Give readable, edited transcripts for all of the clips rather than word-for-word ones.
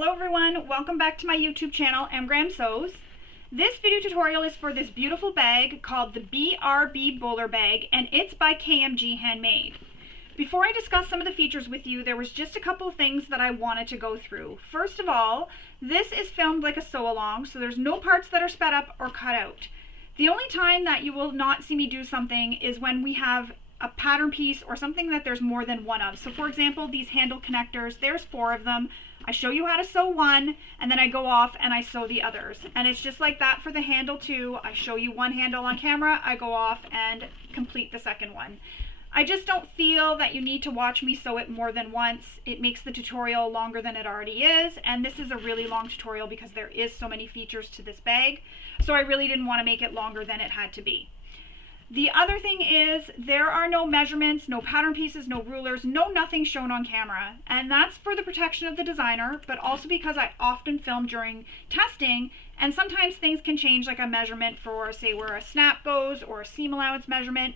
Hello everyone, welcome back to my YouTube channel, mgrahamsews. This video tutorial is for this beautiful bag called the BRB Bowler Bag, and it's by KMGhandmade. Before I discuss some of the features with you, there was just a couple of things that I wanted to go through. First of all, this is filmed like a sew-along, so there's no parts that are sped up or cut out. The only time that you will not see me do something is when we have a pattern piece or something that there's more than one of. So for example, these handle connectors, there's 4 of them. I show you how to sew one, and then I go off and I sew the others. And it's just like that for the handle too. I show you one handle on camera, I go off and complete the second one. I just don't feel that you need to watch me sew it more than once. It makes the tutorial longer than it already is, and this is a really long tutorial because there is so many features to this bag, so I really didn't want to make it longer than it had to be. The other thing is there are no measurements, no pattern pieces, no rulers, no nothing shown on camera. And that's for the protection of the designer, but also because I often film during testing, and sometimes things can change, like a measurement for, say, where a snap goes or a seam allowance measurement.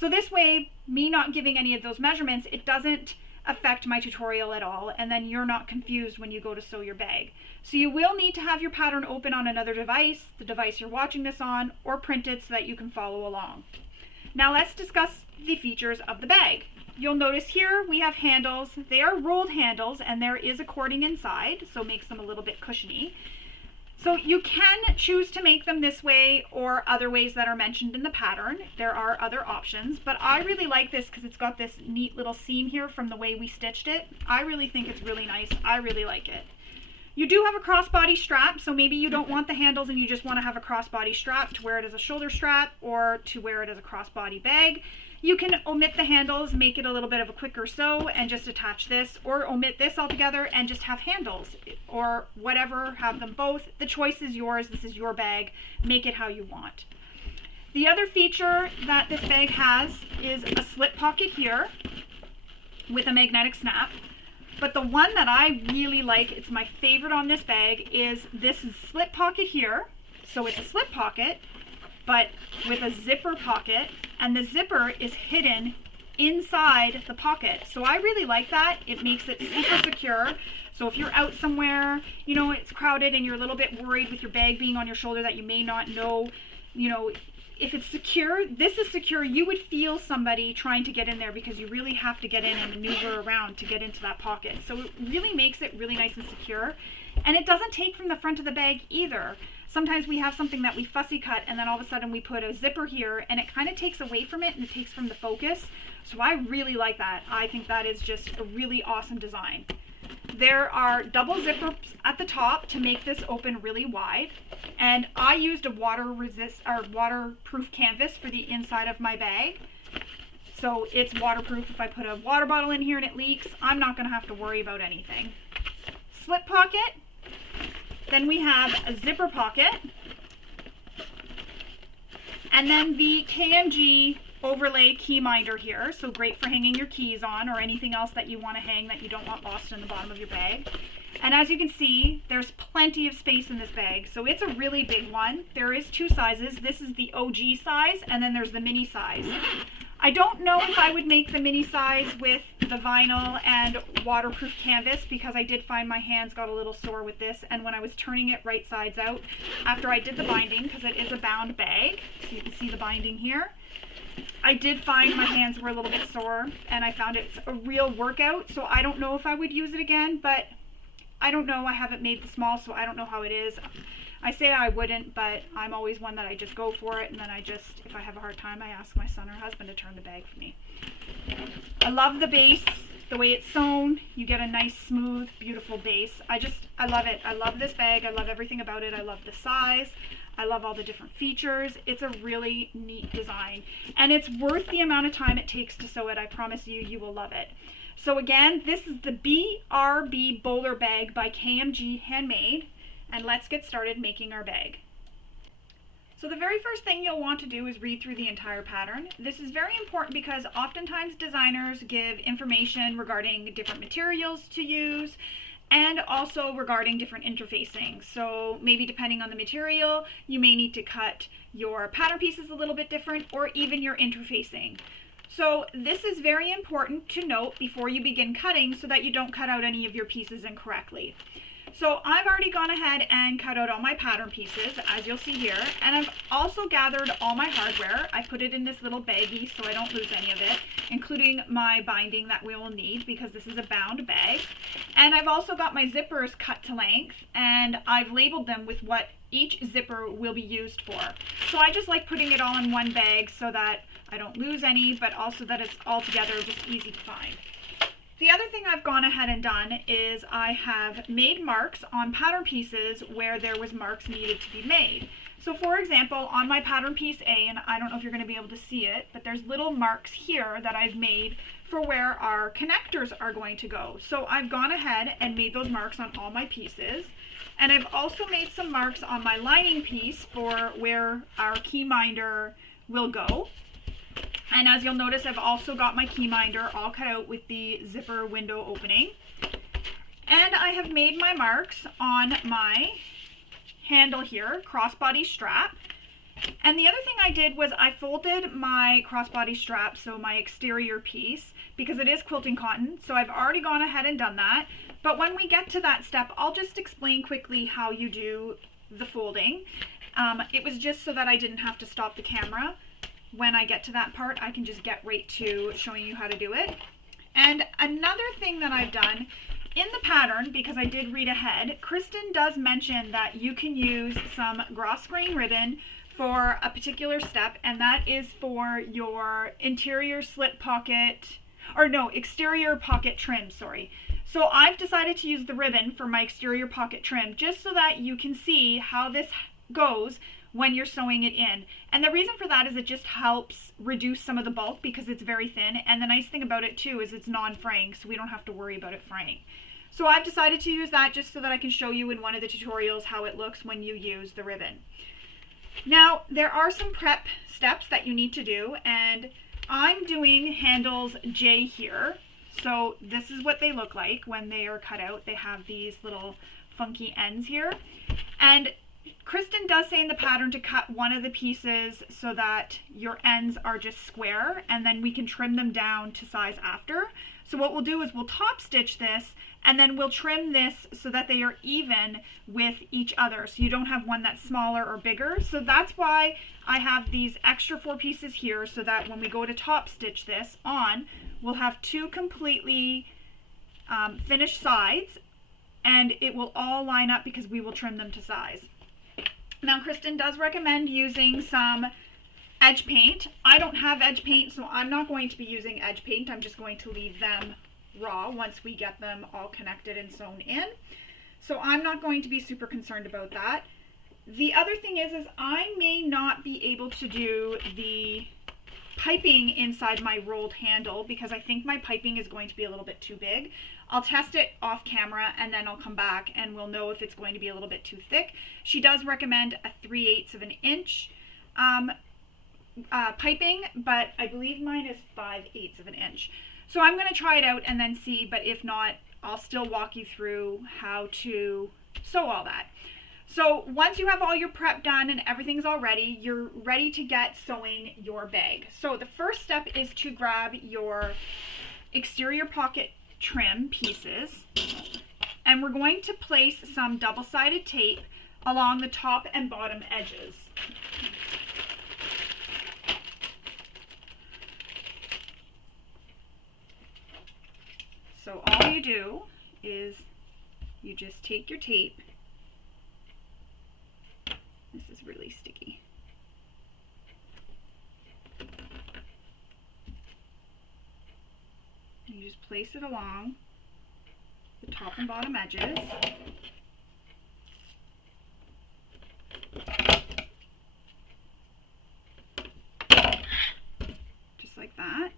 So this way, me not giving any of those measurements, it doesn't affect my tutorial at all, and then you're not confused when you go to sew your bag. So you will need to have your pattern open on another device, the device you're watching this on, or printed so that you can follow along. Now let's discuss the features of the bag. You'll notice here we have handles. They are rolled handles, and there is a cording inside, so it makes them a little bit cushiony. So you can choose to make them this way or other ways that are mentioned in the pattern. There are other options, but I really like this because it's got this neat little seam here from the way we stitched it. I really think it's really nice. I really like it. You do have a crossbody strap, so maybe you don't want the handles and you just want to have a crossbody strap to wear it as a shoulder strap or to wear it as a crossbody bag. You can omit the handles, make it a little bit of a quicker sew, and just attach this, or omit this altogether and just have handles, or whatever, have them both. The choice is yours. This is your bag. Make it how you want. The other feature that this bag has is a slit pocket here with a magnetic snap. But the one that I really like, it's my favorite on this bag, is this slit pocket here. So it's a slit pocket, but with a zipper pocket, and the zipper is hidden inside the pocket. So I really like that. It makes it super secure. So if you're out somewhere, you know, it's crowded and you're a little bit worried with your bag being on your shoulder that you may not know, you know, if it's secure, this is secure. You would feel somebody trying to get in there because you really have to get in and maneuver around to get into that pocket. So it really makes it really nice and secure. And it doesn't take from the front of the bag either. Sometimes we have something that we fussy cut and then all of a sudden we put a zipper here and it kind of takes away from it and it takes from the focus. So I really like that. I think that is just a really awesome design. There are double zippers at the top to make this open really wide, and I used a waterproof canvas for the inside of my bag. So it's waterproof. If I put a water bottle in here and it leaks, I'm not going to have to worry about anything. Slit pocket. Then we have a zipper pocket. And then the KMG overlay key minder here, so great for hanging your keys on or anything else that you want to hang that you don't want lost in the bottom of your bag. And as you can see, there's plenty of space in this bag, so it's a really big one. There is 2 sizes. This is the OG size, and then there's the mini size. I don't know if I would make the mini size with the vinyl and waterproof canvas because I did find my hands got a little sore with this, and when I was turning it right sides out after I did the binding, because it is a bound bag, so you can see the binding here, I did find my hands were a little bit sore, and I found it's a real workout, so I don't know if I would use it again, but I don't know. I haven't made the small, so I don't know how it is. I say I wouldn't, but I'm always one that I just go for it, and then I just, if I have a hard time, I ask my son or husband to turn the bag for me. I love the base, the way it's sewn. You get a nice, smooth, beautiful base. I love it. I love this bag. I love everything about it. I love the size. I love all the different features. It's a really neat design, and it's worth the amount of time it takes to sew it. I promise you, you will love it. So again, this is the BRB Bowler Bag by KMGhandmade, and let's get started making our bag. So the very first thing you'll want to do is read through the entire pattern. This is very important because oftentimes designers give information regarding different materials to use and also regarding different interfacing. So maybe depending on the material, you may need to cut your pattern pieces a little bit different, or even your interfacing. So this is very important to note before you begin cutting so that you don't cut out any of your pieces incorrectly. So I've already gone ahead and cut out all my pattern pieces, as you'll see here, and I've also gathered all my hardware. I put it in this little baggie so I don't lose any of it, including my binding that we will need because this is a bound bag. And I've also got my zippers cut to length, and I've labeled them with what each zipper will be used for. So I just like putting it all in one bag so that I don't lose any, but also that it's all together just easy to find. The other thing I've gone ahead and done is I have made marks on pattern pieces where there was marks needed to be made. So for example, on my pattern piece A, and I don't know if you're going to be able to see it, but there's little marks here that I've made for where our connectors are going to go. So I've gone ahead and made those marks on all my pieces. And I've also made some marks on my lining piece for where our key minder will go. And as you'll notice, I've also got my key minder all cut out with the zipper window opening. And I have made my marks on my handle here, crossbody strap. And the other thing I did was I folded my crossbody strap, so my exterior piece, because it is quilting cotton. So I've already gone ahead and done that. But when we get to that step, I'll just explain quickly how you do the folding. It was just so that I didn't have to stop the camera. When I get to that part, I can just get right to showing you how to do it. And another thing that I've done in the pattern, because I did read ahead, Kristen does mention that you can use some grosgrain ribbon for a particular step, and that is for your interior slit pocket, or no, exterior pocket trim, sorry. So I've decided to use the ribbon for my exterior pocket trim just so that you can see how this goes when you're sewing it in. And the reason for that is it just helps reduce some of the bulk because it's very thin. And the nice thing about it too is it's non-fraying, so we don't have to worry about it fraying. So I've decided to use that just so that I can show you in one of the tutorials how it looks when you use the ribbon. Now, there are some prep steps that you need to do, and I'm doing handles J here. So this is what they look like when they are cut out. They have these little funky ends here. And Kristen does say in the pattern to cut one of the pieces so that your ends are just square, and then we can trim them down to size after. So what we'll do is we'll top stitch this, and then we'll trim this so that they are even with each other. So you don't have one that's smaller or bigger. So that's why I have these extra 4 pieces here, so that when we go to top stitch this on, we'll have 2 completely finished sides, and it will all line up because we will trim them to size. Now, Kristen does recommend using some edge paint. I don't have edge paint, so I'm not going to be using edge paint. I'm just going to leave them raw once we get them all connected and sewn in. So I'm not going to be super concerned about that. The other thing is I may not be able to do the piping inside my rolled handle because I think my piping is going to be a little bit too big. I'll test it off camera and then I'll come back and we'll know if it's going to be a little bit too thick. She does recommend a 3/8 of an inch piping, but I believe mine is 5/8 of an inch. So I'm going to try it out and then see, but if not, I'll still walk you through how to sew all that. So once you have all your prep done and everything's all ready, you're ready to get sewing your bag. So the first step is to grab your exterior pocket trim pieces, and we're going to place some double-sided tape along the top and bottom edges. So all you do is you just take your tape. This is really sticky. You just place it along the top and bottom edges. Just like that.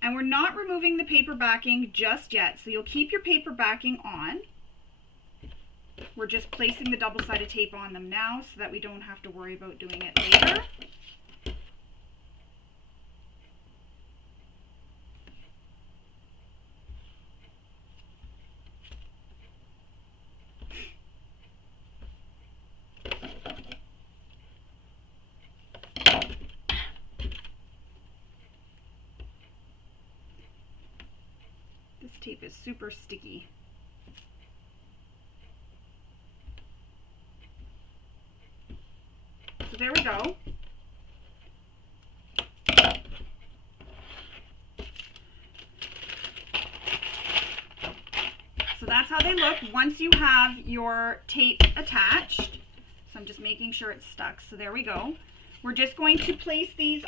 And we're not removing the paper backing just yet, so you'll keep your paper backing on. We're just placing the double-sided tape on them now so that we don't have to worry about doing it later. This tape is super sticky. there we go. So that's how they look once you have your tape attached. So I'm just making sure it's stuck. So there we go. We're just going to place these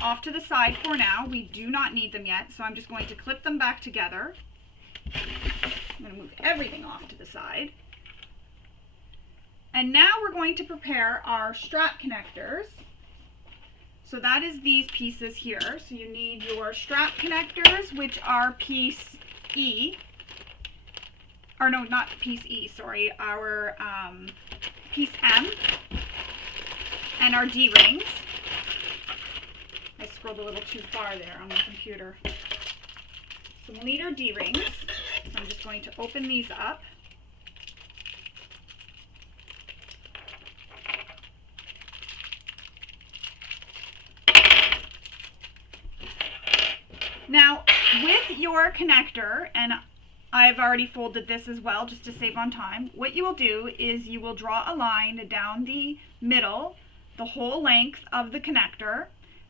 off to the side for now. We do not need them yet, so I'm just going to clip them back together. I'm going to move everything off to the side. And now we're going to prepare our strap connectors. So that is these pieces here. So you need your strap connectors, which are piece E. Or no, not piece E, sorry. Our piece M. And our D-rings. I scrolled a little too far there on my computer. So we'll need our D-rings. So I'm just going to open these up. Now, with your connector, and I've already folded this as well just to save on time, what you will do is you will draw a line down the middle, the whole length of the connector.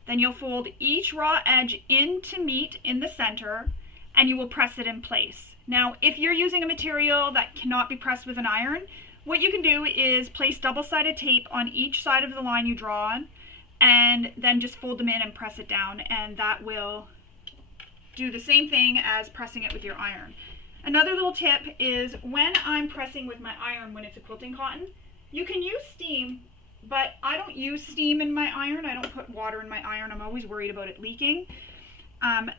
Then you'll fold each raw edge in to meet in the center, and you will press it in place. Now, if you're using a material that cannot be pressed with an iron, what you can do is place double-sided tape on each side of the line you draw on, and then just fold them in and press it down, and that will do the same thing as pressing it with your iron. Another little tip is when I'm pressing with my iron when it's a quilting cotton, you can use steam, but I don't use steam in my iron. I don't put water in my iron. I'm always worried about it leaking.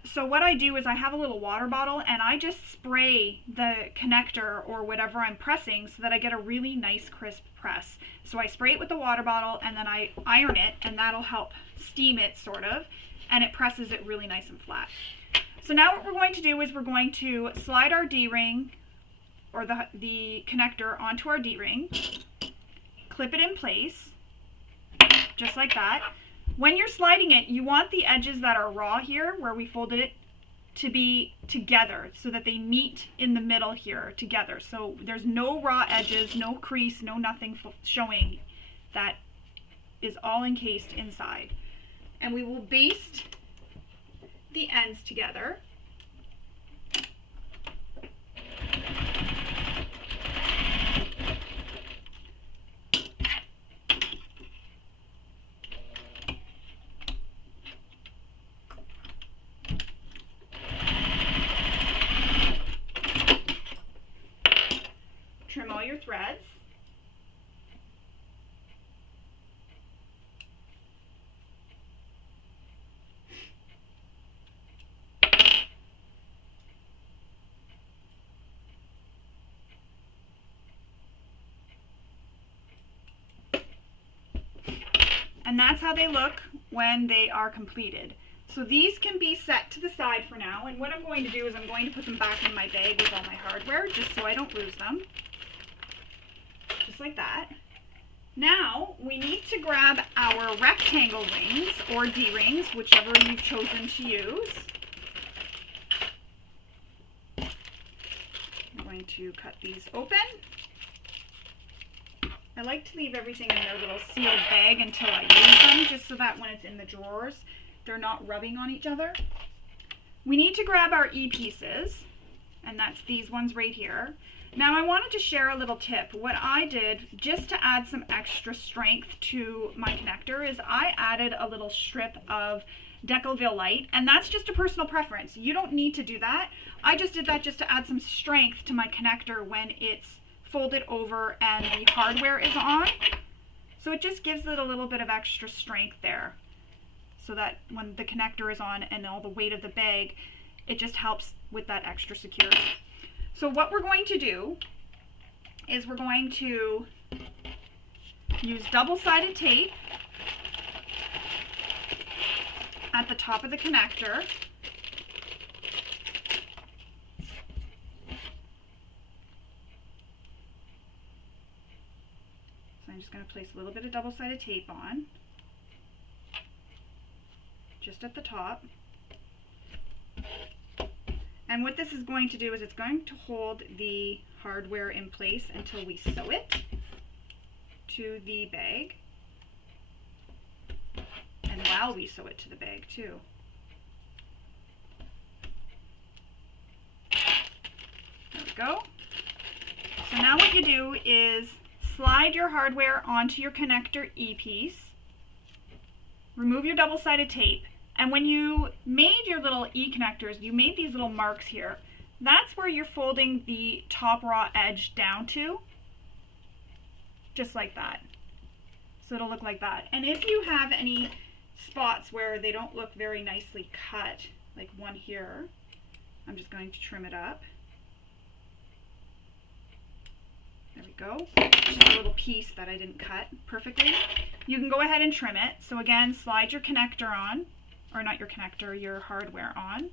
So what I do is I have a little water bottle and I just spray the connector or whatever I'm pressing so that I get a really nice crisp press. So I spray it with the water bottle and then I iron it, and that'll help steam it sort of, and it presses it really nice and flat. So now what we're going to do is we're going to slide our D-ring or the connector onto our D-ring, clip it in place, just like that. When you're sliding it, you want the edges that are raw here, where we folded it, to be together so that they meet in the middle here together. So there's no raw edges, no crease, no nothing showing. That is all encased inside. And we will baste the ends together. Trim all your threads. And that's how they look when they are completed. So these can be set to the side for now, and what I'm going to do is I'm going to put them back in my bag with all my hardware just so I don't lose them. Just like that. Now we need to grab our rectangle rings or D-rings, whichever you've chosen to use. I'm going to cut these open. I like to leave everything in their little sealed bag until I use them, just so that when it's in the drawers, they're not rubbing on each other. We need to grab our E-pieces, and that's these ones right here. Now I wanted to share a little tip. What I did, just to add some extra strength to my connector, is I added a little strip of Decoville Light, and that's just a personal preference. You don't need to do that. I just did that just to add some strength to my connector when it's folded over and the hardware is on. So it just gives it a little bit of extra strength there, so that when the connector is on and all the weight of the bag, it just helps with that extra security. So what we're going to do is we're going to use double-sided tape at the top of the connector. So I'm just going to place a little bit of double-sided tape on, just at the top. And what this is going to do is it's going to hold the hardware in place until we sew it to the bag. and while we sew it to the bag too. There we go. So now what you do is slide your hardware onto your connector E-piece, remove your double-sided tape, and when you made your little E-connectors, you made these little marks here. That's where you're folding the top raw edge down to, just like that. So it'll look like that. And if you have any spots where they don't look very nicely cut, like one here, I'm just going to trim it up. There we go. Just a little piece that I didn't cut perfectly. You can go ahead and trim it. So again, slide your connector on, or not your connector, your hardware on.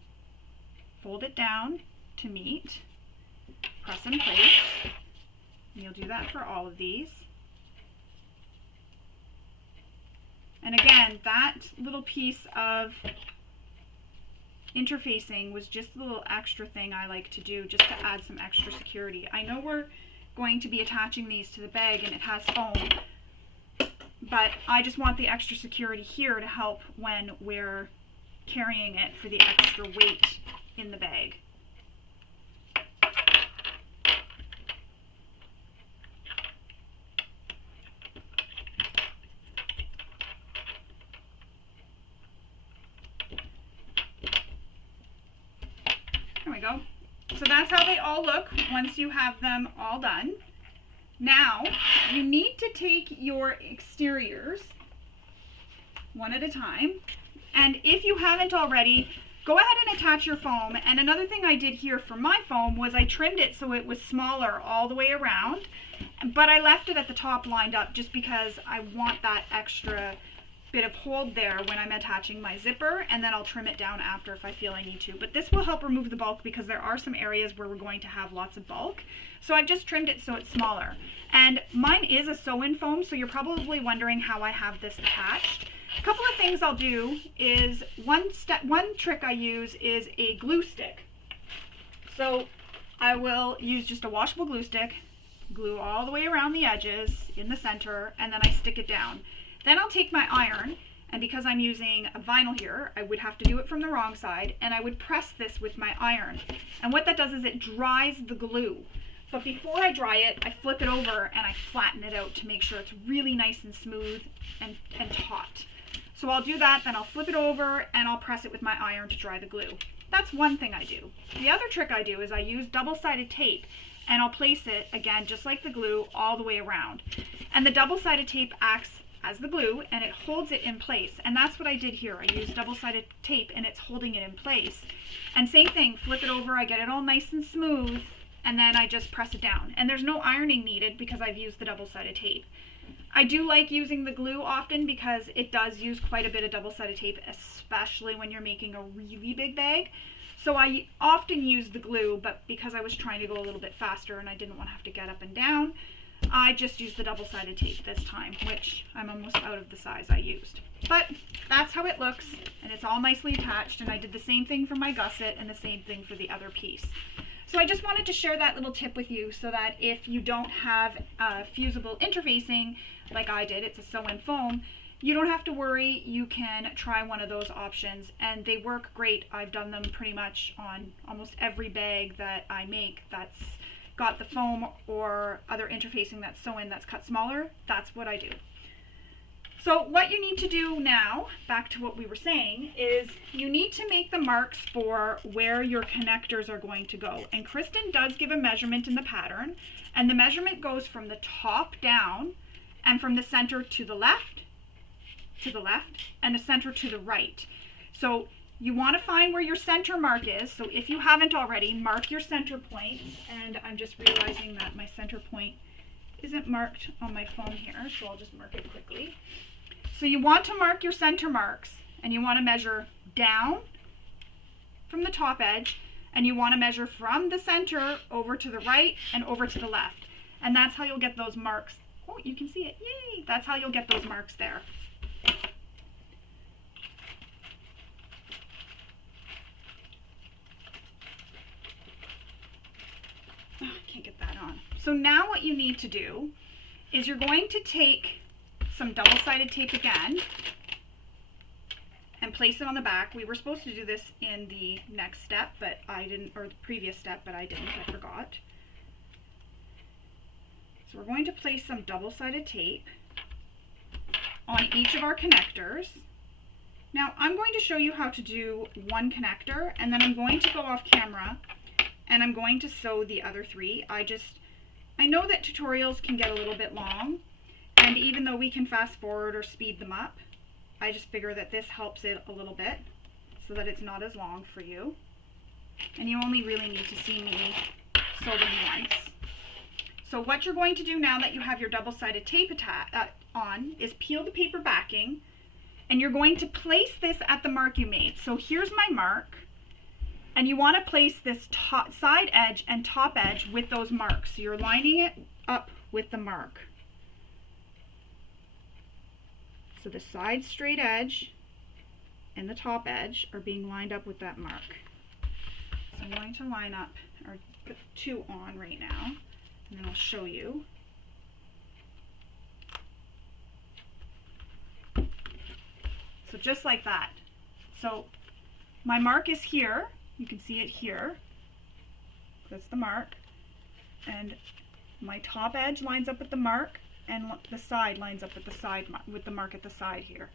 Fold it down to meet. Press in place. And you'll do that for all of these. And again, that little piece of interfacing was just a little extra thing I like to do just to add some extra security. I know we're going to be attaching these to the bag and it has foam, but I just want the extra security here to help when we're carrying it for the extra weight in the bag. There we go. So that's how they all look once you have them all done. Now, you need to take your exteriors one at a time. And if you haven't already, go ahead and attach your foam. And another thing I did here for my foam was I trimmed it so it was smaller all the way around. But I left it at the top lined up just because I want that extra bit of hold there when I'm attaching my zipper, and then I'll trim it down after if I feel I need to. But this will help remove the bulk because there are some areas where we're going to have lots of bulk. So I've just trimmed it so it's smaller. And mine is a sew-in foam, so you're probably wondering how I have this attached. A couple of things I'll do is one trick I use is a glue stick. So I will use just a washable glue stick, glue all the way around the edges in the center, and then I stick it down. Then I'll take my iron, and because I'm using a vinyl here, I would have to do it from the wrong side, and I would press this with my iron. And what that does is it dries the glue. But before I dry it, I flip it over and I flatten it out to make sure it's really nice and smooth and taut. So I'll do that, then I'll flip it over and I'll press it with my iron to dry the glue. That's one thing I do. The other trick I do is I use double-sided tape, and I'll place it, again, just like the glue, all the way around. And the double-sided tape acts as the glue and it holds it in place, and that's what I did here. I used double-sided tape and it's holding it in place. And same thing, flip it over, I get it all nice and smooth, and then I just press it down. And there's no ironing needed because I've used the double-sided tape. I do like using the glue often because it does use quite a bit of double-sided tape, especially when you're making a really big bag. So I often use the glue, but because I was trying to go a little bit faster and I didn't want to have to get up and down, I just used the double-sided tape this time, which I'm almost out of the size I used. But that's how it looks, and it's all nicely attached, and I did the same thing for my gusset and the same thing for the other piece. So I just wanted to share that little tip with you so that if you don't have fusible interfacing like I did, it's a sew-in foam, you don't have to worry. You can try one of those options, and they work great. I've done them pretty much on almost every bag that I make that's got the foam or other interfacing that's sew-in that's cut smaller. That's what I do. So what you need to do now, back to what we were saying, is you need to make the marks for where your connectors are going to go. And Kristen does give a measurement in the pattern, and the measurement goes from the top down and from the center to the left, and the center to the right. So you want to find where your center mark is. So if you haven't already, mark your center points. And I'm just realizing that my center point isn't marked on my phone here, so I'll just mark it quickly. So you want to mark your center marks, and you want to measure down from the top edge, and you want to measure from the center over to the right and over to the left. And that's how you'll get those marks. Oh, you can see it. Yay! That's how you'll get those marks there. Oh, I can't get that on. So now what you need to do is you're going to take some double-sided tape again, and place it on the back. We were supposed to do this in the next step, but I didn't, or the previous step, but I didn't, I forgot. So we're going to place some double-sided tape on each of our connectors. Now I'm going to show you how to do one connector, and then I'm going to go off camera and I'm going to sew the other three. I know that tutorials can get a little bit long, and even though we can fast forward or speed them up, I just figure that this helps it a little bit so that it's not as long for you. And you only really need to see me sew them once. So what you're going to do now that you have your double-sided tape on is peel the paper backing, and you're going to place this at the mark you made. So here's my mark, and you want to place this top side edge and top edge with those marks. So you're lining it up with the mark. So the side straight edge and the top edge are being lined up with that mark. So I'm going to line up, or put two on right now, and then I'll show you. So just like that. So my mark is here. You can see it here. That's the mark. And my top edge lines up with the mark, and the side lines up with the side with the mark at the side here.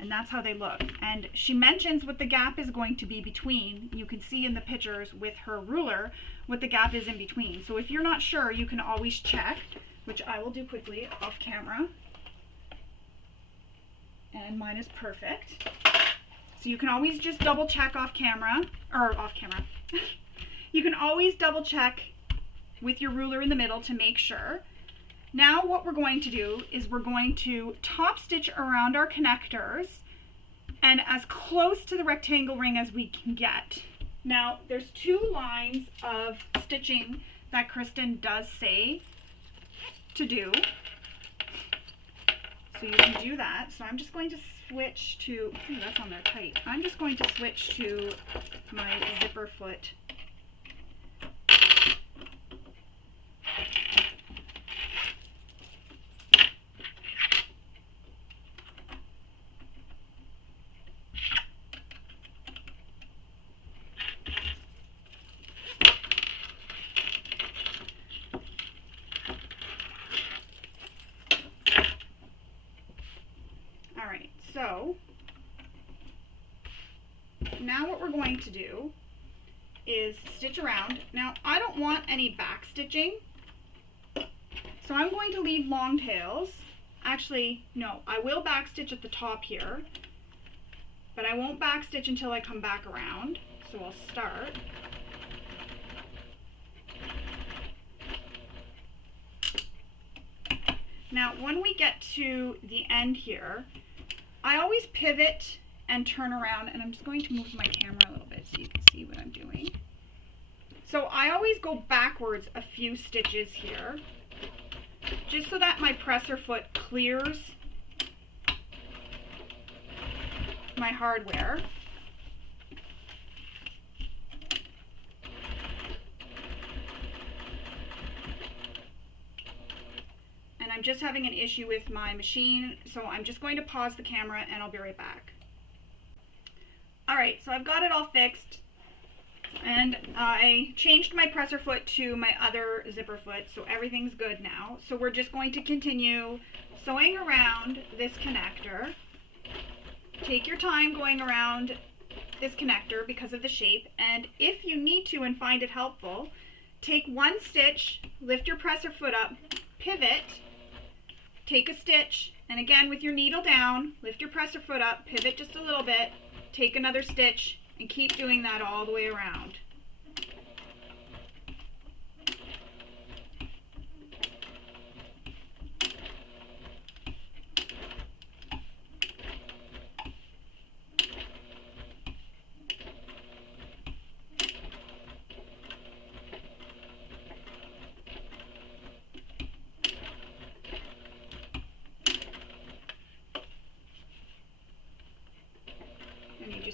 And that's how they look. And she mentions what the gap is going to be between. You can see in the pictures with her ruler what the gap is in between. So if you're not sure, you can always check, which I will do quickly off camera. And mine is perfect. So you can always just double check off camera, or off camera. You can always double check with your ruler in the middle to make sure. Now what we're going to do is we're going to top stitch around our connectors and as close to the rectangle ring as we can get. Now there's two lines of stitching that Kristen does say to do. So you can do that. So I'm just going to switch to, ooh, that's on there tight. I'm just going to switch to my zipper foot. So now what we're going to do is stitch around. Now I don't want any back stitching, so I'm going to leave long tails. Actually, no, I will back stitch at the top here, but I won't back stitch until I come back around. So I'll start. Now when we get to the end here, I always pivot and turn around, and I'm just going to move my camera a little bit so you can see what I'm doing. So I always go backwards a few stitches here, just so that my presser foot clears my hardware. I'm just having an issue with my machine, so I'm just going to pause the camera and I'll be right back. Alright, so I've got it all fixed, and I changed my presser foot to my other zipper foot, so everything's good now. So we're just going to continue sewing around this connector. Take your time going around this connector because of the shape, and if you need to and find it helpful, take one stitch, lift your presser foot up, pivot, take a stitch, and again with your needle down, lift your presser foot up, pivot just a little bit, take another stitch, and keep doing that all the way around.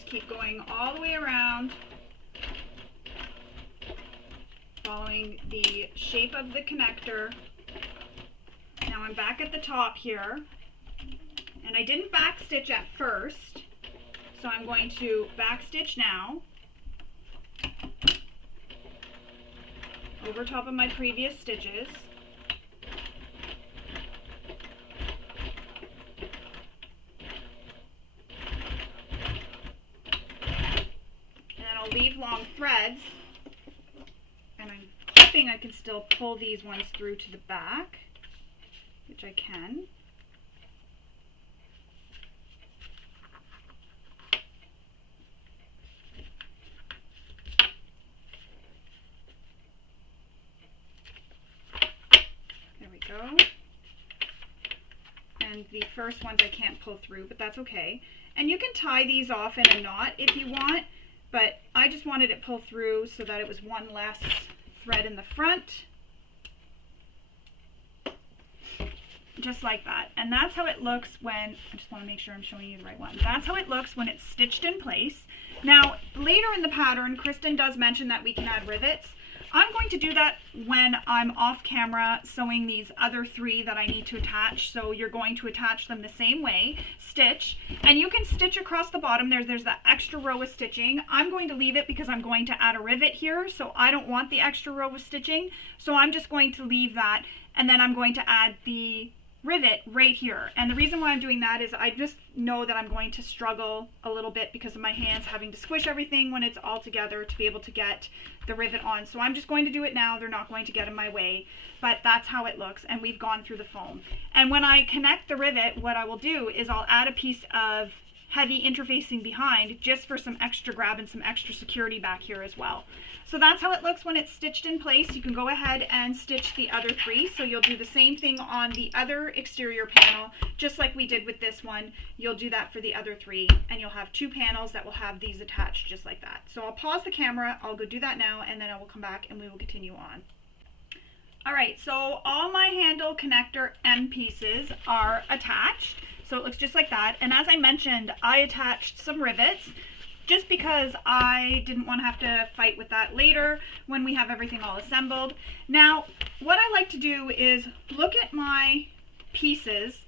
Keep going all the way around, following the shape of the connector. Now I'm back at the top here, and I didn't back stitch at first, So I'm going to back stitch now over top of my previous stitches. And then I'll leave long threads, and I'm hoping I can still pull these ones through to the back, which I can. Go. And the first ones I can't pull through, but that's okay. And you can tie these off in a knot if you want, but I just wanted it pulled through so that it was one less thread in the front. Just like that. And that's how it looks when, I just want to make sure I'm showing you the right one. That's how it looks when it's stitched in place. Now, later in the pattern, Kristen does mention that we can add rivets. I'm going to do that when I'm off camera sewing these other 3 that I need to attach. So you're going to attach them the same way, stitch, and you can stitch across the bottom. There's that extra row of stitching. I'm going to leave it because I'm going to add a rivet here, so I don't want the extra row of stitching. So I'm just going to leave that, and then I'm going to add the rivet right here. And the reason why I'm doing that is I just know that I'm going to struggle a little bit because of my hands having to squish everything when it's all together to be able to get the rivet on. So I'm just going to do it now. They're not going to get in my way, but that's how it looks, and we've gone through the foam. And when I connect the rivet, what I will do is I'll add a piece of heavy interfacing behind just for some extra grab and some extra security back here as well. So that's how it looks when it's stitched in place. You can go ahead and stitch the other 3. So you'll do the same thing on the other exterior panel, just like we did with this one. You'll do that for the other 3, and you'll have 2 panels that will have these attached just like that. So I'll pause the camera, I'll go do that now, and then I will come back and we will continue on. Alright, so all my handle connector end pieces are attached. So it looks just like that. And as I mentioned, I attached some rivets just because I didn't want to have to fight with that later when we have everything all assembled. Now, what I like to do is look at my pieces,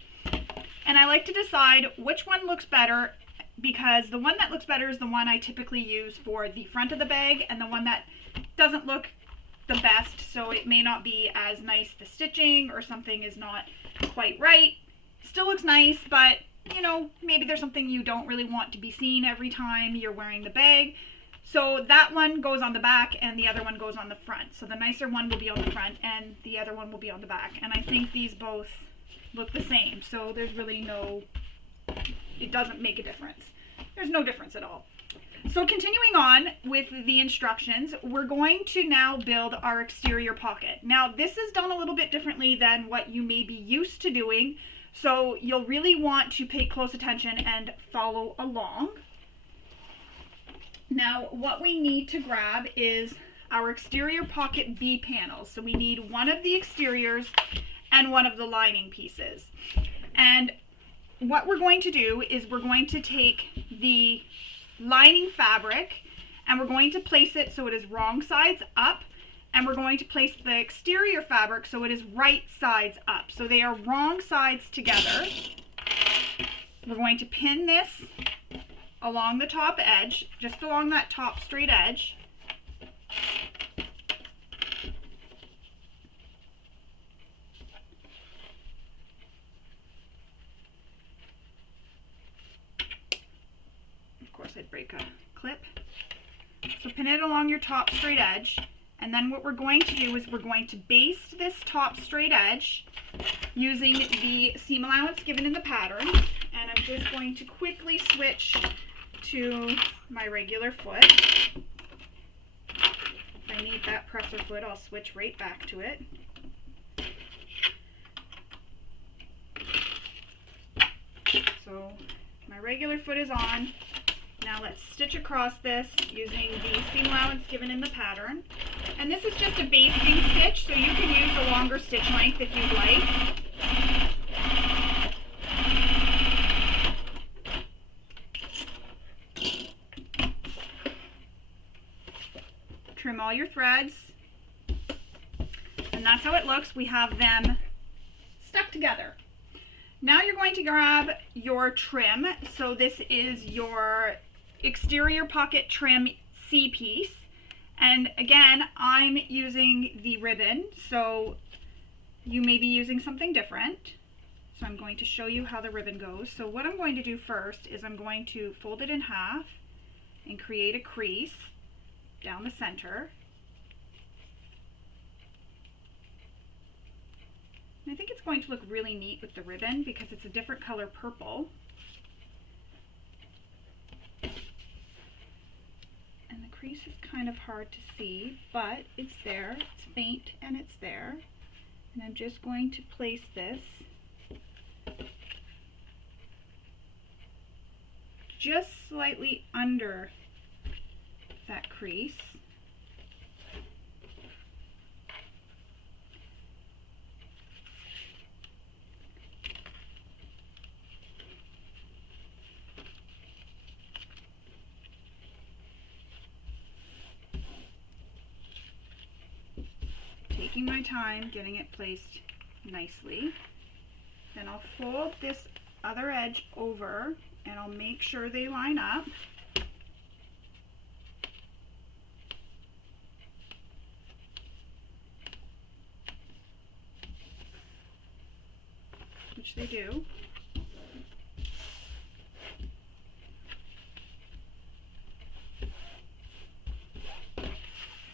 and I like to decide which one looks better, because the one that looks better is the one I typically use for the front of the bag, and the one that doesn't look the best, so it may not be as nice, the stitching or something is not quite right. Still looks nice, but you know, maybe there's something you don't really want to be seen every time you're wearing the bag. So that one goes on the back and the other one goes on the front. So the nicer one will be on the front and the other one will be on the back. And I think these both look the same. So there's really no, it doesn't make a difference. There's no difference at all. So continuing on with the instructions, we're going to now build our exterior pocket. Now this is done a little bit differently than what you may be used to doing. So you'll really want to pay close attention and follow along. Now what we need to grab is our exterior pocket B panels. So we need one of the exteriors and one of the lining pieces. And what we're going to do is we're going to take the lining fabric and we're going to place it so it is wrong sides up. And we're going to place the exterior fabric so it is right sides up. So they are wrong sides together. We're going to pin this along the top edge, just along that top straight edge. Of course, I'd break a clip. So pin it along your top straight edge. And then what we're going to do is we're going to baste this top straight edge using the seam allowance given in the pattern. And I'm just going to quickly switch to my regular foot. If I need that presser foot, I'll switch right back to it. So my regular foot is on. Now let's stitch across this using the seam allowance given in the pattern. And this is just a basting stitch, so you can use a longer stitch length if you'd like. Trim all your threads. And that's how it looks. We have them stuck together. Now you're going to grab your trim. So this is your exterior pocket trim C-piece. And again, I'm using the ribbon, so you may be using something different. So I'm going to show you how the ribbon goes. So what I'm going to do first is I'm going to fold it in half and create a crease down the center. And I think it's going to look really neat with the ribbon because it's a different color purple. And the crease is kind of hard to see, but it's there. It's faint and it's there. And I'm just going to place this just slightly under that crease. Taking my time, getting it placed nicely. Then I'll fold this other edge over and I'll make sure they line up. Which they do.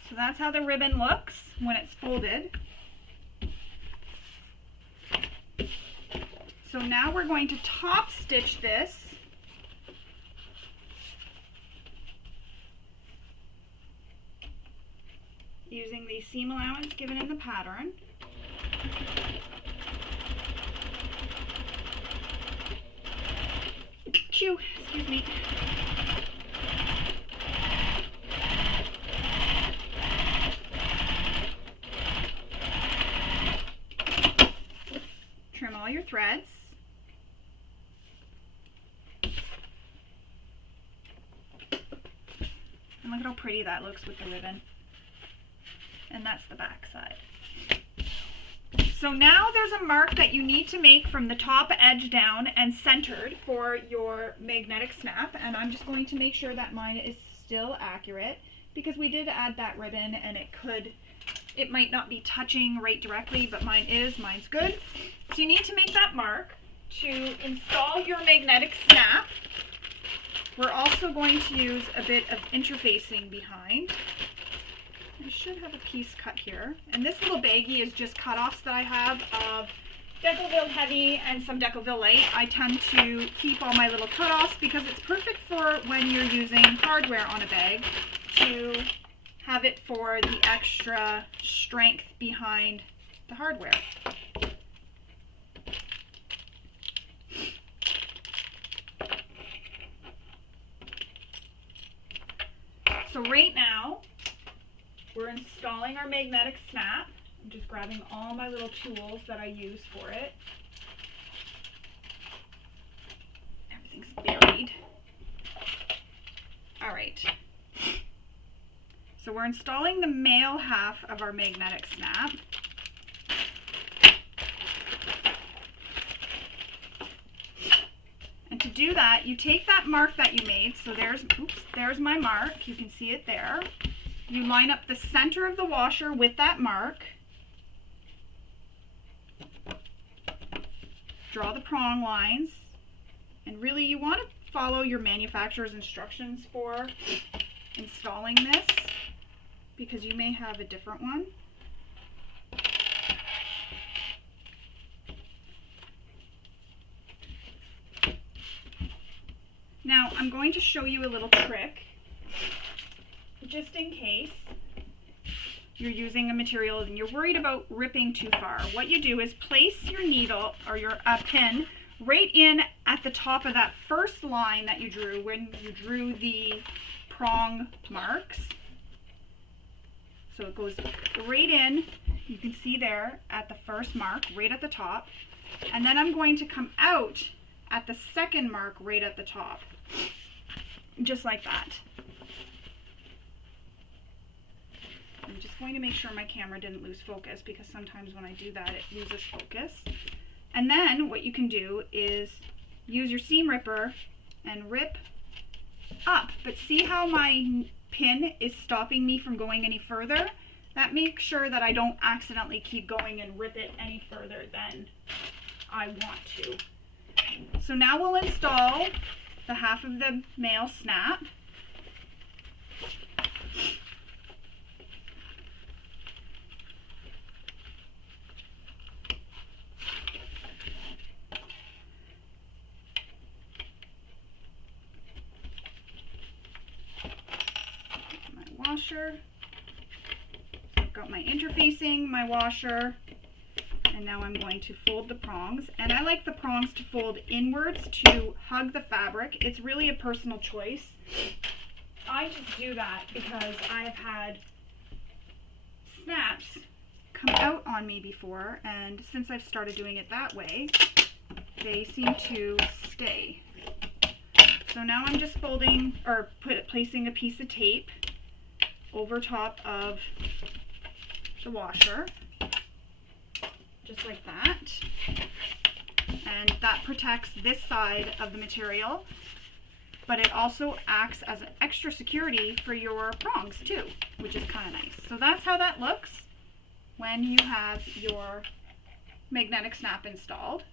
So that's how the ribbon looks when it's folded. So now we're going to top stitch this using the seam allowance given in the pattern. Chew, excuse me. Trim all your threads. And look at how pretty that looks with the ribbon. And that's the back side. So now there's a mark that you need to make from the top edge down and centered for your magnetic snap. And I'm just going to make sure that mine is still accurate because we did add that ribbon and it might not be touching right directly, but mine's good. So you need to make that mark to install your magnetic snap. We're also going to use a bit of interfacing behind. I should have a piece cut here. And this little baggie is just cutoffs that I have of Decoville Heavy and some Decoville Light. I tend to keep all my little cutoffs because it's perfect for when you're using hardware on a bag to have it for the extra strength behind the hardware. So right now, we're installing our magnetic snap. I'm just grabbing all my little tools that I use for it. Everything's buried. All right. So we're installing the male half of our magnetic snap. And to do that, you take that mark that you made. So there's my mark. You can see it there. You line up the center of the washer with that mark. Draw the prong lines. And really you want to follow your manufacturer's instructions for installing this because you may have a different one. Now I'm going to show you a little trick just in case you're using a material and you're worried about ripping too far. What you do is place your needle or your pin right in at the top of that first line that you drew when you drew the prong marks. So it goes right in, you can see there at the first mark, right at the top. And then I'm going to come out at the second mark right at the top, just like that. I'm just going to make sure my camera didn't lose focus because sometimes when I do that it loses focus. And then what you can do is use your seam ripper and rip up. But see how my pin is stopping me from going any further? That makes sure that I don't accidentally keep going and rip it any further than I want to. So now we'll install the half of the male snap. My washer. I've got my interfacing, my washer, and now I'm going to fold the prongs. And I like the prongs to fold inwards to hug the fabric. It's really a personal choice. I just do that because I've had snaps come out on me before, and since I've started doing it that way, they seem to stay. So now I'm just folding, or placing a piece of tape over top of the washer, just like that, and that protects this side of the material, but it also acts as an extra security for your prongs too, which is kind of nice. So that's how that looks when you have your magnetic snap installed.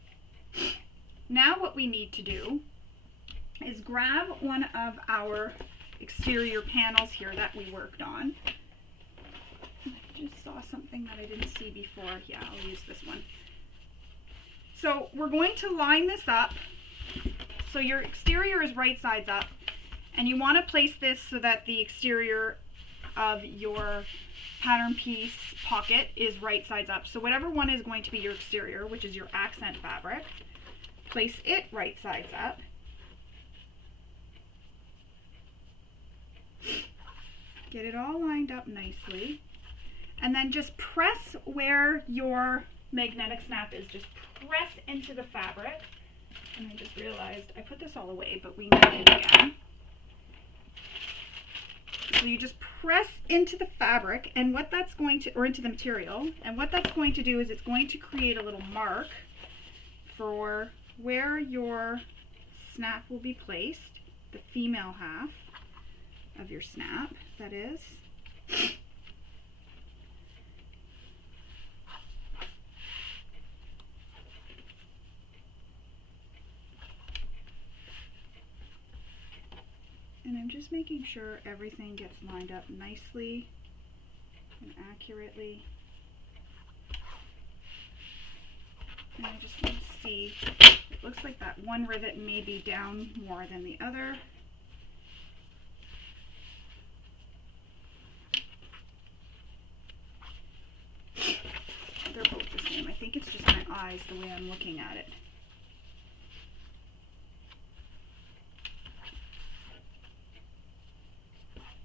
Now what we need to do is grab one of our exterior panels here that we worked on. I just saw something that I didn't see before. Yeah, I'll use this one. So we're going to line this up. So your exterior is right sides up, and you want to place this so that the exterior of your pattern piece pocket is right sides up. So whatever one is going to be your exterior, which is your accent fabric, place it right sides up. Get it all lined up nicely, and then just press where your magnetic snap is. Just press into the fabric. And I just realized I put this all away, but we need it again. So you just press into the fabric, and what that's going to, or into the material, and what that's going to do is it's going to create a little mark for where your snap will be placed, the female half of your snap, that is. And I'm just making sure everything gets lined up nicely and accurately. And I just want to see, it looks like that one rivet may be down more than the other. They're both the same. I think it's just my eyes, the way I'm looking at it.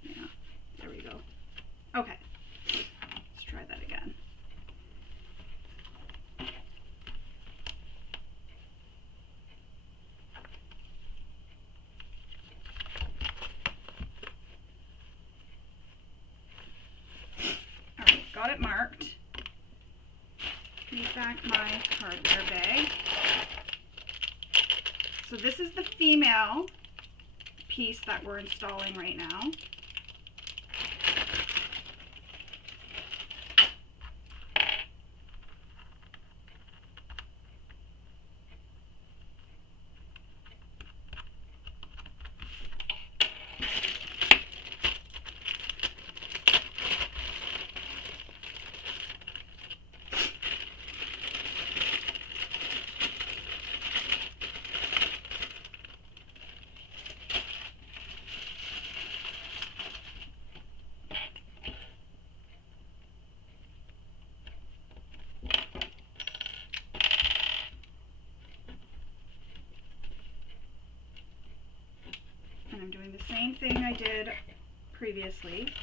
Yeah, there we go. Okay, let's try that again. All right, got it marked. Take back my hardware bag. So this is the female piece that we're installing right now. And I'm doing the same thing I did previously.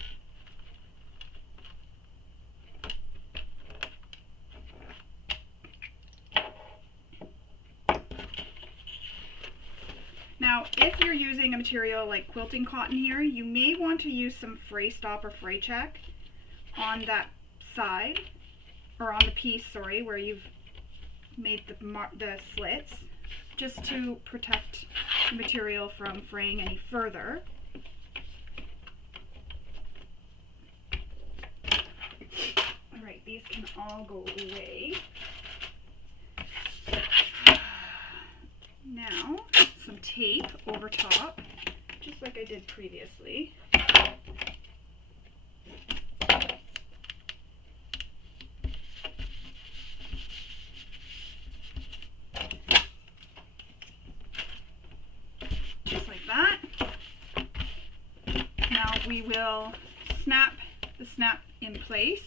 Now, if you're using a material like quilting cotton here, you may want to use some fray stop or fray check on that side, or on the piece, sorry, where you've made the slits just to protect the material from fraying any further. Alright, these can all go away. Now, some tape over top, just like I did previously. Just like that. Now we will snap the snap in place.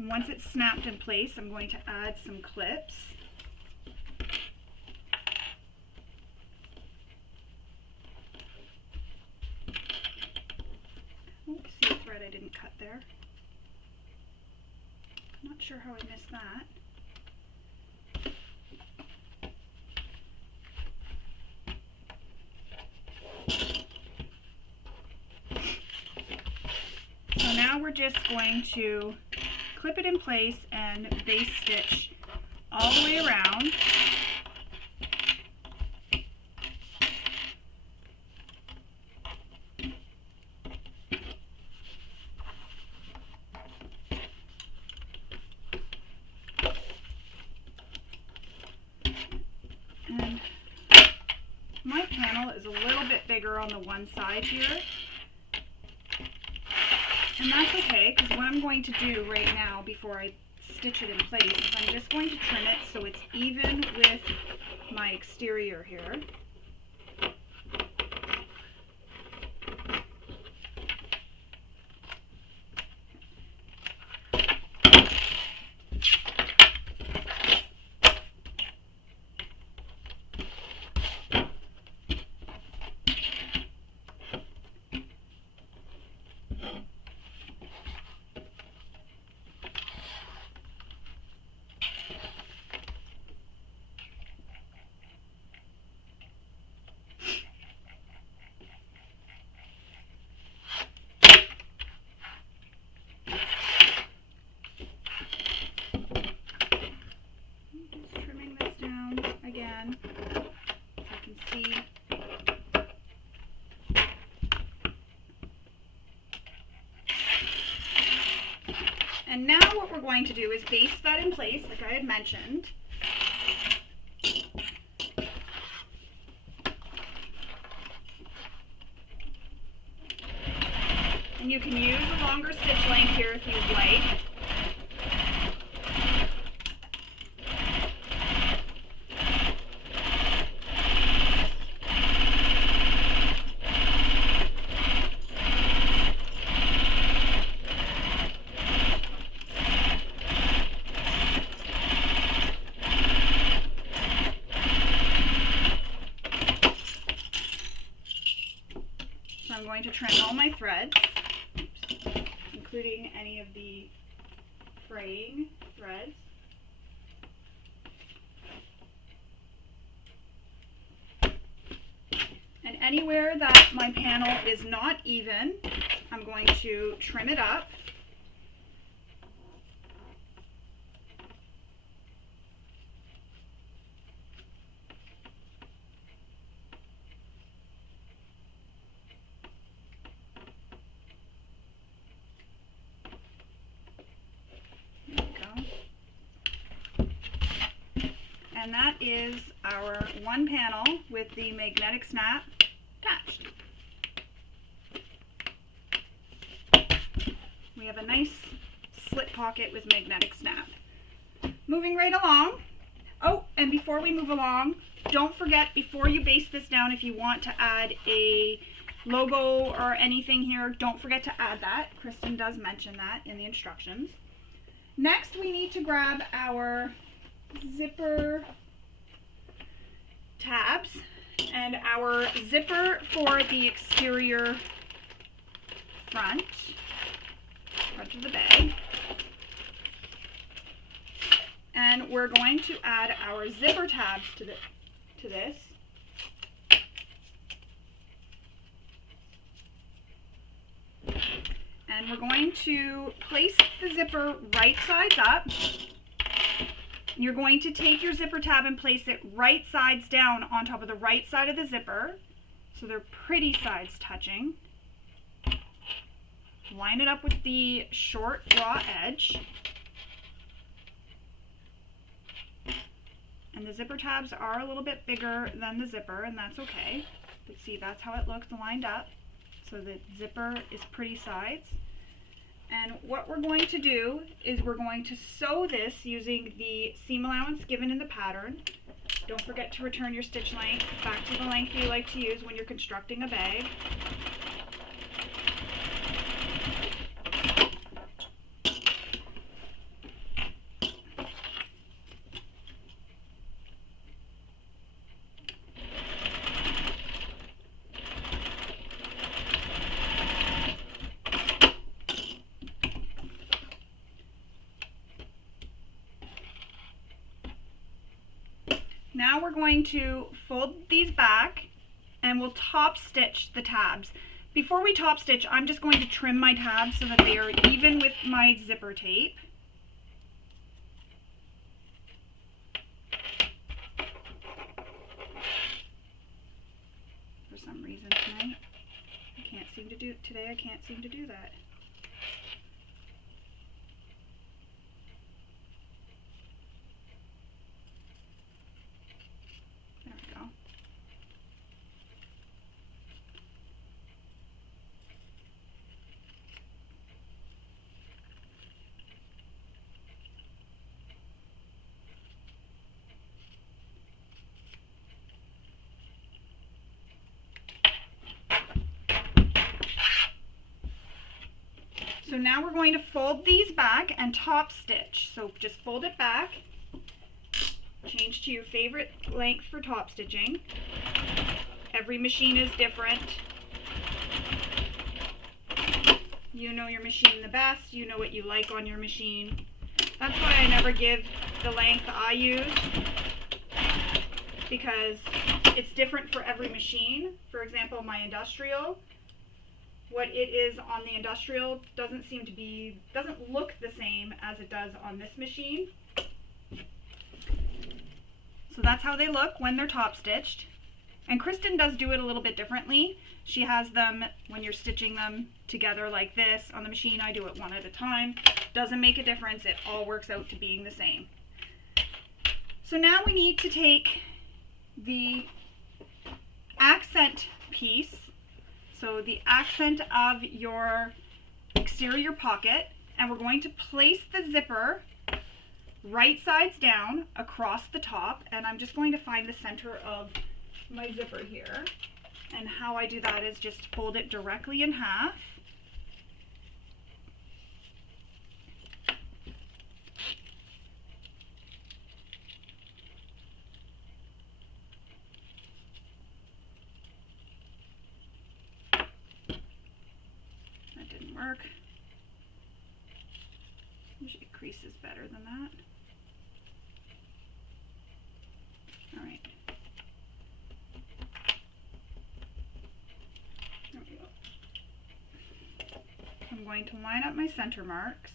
Once it's snapped in place, I'm going to add some clips. Oops, see a thread I didn't cut there. I'm not sure how I missed that. So now we're just going to clip it in place and base stitch all the way around. And my panel is a little bit bigger on the one side here. And that's okay, because what I'm going to do right now before I stitch it in place is I'm just going to trim it so it's even with my exterior here. Again, so you can see. And now what we're going to do is baste that in place, like I had mentioned. And you can use a longer stitch length here if you'd like. I'm going to trim all my threads, including any of the fraying threads. And anywhere that my panel is not even, I'm going to trim it up. And that is our one panel with the magnetic snap attached. We have a nice slit pocket with magnetic snap. Moving right along. Oh, and before we move along, don't forget, before you baste this down, if you want to add a logo or anything here, don't forget to add that. Kristen does mention that in the instructions. Next, we need to grab our zipper tabs and our zipper for the exterior front of the bag. And we're going to add our zipper tabs to this. And we're going to place the zipper right sides up. You're going to take your zipper tab and place it right sides down on top of the right side of the zipper, so they're pretty sides touching. Line it up with the short raw edge. And the zipper tabs are a little bit bigger than the zipper, and that's okay. But see, that's how it looks lined up. So the zipper is pretty sides. And what we're going to do is we're going to sew this using the seam allowance given in the pattern. Don't forget to return your stitch length back to the length you like to use when you're constructing a bag. Now we're going to fold these back and we'll top stitch the tabs. Before we top stitch, I'm just going to trim my tabs so that they are even with my zipper tape. For some reason tonight, I can't seem to do that. So now we're going to fold these back and top stitch. So just fold it back, change to your favorite length for top stitching. Every machine is different. You know your machine the best, you know what you like on your machine. That's why I never give the length I use, because it's different for every machine. For example, my industrial, what it is on the industrial doesn't look the same as it does on this machine. So that's how they look when they're top stitched. And Kristen does do it a little bit differently. She has them when you're stitching them together like this. On the machine I do it one at a time. Doesn't make a difference, it all works out to being the same. So now we need to take the accent piece, so the accent of your exterior pocket, and we're going to place the zipper right sides down across the top, and I'm just going to find the center of my zipper here. And how I do that is just fold it directly in half. That didn't work. Usually creases better than that. All right. There we go. I'm going to line up my center marks.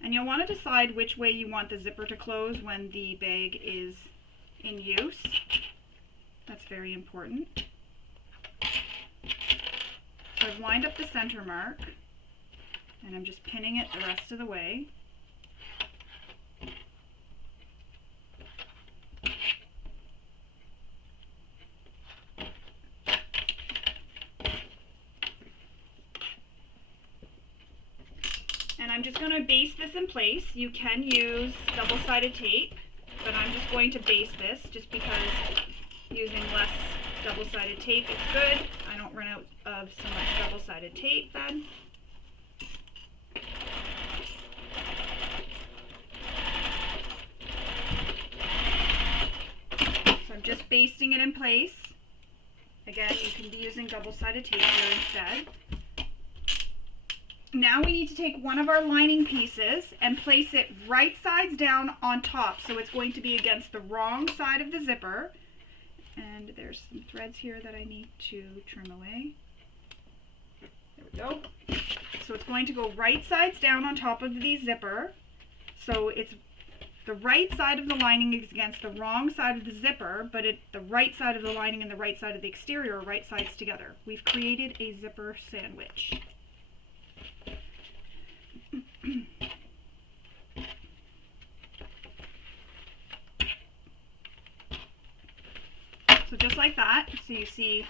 And you'll want to decide which way you want the zipper to close when the bag is in use. That's very important. So I've lined up the center mark, and I'm just pinning it the rest of the way. And I'm just going to baste this in place. You can use double-sided tape, but I'm just going to baste this just because using less double-sided tape is good. I don't run out of so much double-sided tape then. So I'm just basting it in place. Again, you can be using double-sided tape here instead. Now we need to take one of our lining pieces and place it right sides down on top. So it's going to be against the wrong side of the zipper. And there's some threads here that I need to trim away. There we go. So it's going to go right sides down on top of the zipper. So it's the right side of the lining is against the wrong side of the zipper, but the right side of the lining and the right side of the exterior are right sides together. We've created a zipper sandwich. So just like that, so you see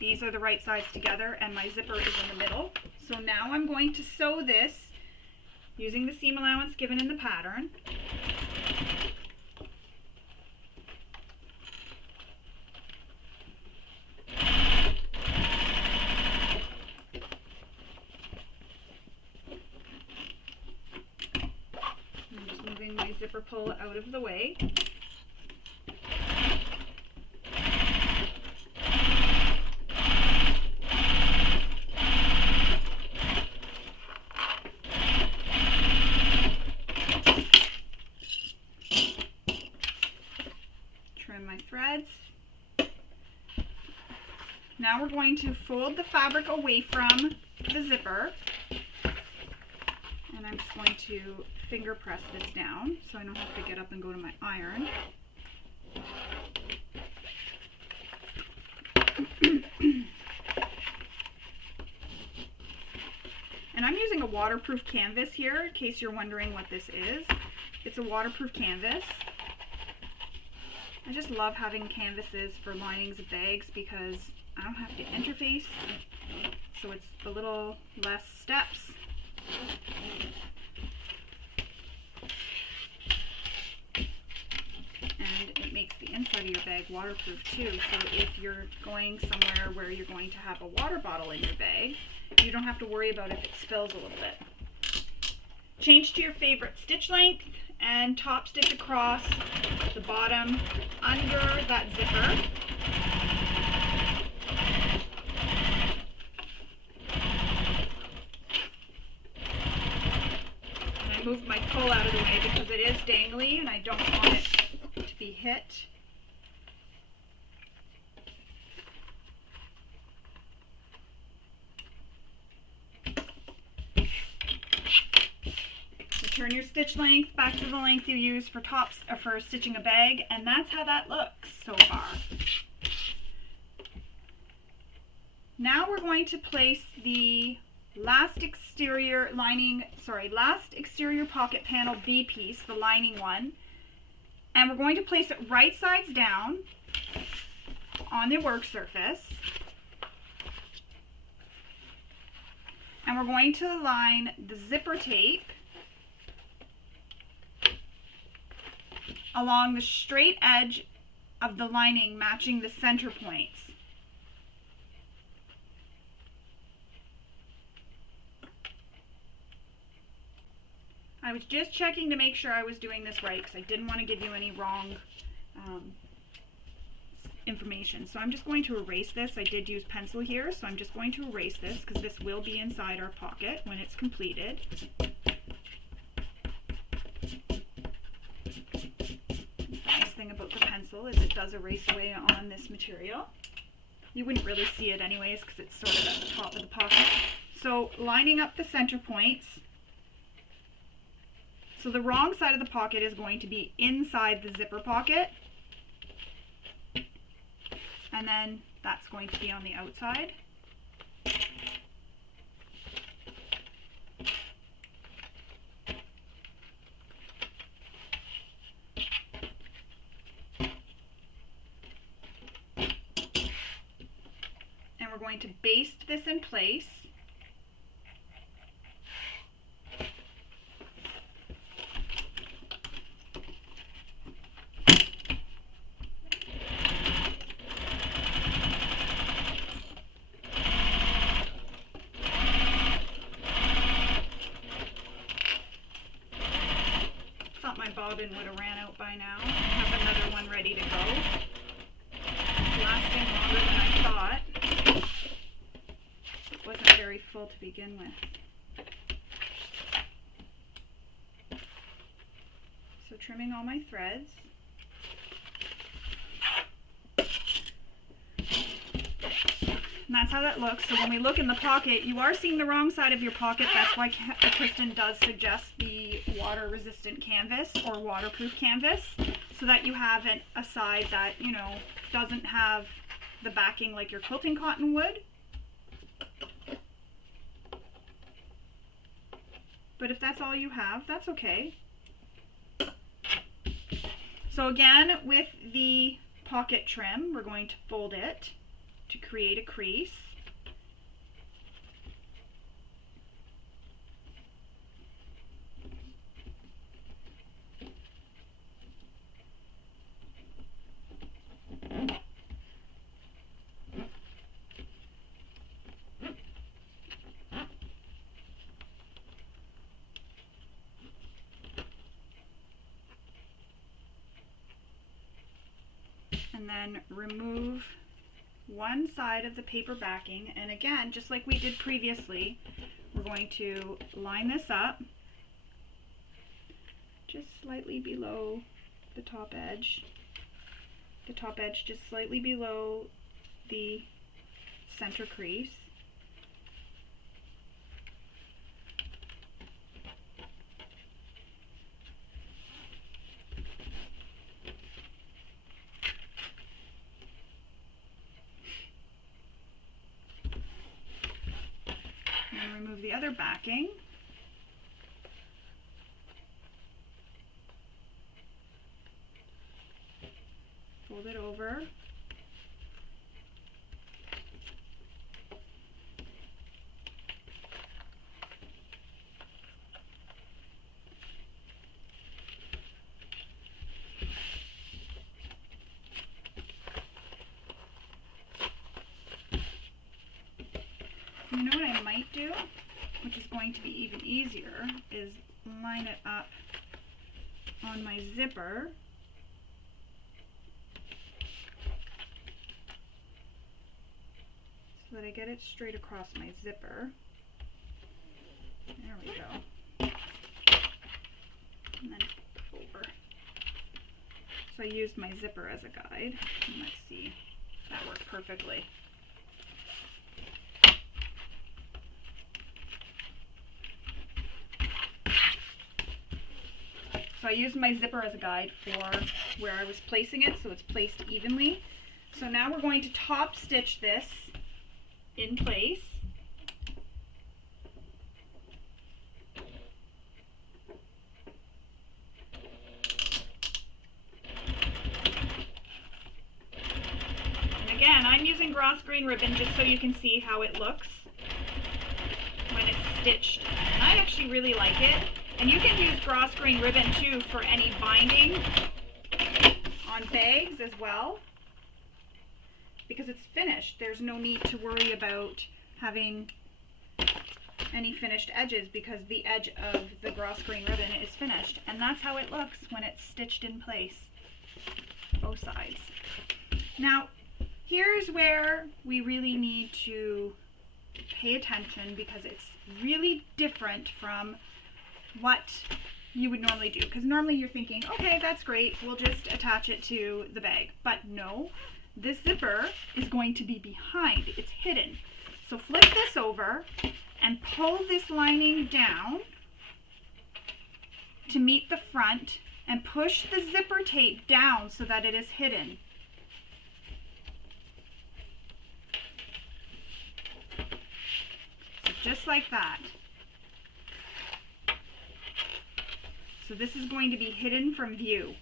these are the right sides together and my zipper is in the middle. So now I'm going to sew this using the seam allowance given in the pattern. I'm just moving my zipper pull out of the way. My threads. Now we're going to fold the fabric away from the zipper, and I'm just going to finger press this down so I don't have to get up and go to my iron. And I'm using a waterproof canvas here in case you're wondering what this is. It's a waterproof canvas. I just love having canvases for linings of bags because I don't have to interface, so it's a little less steps. And it makes the inside of your bag waterproof too, so if you're going somewhere where you're going to have a water bottle in your bag, you don't have to worry about if it spills a little bit. Change to your favorite stitch length and top stitch across the bottom under that zipper. And I moved my pull out of the way because it is dangly and I don't want it to be hit. Turn your stitch length back to the length you use for tops or for stitching a bag, and that's how that looks so far. Now we're going to place the last exterior pocket panel B piece, the lining one, and we're going to place it right sides down on the work surface. And we're going to align the zipper tape along the straight edge of the lining, matching the center points. I was just checking to make sure I was doing this right because I didn't want to give you any wrong information. So I'm just going to erase this. I did use pencil here, so I'm just going to erase this because this will be inside our pocket when it's completed. About the pencil is it does erase away on this material. You wouldn't really see it anyways because it's sort of at the top of the pocket. So lining up the center points. So the wrong side of the pocket is going to be inside the zipper pocket. And then that's going to be on the outside. We're going to baste this in place. Thought my bobbin would have ran out by now. I have another one ready to go. It's lasting longer than I thought. Wasn't very full to begin with. trimming all my threads. And that's how that looks. So when we look in the pocket, you are seeing the wrong side of your pocket. That's why Kristen does suggest the water-resistant canvas or waterproof canvas, so that you have a side that, you know, doesn't have the backing like your quilting cotton would. But if that's all you have, that's okay. So again, with the pocket trim, we're going to fold it to create a crease. And then remove one side of the paper backing, and again, just like we did previously, we're going to line this up just slightly below the top edge just slightly below the center crease. And remove the other backing. Fold it over. You know what I might do, which is going to be even easier, is line it up on my zipper. So that I get it straight across my zipper. There we go. And then over. So I used my zipper as a guide. And let's see, that worked perfectly. So I used my zipper as a guide for where I was placing it, so it's placed evenly. So now we're going to top stitch this in place. And again, I'm using grosgrain ribbon just so you can see how it looks when it's stitched. And I actually really like it. And you can use grosgrain ribbon too for any binding on bags as well, because it's finished. There's no need to worry about having any finished edges because the edge of the grosgrain ribbon is finished. And that's how it looks when it's stitched in place, both sides. Now, here's where we really need to pay attention because it's really different from what you would normally do, because normally you're thinking, okay, that's great, we'll just attach it to the bag. But no, this zipper is going to be behind, it's hidden. So flip this over and pull this lining down to meet the front and push the zipper tape down so that it is hidden. So just like that. So this is going to be hidden from view,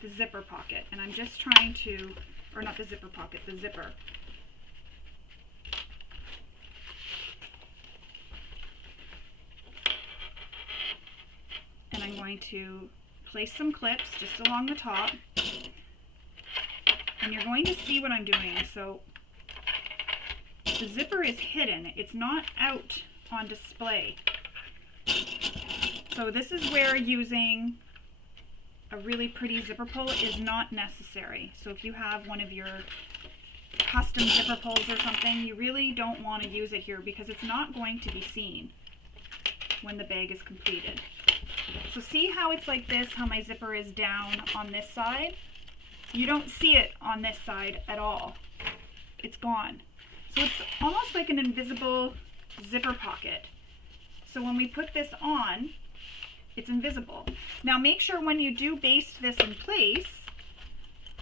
the zipper pocket. And I'm just trying to, or not the zipper pocket, the zipper. And I'm going to place some clips just along the top. And you're going to see what I'm doing. So the zipper is hidden. It's not out on display. So this is where using a really pretty zipper pull is not necessary. So if you have one of your custom zipper pulls or something, you really don't want to use it here because it's not going to be seen when the bag is completed. So see how it's like this, how my zipper is down on this side? You don't see it on this side at all. It's gone. So it's almost like an invisible zipper pocket. So when we put this on, it's invisible. Now make sure when you do baste this in place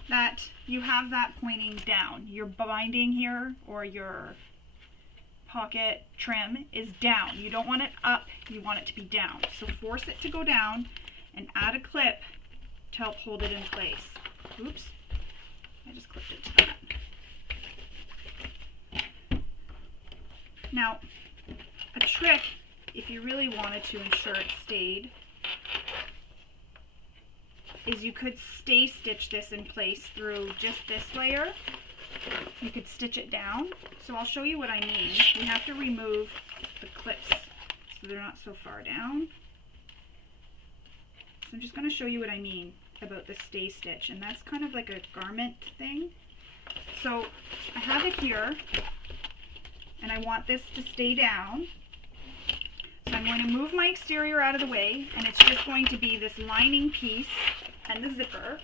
that you have that pointing down. Your binding here or your pocket trim is down. You don't want it up, you want it to be down. So force it to go down and add a clip to help hold it in place. Oops, I just clipped it to that. Now, a trick, if you really wanted to ensure it stayed, is you could stay stitch this in place through just this layer. You could stitch it down. So I'll show you what I mean. You have to remove the clips so they're not so far down. So I'm just going to show you what I mean about the stay stitch, and that's kind of like a garment thing. So I have it here and I want this to stay down. So I'm going to move my exterior out of the way, and it's just going to be this lining piece and the zipper,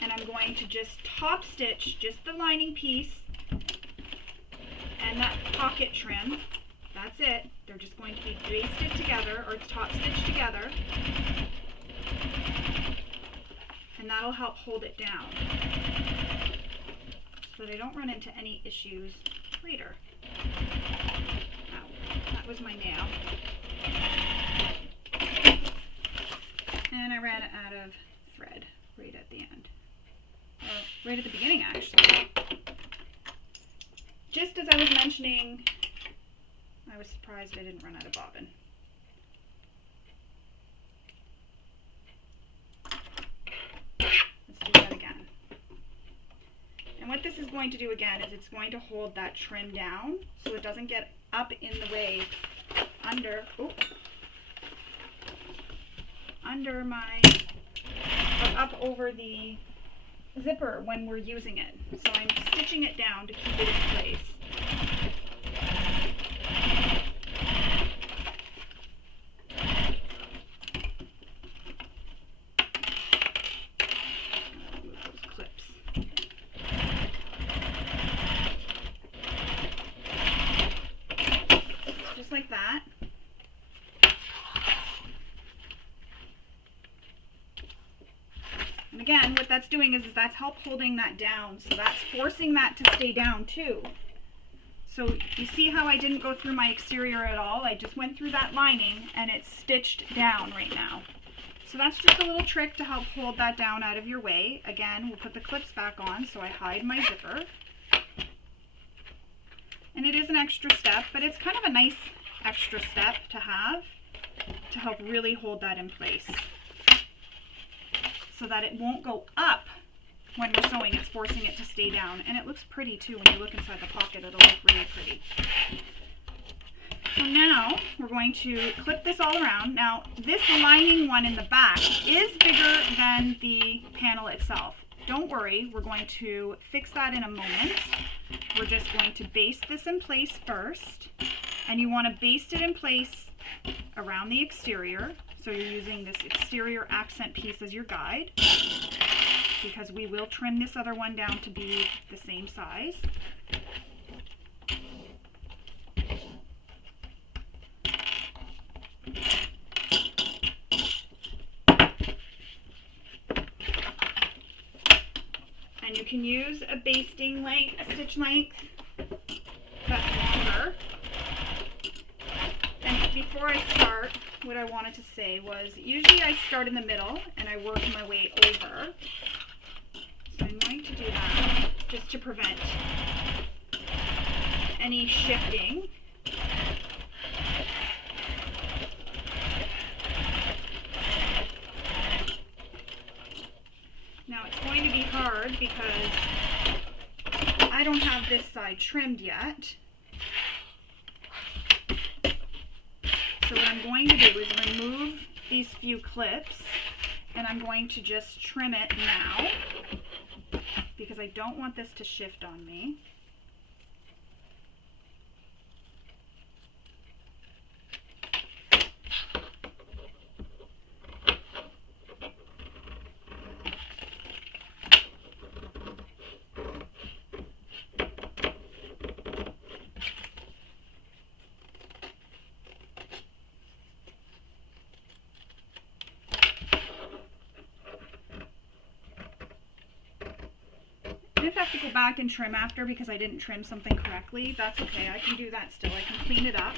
and I'm going to just top stitch just the lining piece and that pocket trim. That's it. They're just going to be basted together or top stitched together, and that'll help hold it down so they don't run into any issues later. Ow, that was my nail. And I ran out of thread right at the end. Right at the beginning, actually. Just as I was mentioning, I was surprised I didn't run out of bobbin. Let's do that again. And what this is going to do again is it's going to hold that trim down so it doesn't get up in the way under my, or up over the zipper when we're using it. So I'm stitching it down to keep it in place. Move those clips. Just like that. And again, what that's doing is that's help holding that down. So that's forcing that to stay down too. So you see how I didn't go through my exterior at all? I just went through that lining and it's stitched down right now. So that's just a little trick to help hold that down out of your way. Again, we'll put the clips back on so I hide my zipper. And it is an extra step, but it's kind of a nice extra step to have to help really hold that in place, so that it won't go up when we're sewing. It's forcing it to stay down, and it looks pretty too. When you look inside the pocket, it'll look really pretty. So now we're going to clip this all around. Now this lining one in the back is bigger than the panel itself. Don't worry, we're going to fix that in a moment. We're just going to baste this in place first, and you want to baste it in place around the exterior. So you're using this exterior accent piece as your guide, because we will trim this other one down to be the same size. And you can use a basting length, a stitch length that's longer. And before I start, what I wanted to say was usually I start in the middle and I work my way over. So I'm going to do that just to prevent any shifting. Now it's going to be hard because I don't have this side trimmed yet. So what I'm going to do is remove these few clips, and I'm going to just trim it now because I don't want this to shift on me. If I have to go back and trim after because I didn't trim something correctly, that's okay. I can do that still. I can clean it up.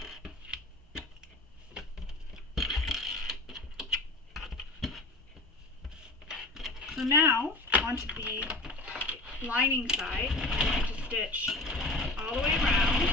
So now, onto the lining side, I'm going to stitch all the way around.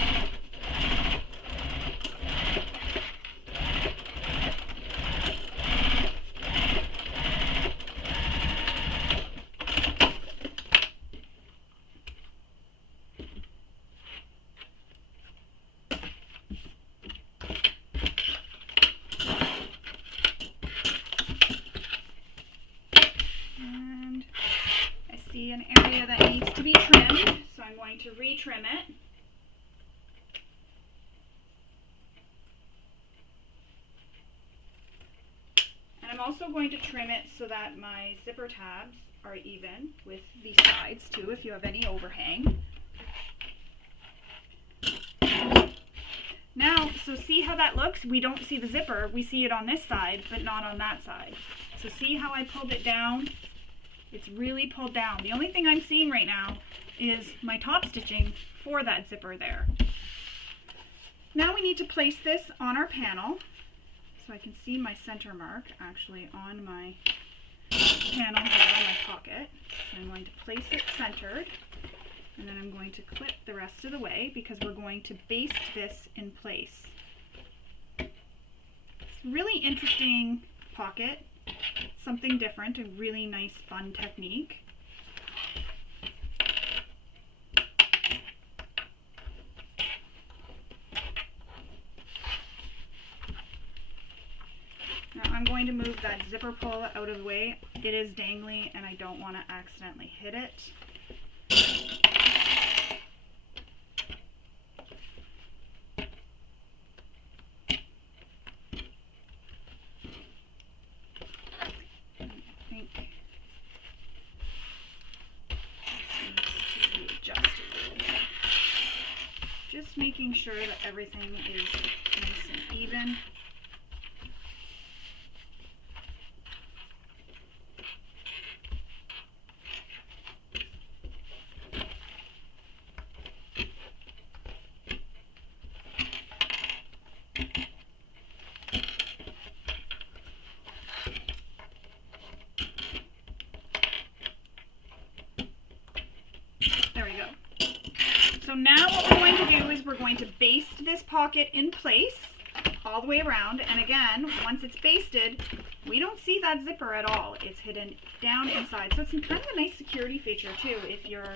An area that needs to be trimmed, so I'm going to retrim it. And I'm also going to trim it so that my zipper tabs are even with the sides too, if you have any overhang. Now, so see how that looks? We don't see the zipper, we see it on this side, but not on that side. So see how I pulled it down? It's really pulled down. The only thing I'm seeing right now is my top stitching for that zipper there. Now we need to place this on our panel. So I can see my center mark actually on my panel here on my pocket. So I'm going to place it centered, and then I'm going to clip the rest of the way because we're going to baste this in place. It's a really interesting pocket. Something different, a really nice fun technique. Now I'm going to move that zipper pull out of the way. It is dangly and I don't want to accidentally hit it. Just making sure that everything is nice and even. There we go. So now what we're going to do is we're going to baste this pocket in place all the way around, and again, once it's basted, we don't see that zipper at all. It's hidden down inside. So it's kind of a nice security feature too. If you're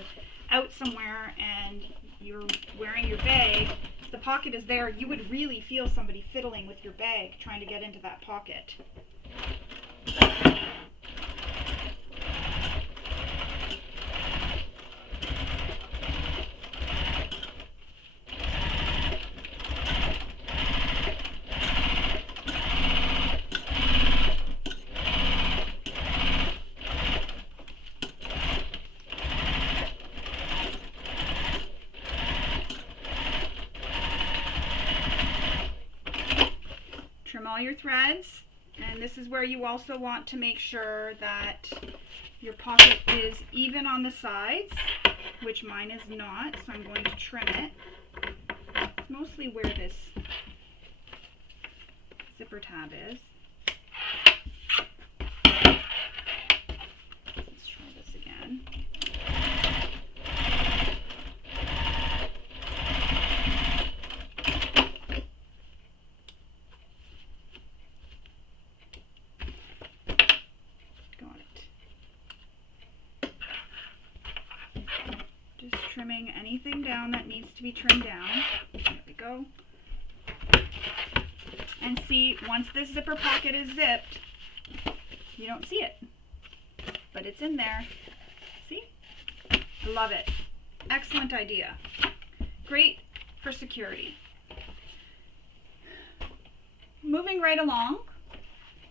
out somewhere and you're wearing your bag, if the pocket is there, you would really feel somebody fiddling with your bag trying to get into that pocket. Trim all your threads, and this is where you also want to make sure that your pocket is even on the sides, which mine is not, so I'm going to trim it. It's mostly where this zipper tab is. Let's try this again. Trimming anything down that needs to be trimmed down. There we go. And see, once this zipper pocket is zipped, you don't see it, but it's in there. See? I love it. Excellent idea. Great for security. Moving right along,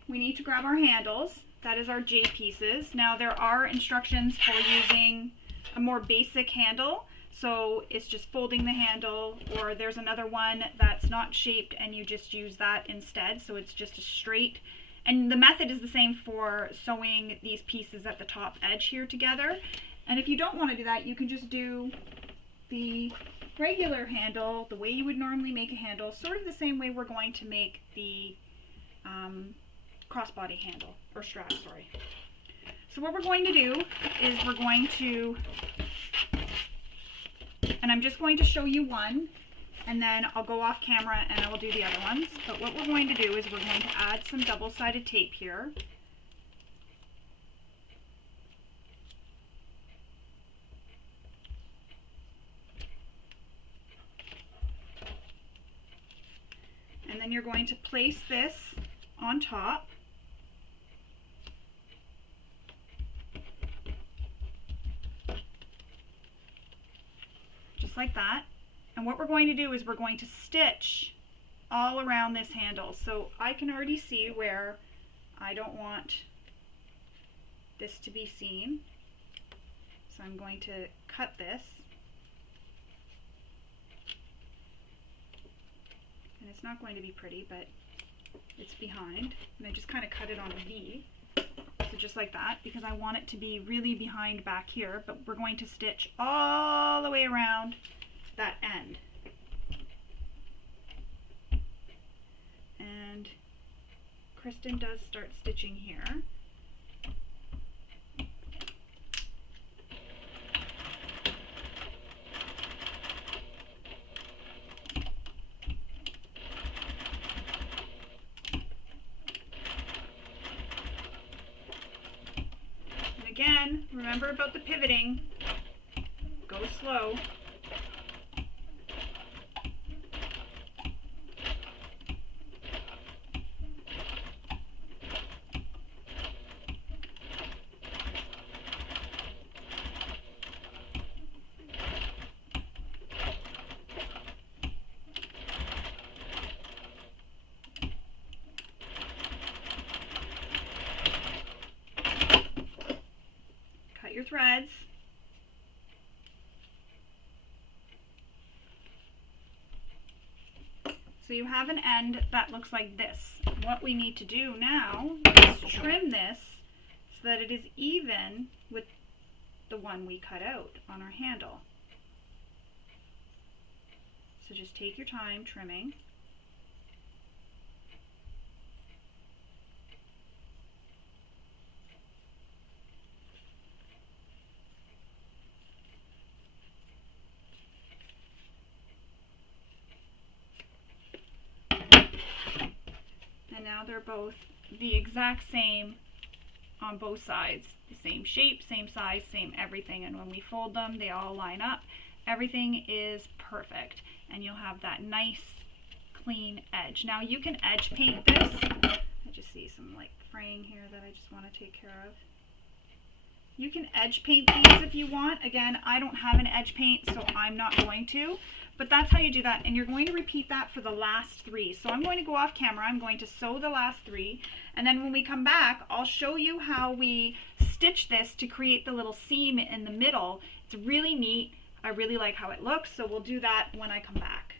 we need to grab our handles. That is our J pieces. Now there are instructions for using a more basic handle, so it's just folding the handle, or there's another one that's not shaped and you just use that instead, so it's just a straight. And the method is the same for sewing these pieces at the top edge here together, And if you don't want to do that, you can just do the regular handle the way you would normally make a handle, sort of the same way we're going to make the crossbody handle, or strap, sorry. So what we're going to do is we're going to, and I'm just going to show you one, and then I'll go off camera and I will do the other ones. But what we're going to do is we're going to add some double-sided tape here. And then you're going to place this on top. Just like that. And what we're going to do is we're going to stitch all around this handle. So I can already see where I don't want this to be seen. So I'm going to cut this. And it's not going to be pretty, but it's behind. And I just kind of cut it on a V. So just like that, because I want it to be really behind back here, but we're going to stitch all the way around that end. And Kristen does start stitching here. Again, remember about the pivoting. Go slow. Your threads. So you have an end that looks like this. What we need to do now is trim this so that it is even with the one we cut out on our handle. So just take your time trimming. Now they're both the exact same on both sides. The same shape, same size, same everything. And when we fold them, they all line up. Everything is perfect. And you'll have that nice, clean edge. Now you can edge paint this. I just see some like fraying here that I just want to take care of. You can edge paint these if you want. Again, I don't have an edge paint, so I'm not going to. But that's how you do that, and you're going to repeat that for the last 3. So I'm going to go off camera, I'm going to sew the last 3, and then when we come back, I'll show you how we stitch this to create the little seam in the middle. It's really neat. I really like how it looks, so we'll do that when I come back.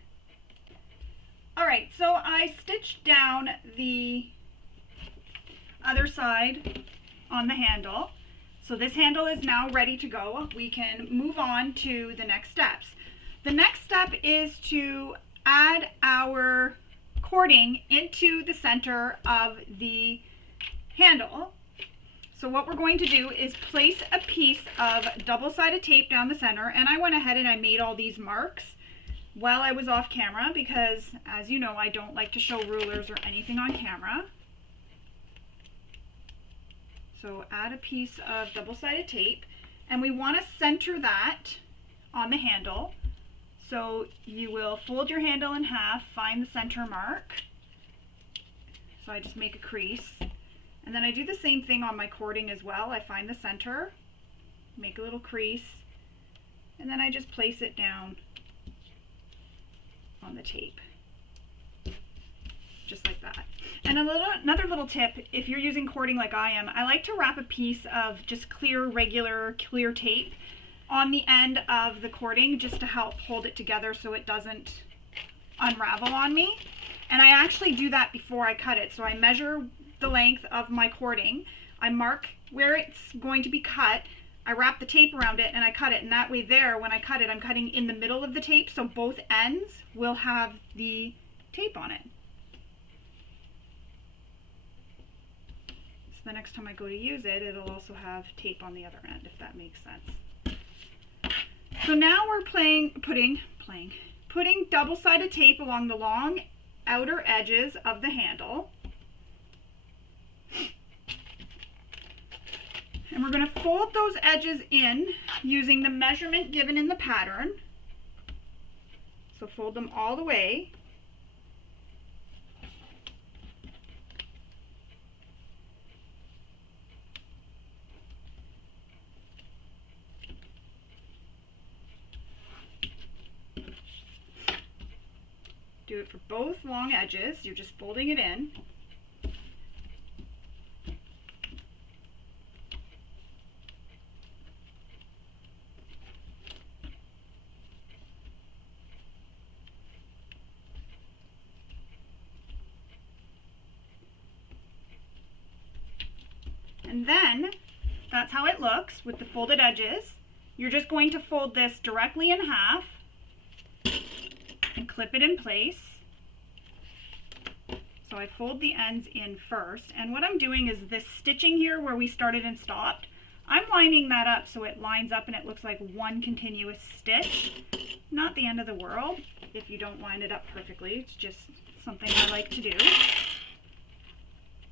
Alright, so I stitched down the other side on the handle. So this handle is now ready to go. We can move on to the next steps. The next step is to add our cording into the center of the handle. So what we're going to do is place a piece of double-sided tape down the center, and I went ahead and I made all these marks while I was off camera because, as you know, I don't like to show rulers or anything on camera. So add a piece of double-sided tape, and we want to center that on the handle. So you will fold your handle in half, find the center mark. So I just make a crease. And then I do the same thing on my cording as well. I find the center, make a little crease, and then I just place it down on the tape. Just like that. And another little tip, if you're using cording like I am, I like to wrap a piece of just regular clear tape on the end of the cording just to help hold it together so it doesn't unravel on me. And I actually do that before I cut it. So I measure the length of my cording, I mark where it's going to be cut, I wrap the tape around it and I cut it, and that way there, when I cut it, I'm cutting in the middle of the tape, so both ends will have the tape on it. So the next time I go to use it, it'll also have tape on the other end, if that makes sense. So now we're putting double-sided tape along the long outer edges of the handle. And we're going to fold those edges in using the measurement given in the pattern. So fold them all the way. Do it for both long edges. You're just folding it in. And then that's how it looks with the folded edges. You're just going to fold this directly in half and clip it in place. So I fold the ends in first, and what I'm doing is this stitching here where we started and stopped, I'm lining that up so it lines up and it looks like one continuous stitch. Not the end of the world if you don't line it up perfectly, it's just something I like to do.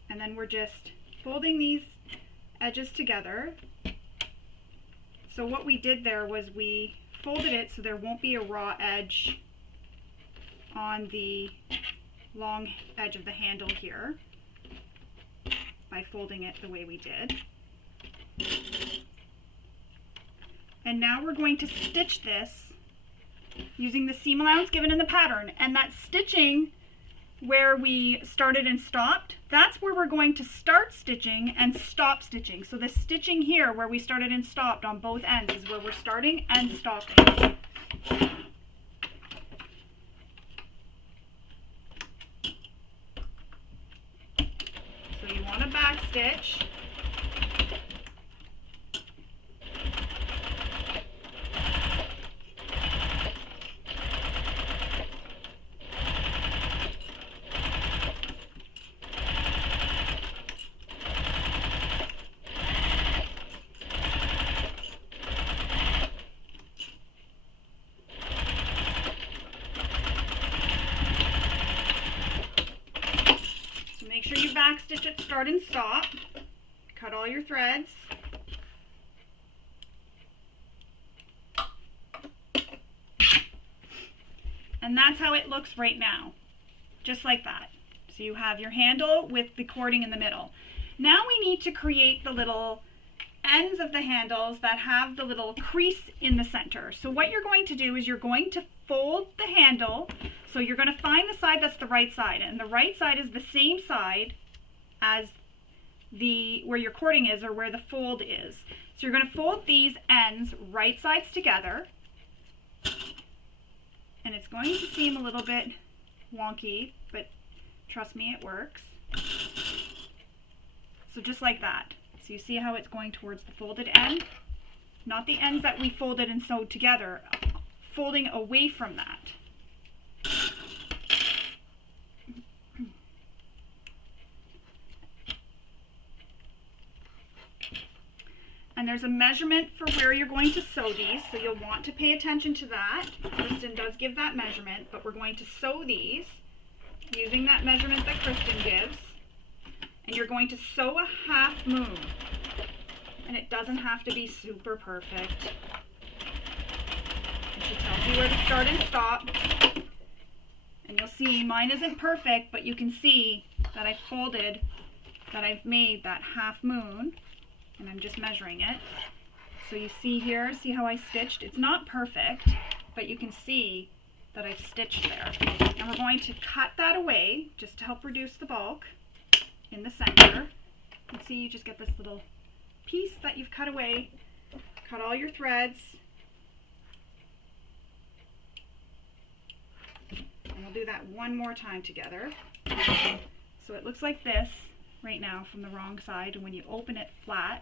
And then we're just folding these edges together. So what we did there was we folded it so there won't be a raw edge on the long edge of the handle here by folding it the way we did. And now we're going to stitch this using the seam allowance given in the pattern, and that stitching where we started and stopped, that's where we're going to start stitching and stop stitching. So the stitching here where we started and stopped on both ends is where we're starting and stopping. So you want to back stitch. Make sure you back stitch at start and stop. Cut all your threads. And that's how it looks right now. Just like that. So you have your handle with the cording in the middle. Now we need to create the little ends of the handles that have the little crease in the center. So what you're going to do is you're going to fold the handle. So you're going to find the side that's the right side, and the right side is the same side as where your cording is or where the fold is. So you're going to fold these ends right sides together, and it's going to seem a little bit wonky, but trust me, it works. So just like that. So you see how it's going towards the folded end? Not the ends that we folded and sewed together, folding away from that. And there's a measurement for where you're going to sew these, so you'll want to pay attention to that. Kristen does give that measurement, but we're going to sew these using that measurement that Kristen gives. And you're going to sew a half moon. And it doesn't have to be super perfect. And she tells you where to start and stop. And you'll see mine isn't perfect, but you can see that I folded, that I've made that half moon, and I'm just measuring it. So you see here, see how I stitched? It's not perfect, but you can see that I've stitched there. And we're going to cut that away just to help reduce the bulk in the center. You can see you just get this little piece that you've cut away. Cut all your threads. And we'll do that one more time together. So it looks like this right now from the wrong side, and when you open it flat,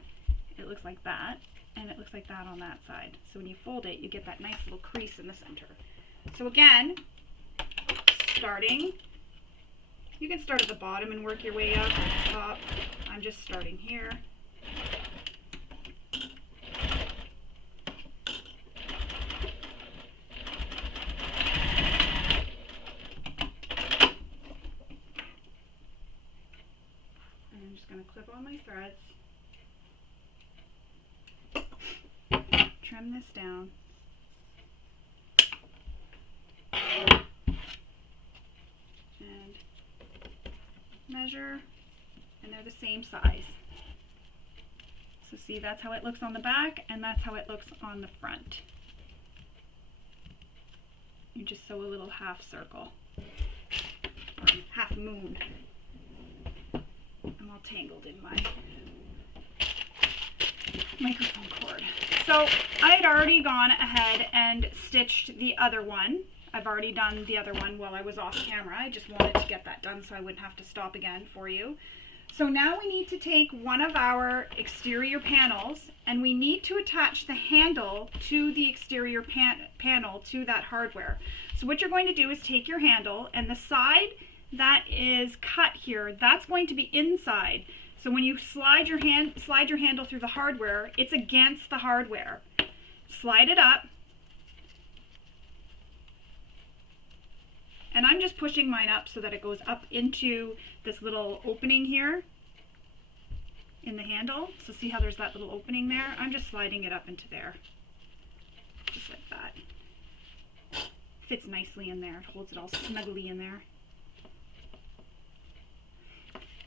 it looks like that. and it looks like that on that side. So when you fold it, you get that nice little crease in the center. So again, starting, you can start at the bottom and work your way up to the top. I'm just starting here. And I'm just going to clip on my threads. Trim this down. And measure, and they're the same size. So see, that's how it looks on the back, and that's how it looks on the front. You just sew a little half circle, or half moon. I'm all tangled in my microphone cord. So I had already gone ahead and stitched the other one. I've already done the other one while I was off camera. I just wanted to get that done so I wouldn't have to stop again for you. So now we need to take one of our exterior panels and we need to attach the handle to the exterior panel to that hardware. So what you're going to do is take your handle, and the side that is cut here, that's going to be inside. So when you slide your handle through the hardware, it's against the hardware. Slide it up. And I'm just pushing mine up so that it goes up into this little opening here in the handle. So see how there's that little opening there? I'm just sliding it up into there. Just like that. Fits nicely in there. It holds it all snugly in there.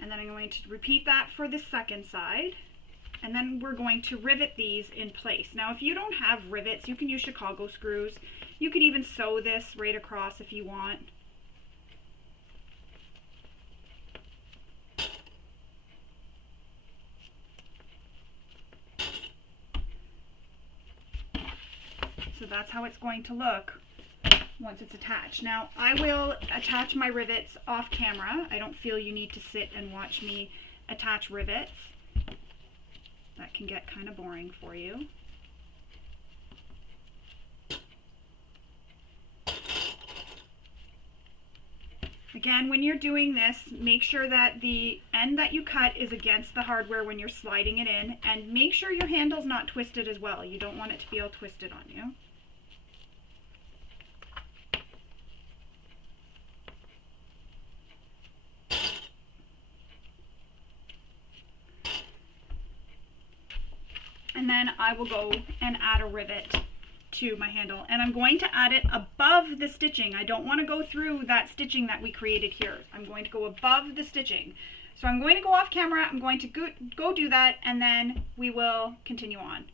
And then I'm going to repeat that for the second side. And then we're going to rivet these in place. Now if you don't have rivets, you can use Chicago screws. You could even sew this right across if you want. So that's how it's going to look once it's attached. Now I will attach my rivets off camera. I don't feel you need to sit and watch me attach rivets. That can get kind of boring for you. Again, when you're doing this, make sure that the end that you cut is against the hardware when you're sliding it in, and make sure your handle's not twisted as well. You don't want it to be all twisted on you. And then I will go and add a rivet to my handle, and I'm going to add it above the stitching. I don't want to go through that stitching that we created here. I'm going to go above the stitching. So I'm going to go off camera, I'm going to go do that, and then we will continue on.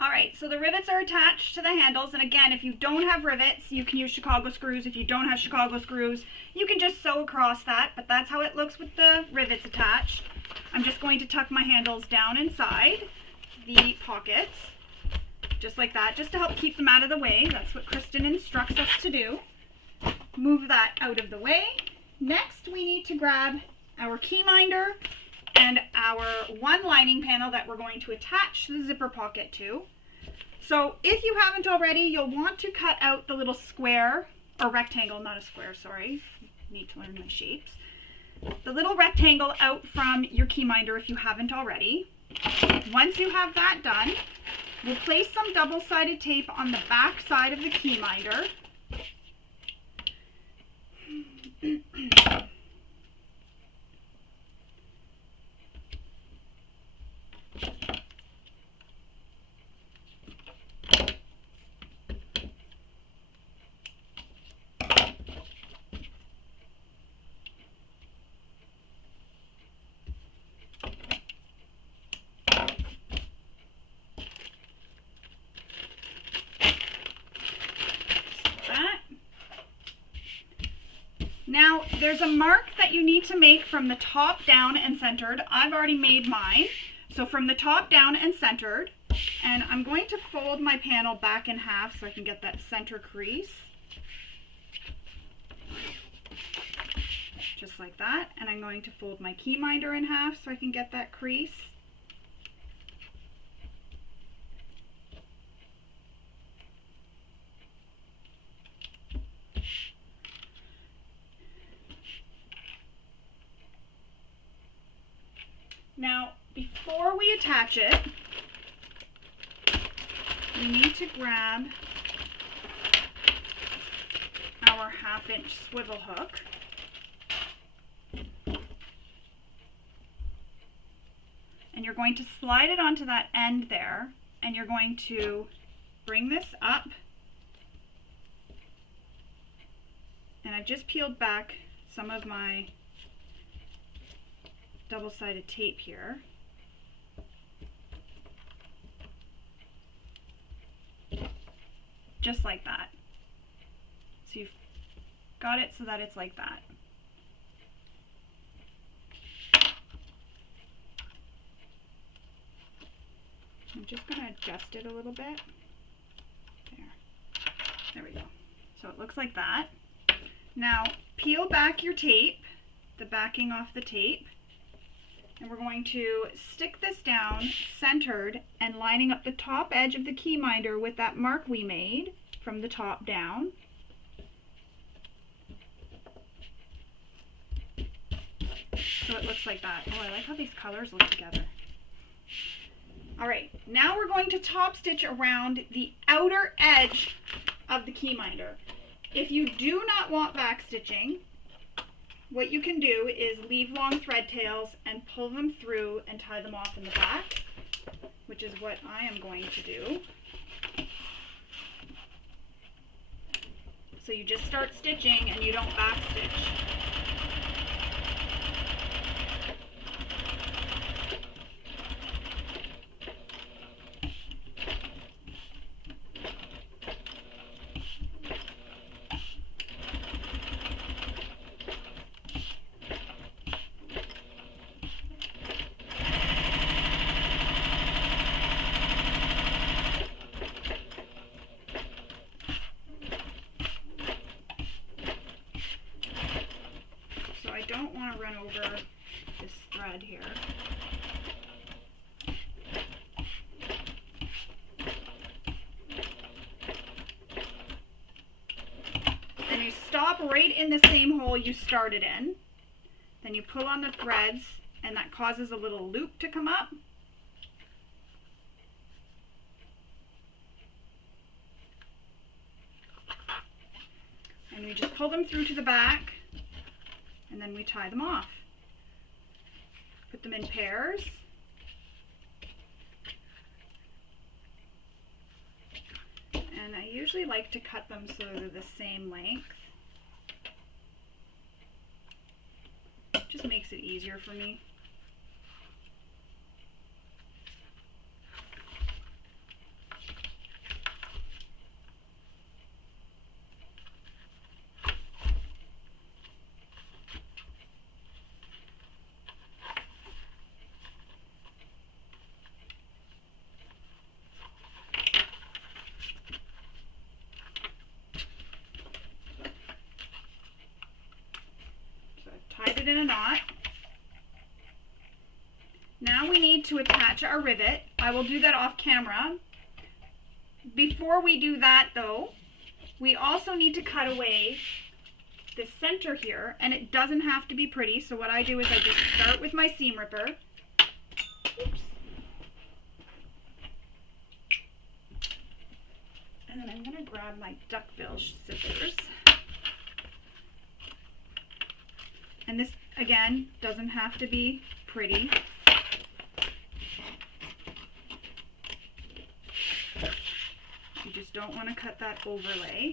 Alright, so the rivets are attached to the handles, and again, if you don't have rivets, you can use Chicago screws. If you don't have Chicago screws, you can just sew across that, but that's how it looks with the rivets attached. I'm just going to tuck my handles down inside the pockets, just like that, just to help keep them out of the way. That's what Kristen instructs us to do. Move that out of the way. Next, we need to grab our key minder and our one lining panel that we're going to attach the zipper pocket to. So if you haven't already, you'll want to cut out the little square, or rectangle, not a square, sorry. Need to learn my shapes. The little rectangle out from your key minder if you haven't already. Once you have that done, we'll place some double-sided tape on the back side of the key minder. Now, there's a mark that you need to make from the top down and centered. I've already made mine. So from the top down and centered, and I'm going to fold my panel back in half so I can get that center crease. Just like that. And I'm going to fold my key minder in half so I can get that crease. Now, before we attach it, we need to grab our 1/2-inch swivel hook. And you're going to slide it onto that end there, and you're going to bring this up. And I've just peeled back some of my double-sided tape here. Just like that. So you've got it so that it's like that. I'm just going to adjust it a little bit. There we go. So it looks like that. Now peel back your tape, the backing off the tape, and we're going to stick this down centered and lining up the top edge of the key minder with that mark we made from the top down. So it looks like that. Oh, I like how these colors look together. Alright, now we're going to top stitch around the outer edge of the key minder. If you do not want back stitching, what you can do is leave long thread tails and pull them through and tie them off in the back, which is what I am going to do. So you just start stitching and you don't back stitch. I don't want to run over this thread here. And you stop right in the same hole you started in. Then you pull on the threads, and that causes a little loop to come up. And we just pull them through to the back. And then we tie them off. Put them in pairs. And I usually like to cut them so they're the same length. Just makes it easier for me. Tied it in a knot. Now we need to attach our rivet. I will do that off camera. Before we do that though, we also need to cut away the center here, and it doesn't have to be pretty. So what I do is I just start with my seam ripper. Oops. And then I'm going to grab my duckbill scissors. And this, again, doesn't have to be pretty. You just don't want to cut that overlay.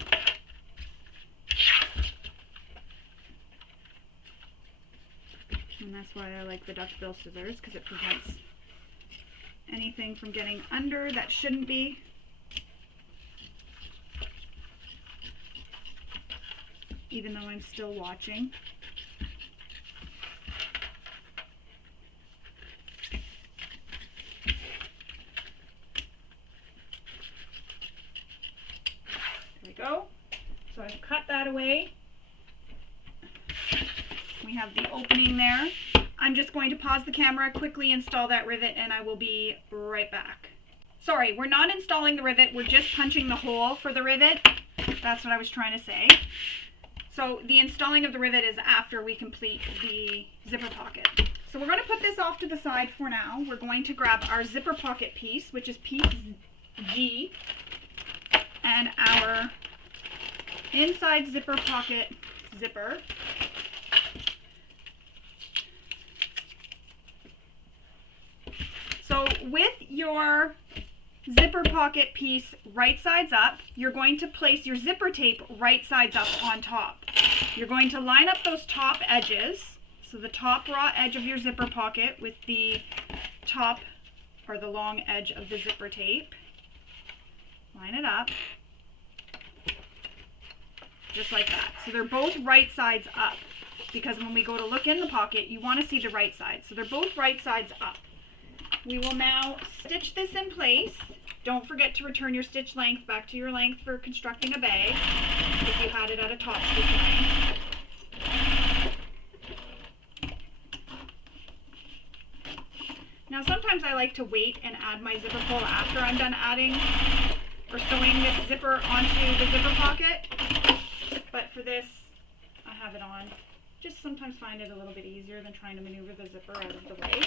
And that's why I like the duckbill scissors, because it prevents anything from getting under that shouldn't be. Even though I'm still watching. Go. So I've cut that away. We have the opening there. I'm just going to pause the camera, quickly install that rivet, and I will be right back. Sorry, we're not installing the rivet, we're just punching the hole for the rivet. That's what I was trying to say. So the installing of the rivet is after we complete the zipper pocket. So we're going to put this off to the side for now. We're going to grab our zipper pocket piece, which is piece G, and our inside zipper pocket zipper. So with your zipper pocket piece right sides up, you're going to place your zipper tape right sides up on top. You're going to line up those top edges, so the top raw edge of your zipper pocket with the top or the long edge of the zipper tape. Line it up, just like that. So they're both right sides up, because when we go to look in the pocket, you want to see the right side. So they're both right sides up. We will now stitch this in place. Don't forget to return your stitch length back to your length for constructing a bag, if you had it at a top stitch length. Now sometimes I like to wait and add my zipper pull after I'm done adding or sewing this zipper onto the zipper pocket, but for this I have it on. Just sometimes find it a little bit easier than trying to maneuver the zipper out of the way.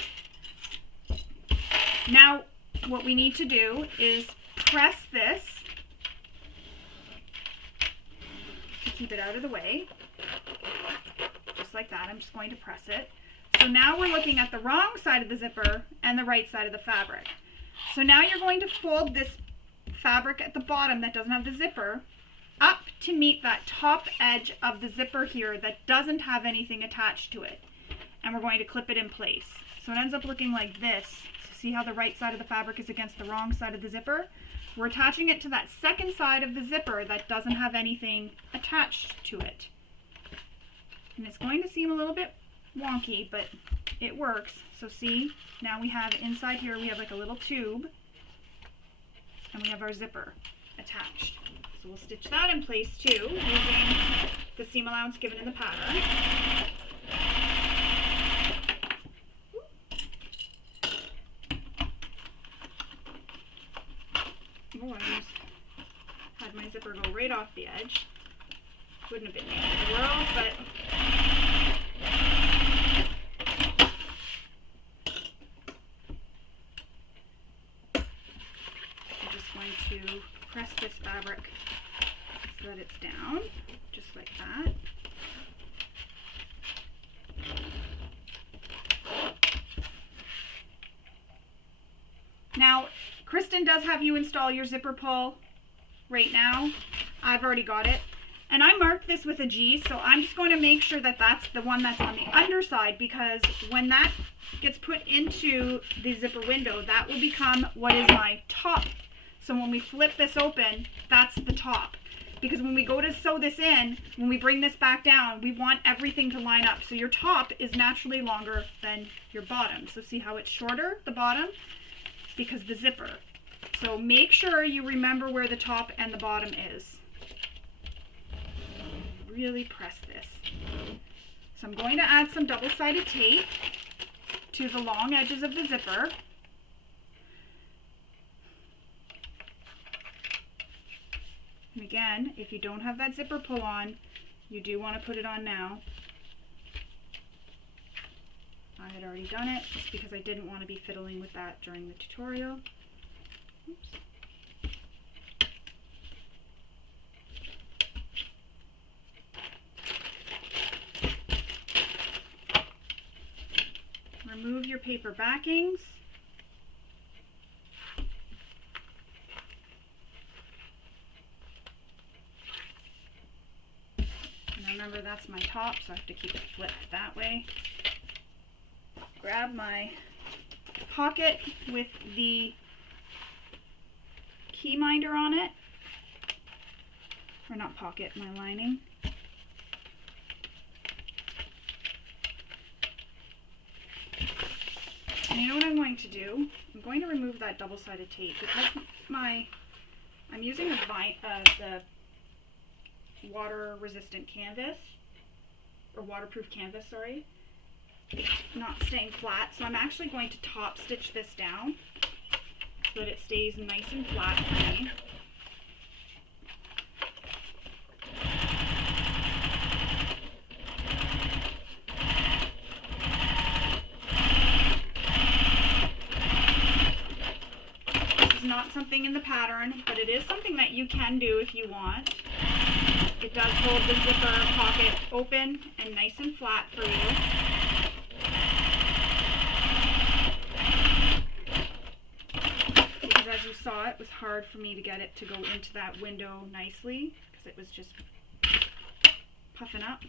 Now what we need to do is press this to keep it out of the way, just like that. I'm just going to press it. So now we're looking at the wrong side of the zipper and the right side of the fabric. So now you're going to fold this fabric at the bottom that doesn't have the zipper up to meet that top edge of the zipper here that doesn't have anything attached to it. And we're going to clip it in place. So it ends up looking like this. So see how the right side of the fabric is against the wrong side of the zipper? We're attaching it to that second side of the zipper that doesn't have anything attached to it. And it's going to seem a little bit wonky, but it works. So see, now we have inside here, we have like a little tube, and we have our zipper attached. So we'll stitch that in place too, using the seam allowance given in the pattern. Oh, I just had my zipper go right off the edge. Wouldn't have been the end of the world, but I'm just going to press this fabric so that it's down, just like that. Now, Kristen does have you install your zipper pull right now. I've already got it. And I marked this with a G, so I'm just going to make sure that that's the one that's on the underside, because when that gets put into the zipper window, that will become what is my top. So when we flip this open, that's the top. Because when we go to sew this in, when we bring this back down, we want everything to line up. So your top is naturally longer than your bottom. So see how it's shorter, the bottom? Because the zipper. So make sure you remember where the top and the bottom is. Really press this. So I'm going to add some double-sided tape to the long edges of the zipper. And again, if you don't have that zipper pull on, you do want to put it on now. I had already done it just because I didn't want to be fiddling with that during the tutorial. Oops. Remove your paper backings. And remember, that's my top, so I have to keep it flipped that way. Grab my pocket with the key minder on it, or not pocket, my lining. And you know what I'm going to do? I'm going to remove that double-sided tape because I'm using the water-resistant canvas, or waterproof canvas, sorry. It's not staying flat, so I'm actually going to top stitch this down so that it stays nice and flat for me. something in the pattern, but it is something that you can do if you want. It does hold the zipper pocket open and nice and flat for you. Because as you saw, it was hard for me to get it to go into that window nicely because it was just puffing up.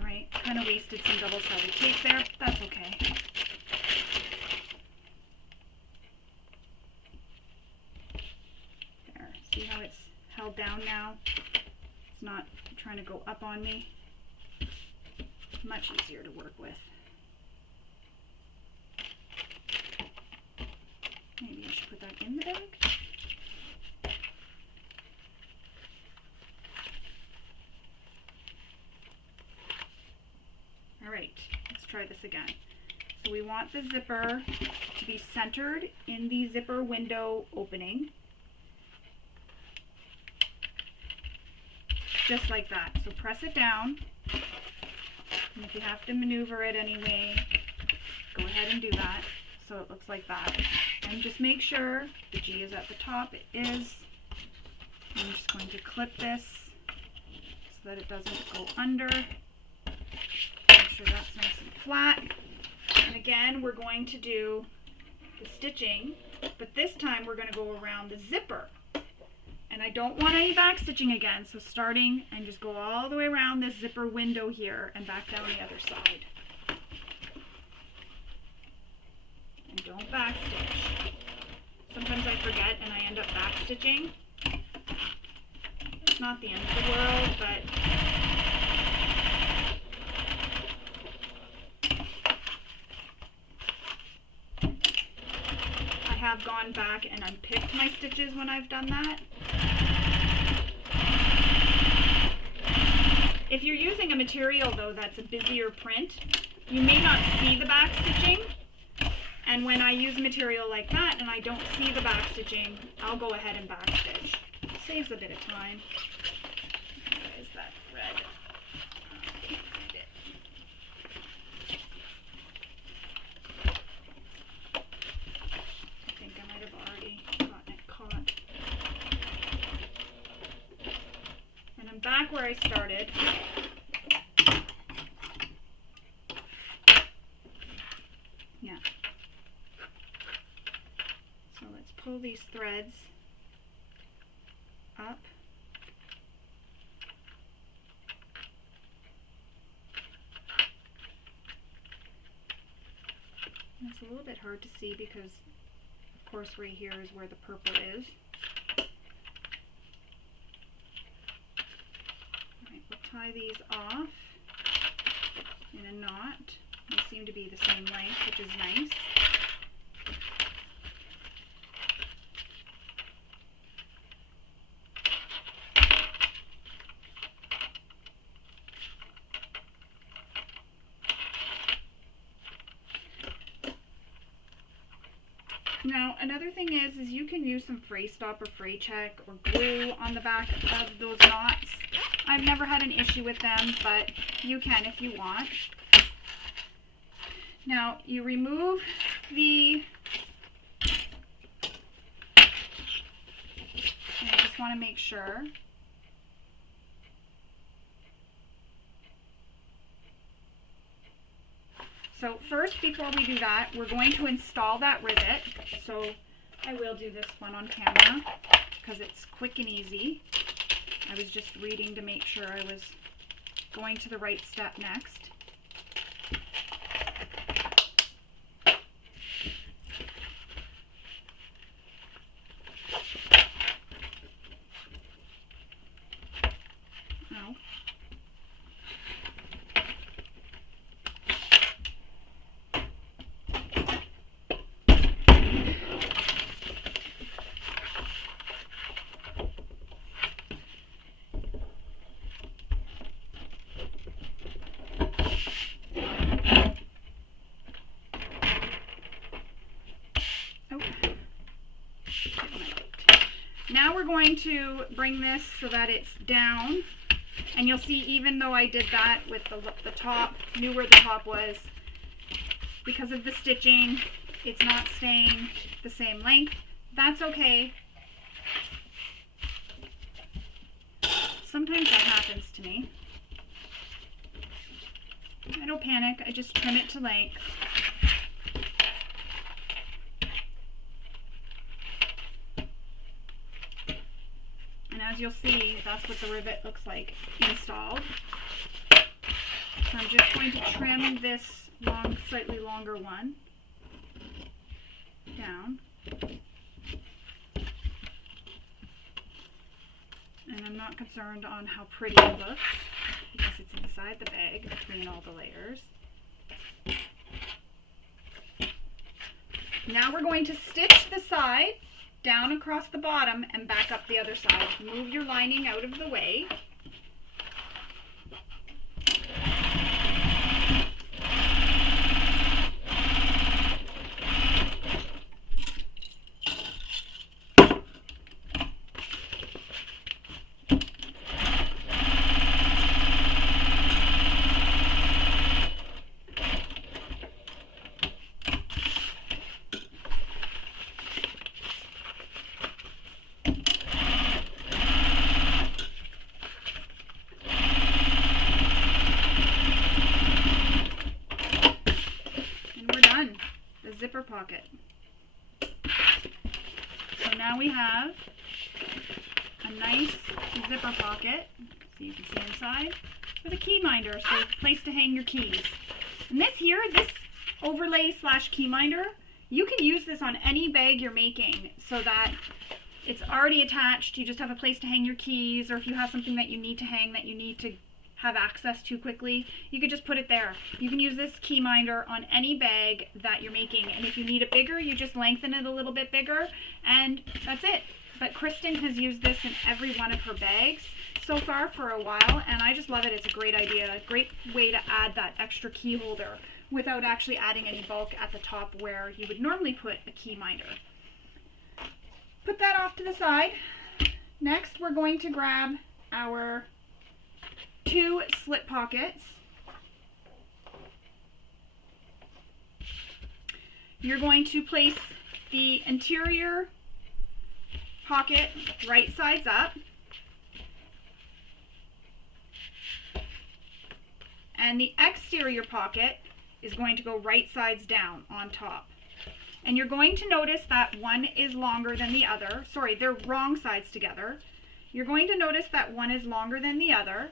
Alright, kind of wasted some double-sided tape there, but that's okay. There, see how it's held down now? It's not trying to go up on me. Much easier to work with. Maybe I should put that in the bag. Alright, let's try this again. So we want the zipper to be centered in the zipper window opening. Just like that. So press it down. And if you have to maneuver it anyway, go ahead and do that. So it looks like that. And just make sure the G is at the top. It is. I'm just going to clip this so that it doesn't go under. Make sure that's nice and flat. And again, we're going to do the stitching, but this time we're going to go around the zipper. And I don't want any back stitching again, so starting and just go all the way around this zipper window here and back down the other side. And don't back stitch. Sometimes I forget and I end up back stitching. It's not the end of the world, but I have gone back and unpicked my stitches when I've done that. If you're using a material though that's a busier print, you may not see the back stitching. And when I use material like that and I don't see the back stitching, I'll go ahead and back stitch. It saves a bit of time. Where is that thread? I can't find it. I think I might have already gotten it caught. And I'm back where I started. Yeah. So let's pull these threads up. And it's a little bit hard to see because, of course, right here is where the purple is. Alright, we'll tie these off in a knot. They seem to be the same length, which is nice. Now, another thing is you can use some fray stop or fray check or glue on the back of those knots. I've never had an issue with them, but you can if you want. Now, you remove the, and I just want to make sure. So first, before we do that, we're going to install that rivet. So I will do this one on camera because it's quick and easy. I was just reading to make sure I was going to the right step next. Now we're going to bring this so that it's down, and you'll see even though I did that with the top, knew where the top was, because of the stitching, it's not staying the same length. That's okay. Sometimes that happens to me. I don't panic, I just trim it to length. And as you'll see, that's what the rivet looks like installed. So I'm just going to trim this slightly longer one down. And I'm not concerned on how pretty it looks because it's inside the bag between all the layers. Now we're going to stitch the side down across the bottom and back up the other side. Move your lining out of the way. Zipper pocket. So now we have a nice zipper pocket, so you can see inside, with a key minder, so a place to hang your keys. And this overlay / key minder, you can use this on any bag you're making so that it's already attached. You just have a place to hang your keys, or if you have something that you need to hang that you need to have access to quickly, you could just put it there. You can use this key minder on any bag that you're making, and if you need it bigger, you just lengthen it a little bit bigger, and that's it. But Kristen has used this in every one of her bags so far for a while, and I just love it. It's a great idea, a great way to add that extra key holder without actually adding any bulk at the top where you would normally put a key minder. Put that off to the side. Next, we're going to grab our 2 slit pockets. You're going to place the interior pocket right sides up, and the exterior pocket is going to go right sides down on top. And you're going to notice that one is longer than the other. Sorry, they're wrong sides together. You're going to notice that one is longer than the other.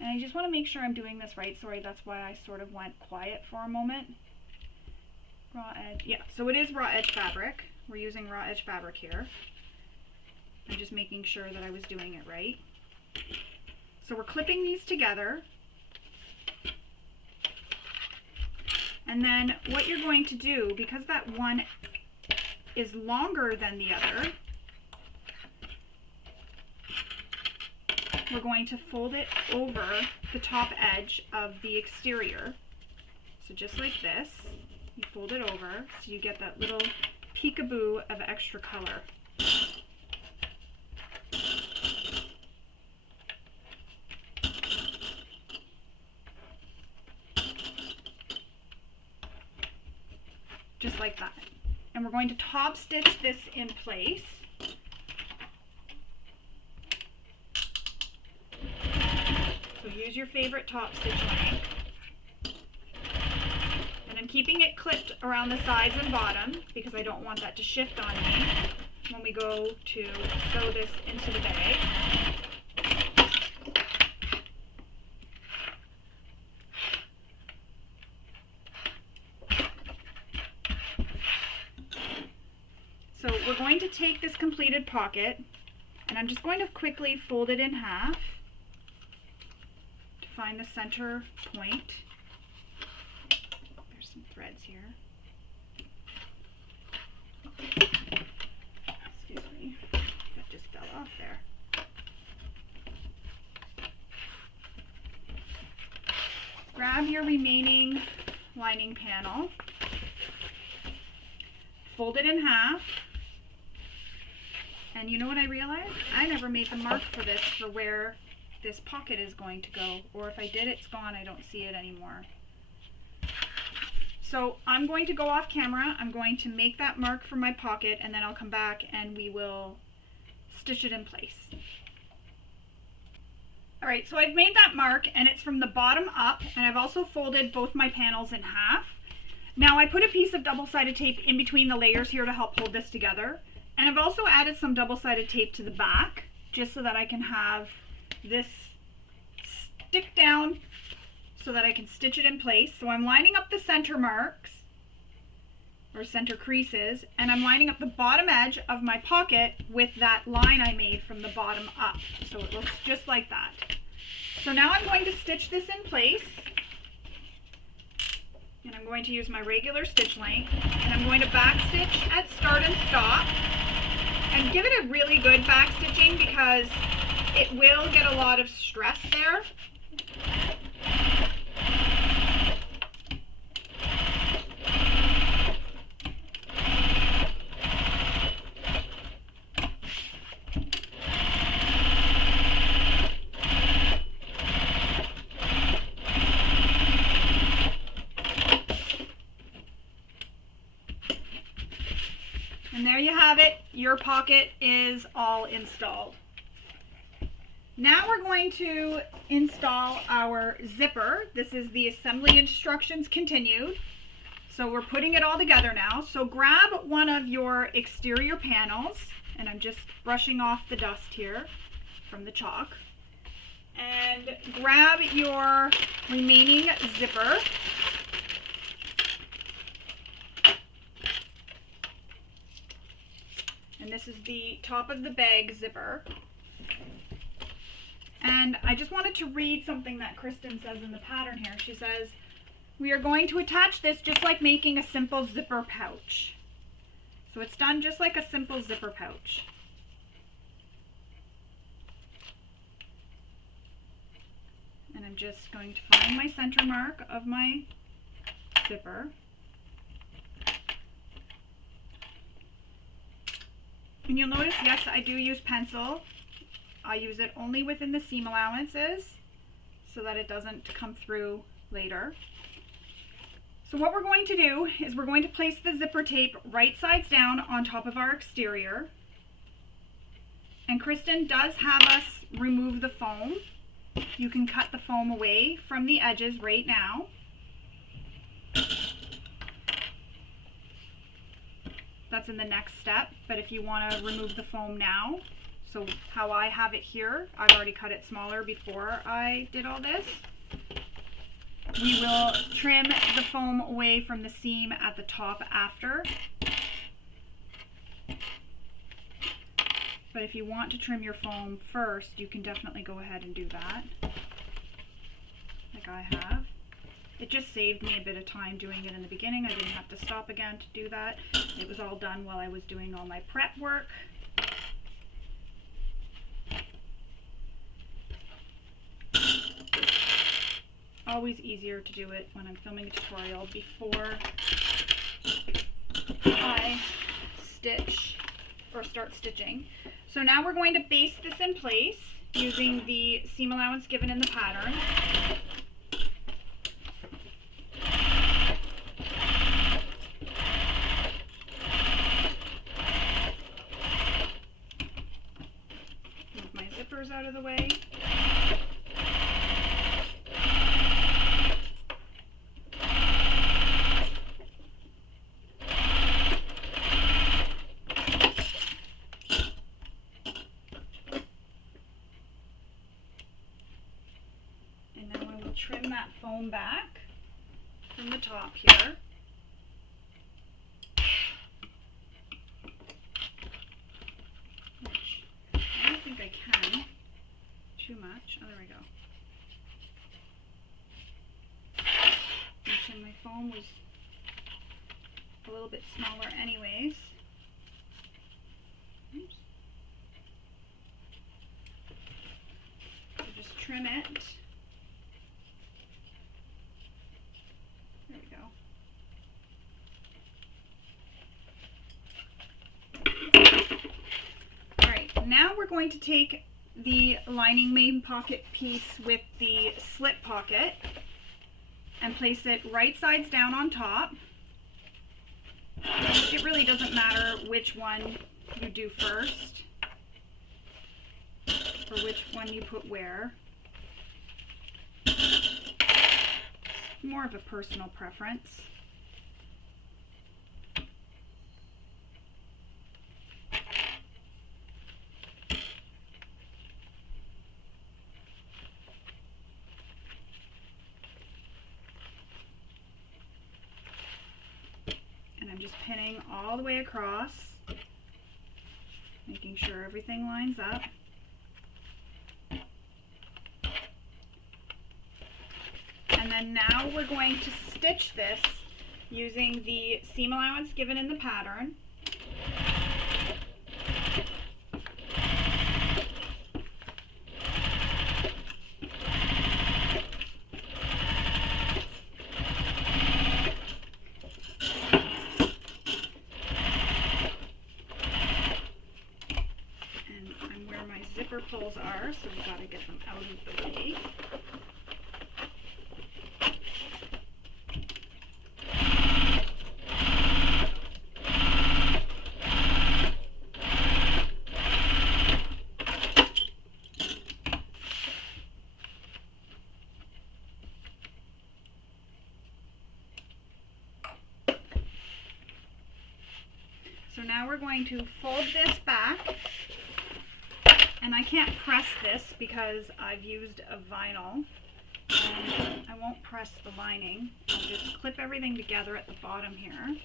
And I just want to make sure I'm doing this right. Sorry, that's why I sort of went quiet for a moment. Raw edge, yeah, so it is raw edge fabric. We're using raw edge fabric here. I'm just making sure that I was doing it right. So we're clipping these together. And then what you're going to do, because that one is longer than the other, we're going to fold it over the top edge of the exterior. So just like this, you fold it over so you get that little peekaboo of extra color. Just like that. And we're going to top stitch this in place. So use your favorite top stitch length. And I'm keeping it clipped around the sides and bottom because I don't want that to shift on me when we go to sew this into the bag. So we're going to take this completed pocket, and I'm just going to quickly fold it in half to find the center point. There's some threads here. Excuse me, that just fell off there. Grab your remaining lining panel, fold it in half, and you know what I realized? I never made the mark for this for where this pocket is going to go, or if I did, it's gone. I don't see it anymore. So I'm going to go off camera. I'm going to make that mark for my pocket, and then I'll come back and we will stitch it in place. Alright, so I've made that mark, and it's from the bottom up, and I've also folded both my panels in half. Now I put a piece of double-sided tape in between the layers here to help hold this together, and I've also added some double-sided tape to the back just so that I can have this stick down so that I can stitch it in place. So I'm lining up the center marks, or center creases, and I'm lining up the bottom edge of my pocket with that line I made from the bottom up. So it looks just like that. So now I'm going to stitch this in place, and I'm going to use my regular stitch length, and I'm going to back stitch at start and stop, and give it a really good back stitching because it will get a lot of stress there. And there you have it. Your pocket is all installed. Now we're going to install our zipper. This is the assembly instructions continued. So we're putting it all together now. So grab one of your exterior panels, and I'm just brushing off the dust here from the chalk. And grab your remaining zipper. And this is the top of the bag zipper. And I just wanted to read something that Kristen says in the pattern here. She says, we are going to attach this just like making a simple zipper pouch. So it's done just like a simple zipper pouch. And I'm just going to find my center mark of my zipper. And you'll notice, yes, I do use pencil. I use it only within the seam allowances so that it doesn't come through later. So what we're going to do is we're going to place the zipper tape right sides down on top of our exterior. And Kristen does have us remove the foam. You can cut the foam away from the edges right now. That's in the next step, but if you want to remove the foam now, so how I have it here, I've already cut it smaller before I did all this. We will trim the foam away from the seam at the top after. But if you want to trim your foam first, you can definitely go ahead and do that, like I have. It just saved me a bit of time doing it in the beginning. I didn't have to stop again to do that. It was all done while I was doing all my prep work. Always easier to do it when I'm filming a tutorial before I stitch or start stitching. So now we're going to baste this in place using the seam allowance given in the pattern. Move my zippers out of the way. Trim that foam back from the top here. Which I don't think I can too much. Oh, there we go. And my foam was a little bit smaller anyways. Oops. So just trim it. There we go. now we're going to take the lining main pocket piece with the slit pocket and place it right sides down on top. It really doesn't matter which one you do first or which one you put where. It's more of a personal preference. I'm just pinning all the way across, making sure everything lines up. And then now we're going to stitch this using the seam allowance given in the pattern. Zipper pulls are, so we've got to get them out of the way. So now we're going to fold this back. And I can't press this because I've used a vinyl, and I won't press the lining. I'll just clip everything together at the bottom here.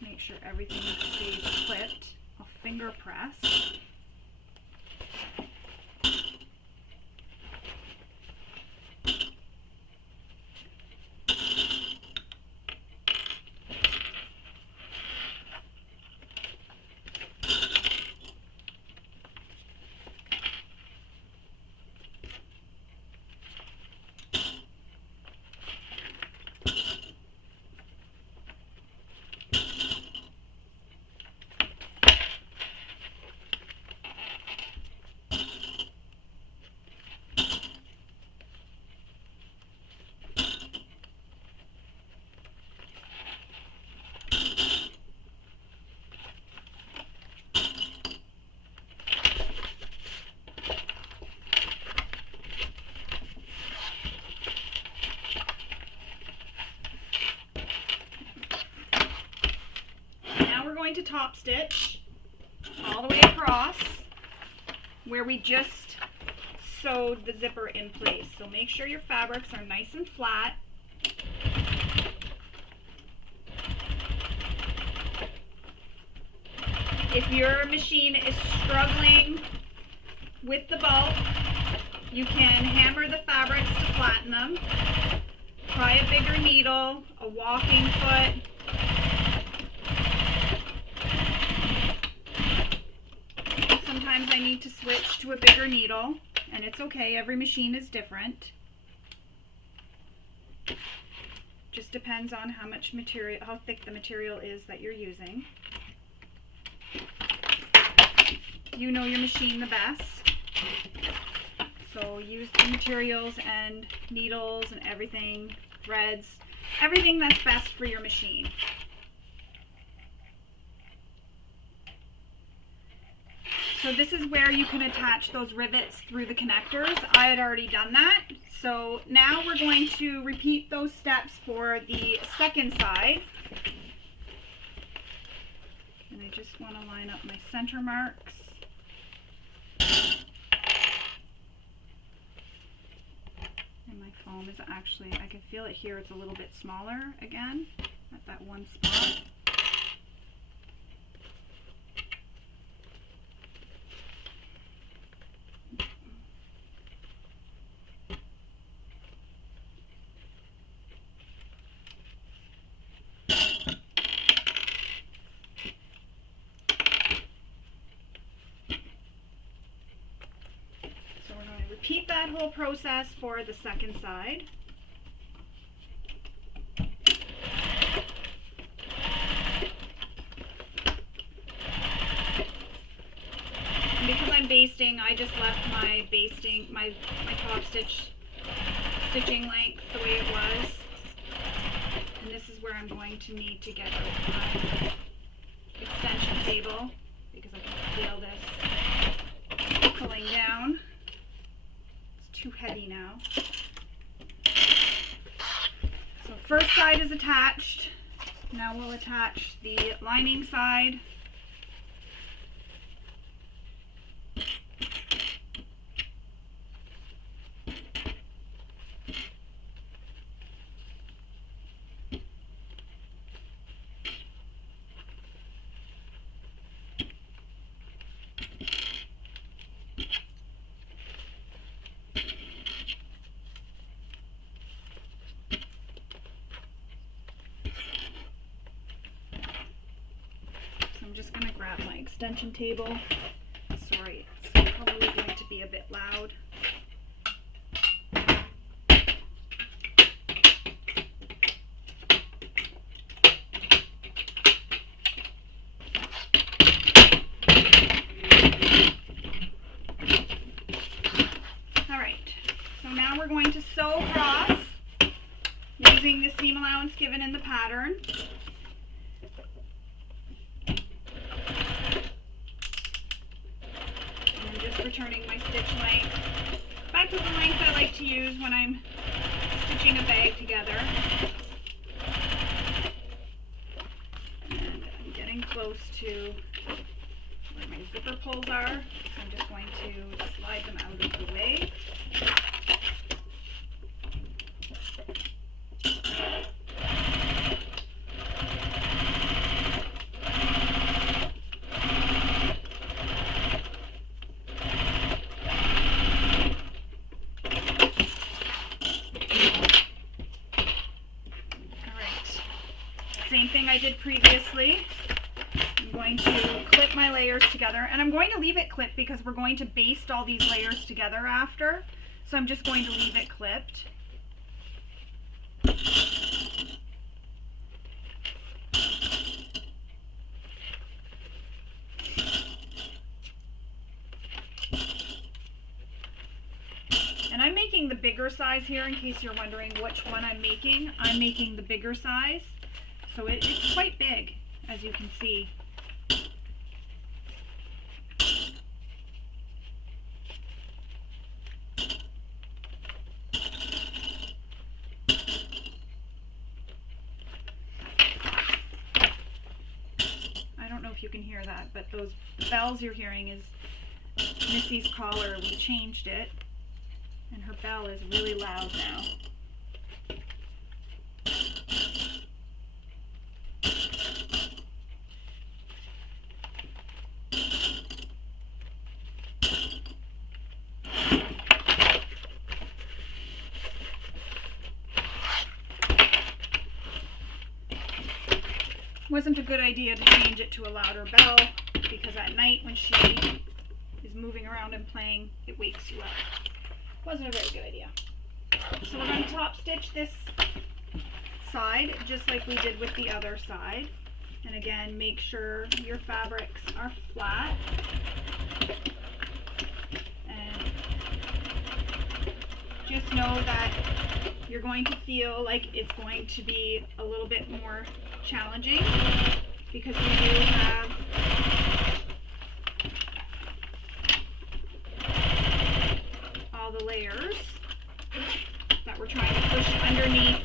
Make sure everything stays clipped. I'll finger press. Going to top stitch all the way across where we just sewed the zipper in place. So make sure your fabrics are nice and flat. If your machine is struggling with the bulk, you can hammer the fabrics to flatten them. Try a bigger needle, a walking foot. Sometimes I need to switch to a bigger needle, and it's okay, every machine is different. Just depends on how much material, how thick the material is that you're using. You know your machine the best, so use the materials and needles and everything, threads, everything that's best for your machine. So this is where you can attach those rivets through the connectors. I had already done that. So now we're going to repeat those steps for the second side. And I just want to line up my center marks. And my foam is actually, I can feel it here, it's a little bit smaller again at that one spot. Repeat that whole process for the second side. because I'm basting, I just left my top stitching length the way it was. And this is where I'm going to need to get out my extension table because I can feel this pulling down. It's too heavy now. So first side is attached. Now we'll attach the lining side. I'm just going to grab my extension table. Sorry, it's probably going to be a bit loud. Alright, so now we're going to sew across using the seam allowance given in the pattern. Returning my stitch length back to the length I like to use when I'm stitching a bag together. And I'm getting close to where my zipper pulls are, so I'm just going to slide them out of the way. Same thing I did previously. I'm going to clip my layers together, and I'm going to leave it clipped because we're going to baste all these layers together after. So I'm just going to leave it clipped. And I'm making the bigger size here in case you're wondering which one I'm making. I'm making the bigger size. So it's quite big, as you can see. I don't know if you can hear that, but those bells you're hearing is Missy's collar. We changed it, and her bell is really loud now. Wasn't a good idea to change it to a louder bell because at night when she is moving around and playing, it wakes you up. Wasn't a very good idea. So we're going to top stitch this side just like we did with the other side. And again, make sure your fabrics are flat. And just know that you're going to feel like it's going to be a little bit more challenging because we do have all the layers that we're trying to push underneath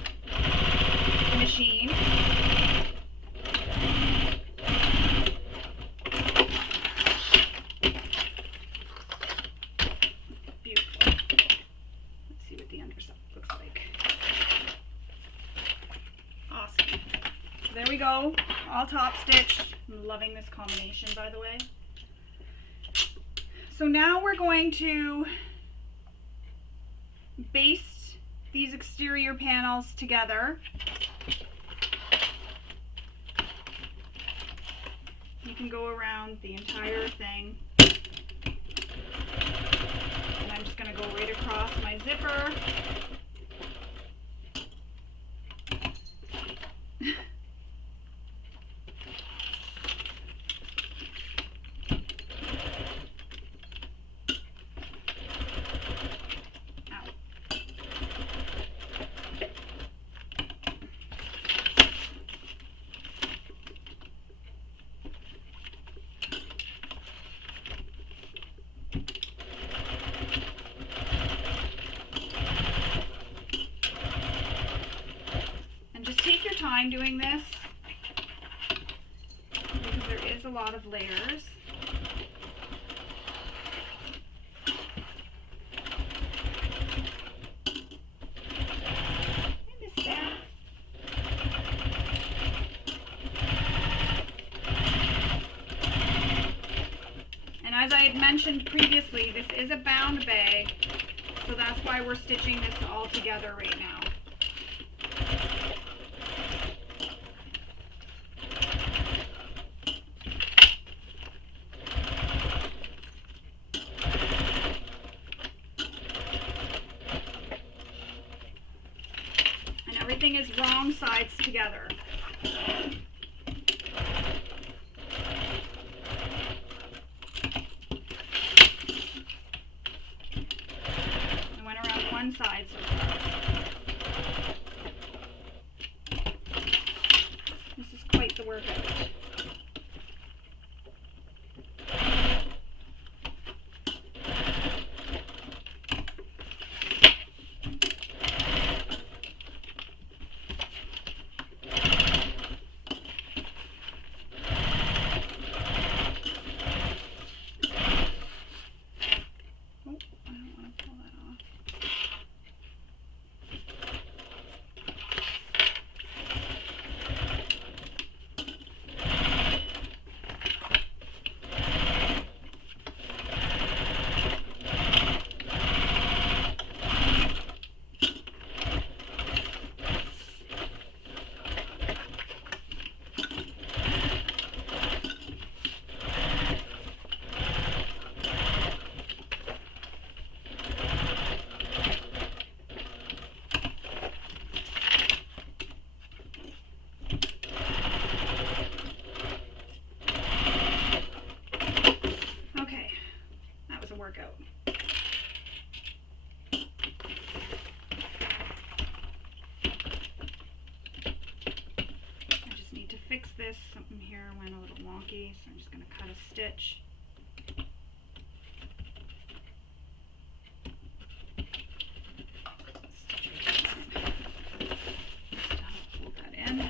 the machine. Beautiful. Let's see what the underside looks like. Awesome. So there we go, all top stitched. I'm loving this combination, by the way. So now we're going to baste these exterior panels together. You can go around the entire thing. And I'm just going to go right across my zipper. time doing this because there is a lot of layers. And as I had mentioned previously, this is a bound bag, so that's why we're stitching this all together right now. And everything is wrong sides together. One side so far. This is quite the workout. Workout. I just need to fix this. Something here went a little wonky, so I'm just going to cut a stitch. Pull that in.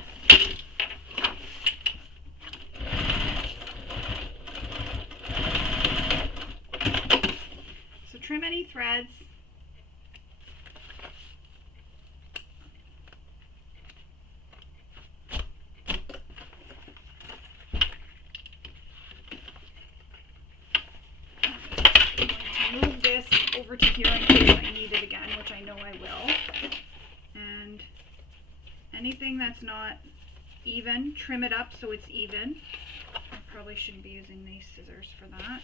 Trim any threads. I'm going to move this over to here in case I need it again, which I know I will. And anything that's not even, trim it up so it's even. I probably shouldn't be using these scissors for that.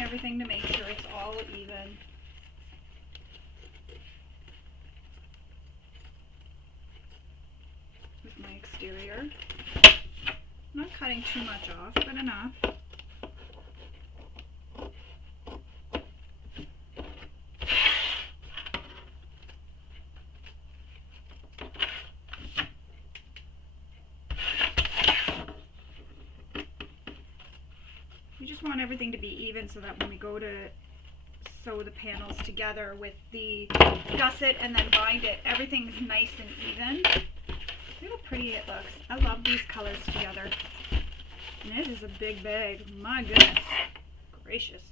Everything to make sure it's all even. With my exterior. I'm not cutting too much off, but enough. You just want everything to be even so that when we go to sew the panels together with the gusset and then bind it, everything's nice and even. Look how pretty it looks. I love these colors together. And this is a big bag. My goodness. Gracious.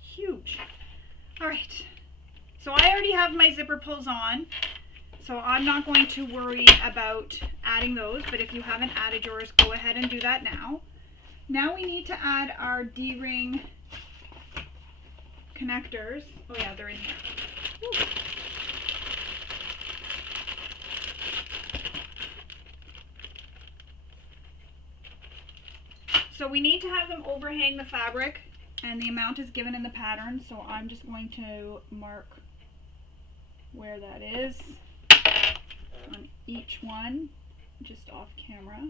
Huge. Alright. So I already have my zipper pulls on. So I'm not going to worry about adding those. But if you haven't added yours, go ahead and do that now. Now we need to add our D-ring connectors. Oh yeah, they're in here. Woo. So we need to have them overhang the fabric, and the amount is given in the pattern, so I'm just going to mark where that is on each one, just off camera.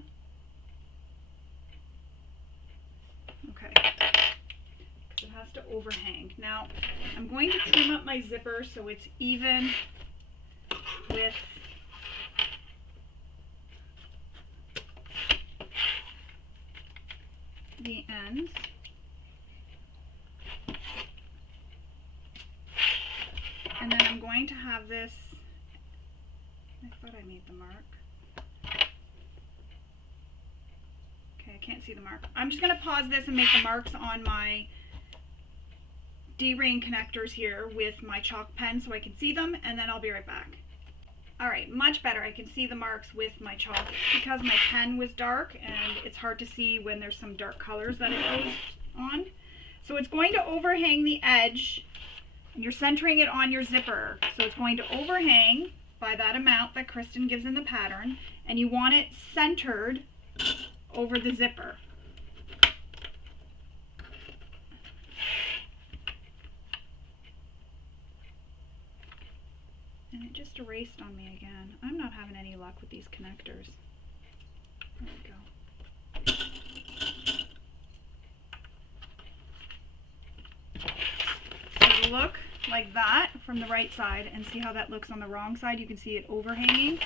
Okay, it has to overhang. Now, I'm going to trim up my zipper so it's even with the ends. And then I'm going to have this, I thought I made the mark. Okay, I can't see the mark. I'm just going to pause this and make the marks on my D-ring connectors here with my chalk pen so I can see them, and then I'll be right back. Alright, much better. I can see the marks with my chalk. It's because my pen was dark and it's hard to see when there's some dark colors that it goes on. So it's going to overhang the edge, and you're centering it on your zipper. So it's going to overhang by that amount that Kristen gives in the pattern, and you want it centered over the zipper. And it just erased on me again. I'm not having any luck with these connectors. There we go. So it'll look like that from the right side, and see how that looks on the wrong side? You can see it overhanging.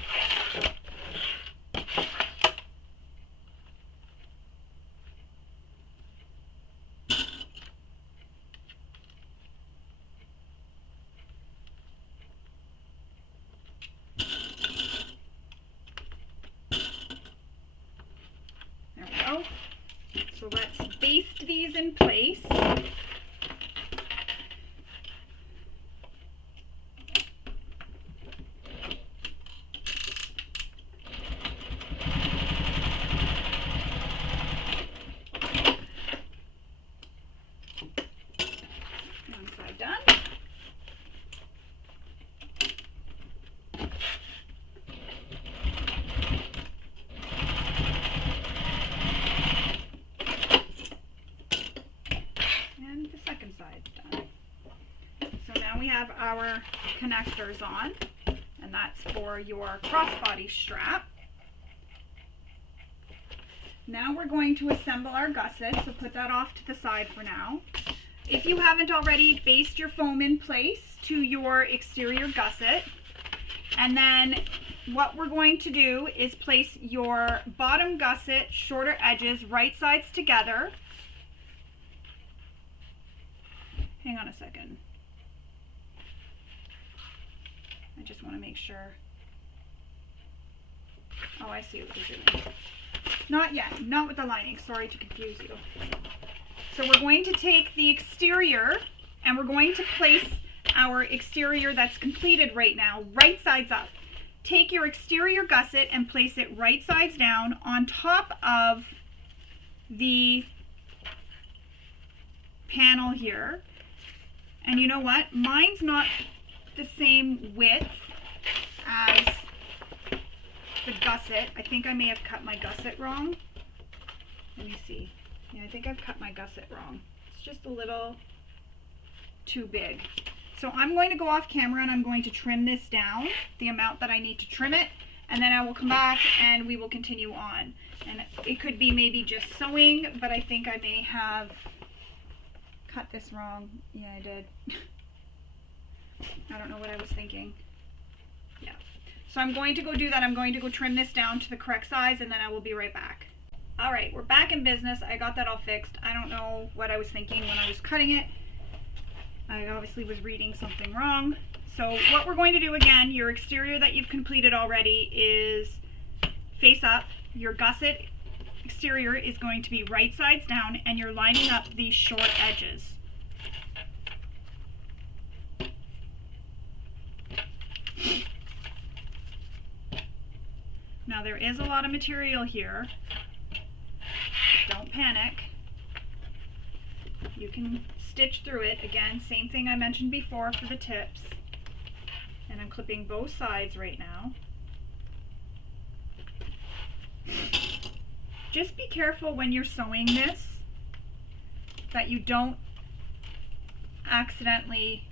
So let's baste these in place. One side done. We have our connectors on, and that's for your crossbody strap. Now we're going to assemble our gusset, so put that off to the side for now. If you haven't already, baste your foam in place to your exterior gusset, and then what we're going to do is place your bottom gusset shorter edges right sides together. Hang on a second. I just want to make sure. Oh, I see what you're doing. Not yet, not with the lining. Sorry to confuse you. So we're going to take the exterior and we're going to place our exterior that's completed right now, right sides up. Take your exterior gusset and place it right sides down on top of the panel here. And you know what? Mine's not the same width as the gusset. I think I may have cut my gusset wrong. Let me see. Yeah, I think I've cut my gusset wrong. It's just a little too big. So I'm going to go off camera and I'm going to trim this down, the amount that I need to trim it, and then I will come back and we will continue on. And it could be maybe just sewing, but I think I may have cut this wrong. Yeah, I did. I don't know what I was thinking. Yeah. So I'm going to go do that. I'm going to go trim this down to the correct size, and then I will be right back. All right, we're back in business. I got that all fixed. I don't know what I was thinking when I was cutting it. I obviously was reading something wrong. So what we're going to do again, your exterior that you've completed already is face up. Your gusset exterior is going to be right sides down, and you're lining up these short edges. Now there is a lot of material here. Don't panic. You can stitch through it. Again, same thing I mentioned before for the tips. And I'm clipping both sides right now. Just be careful when you're sewing this that you don't accidentally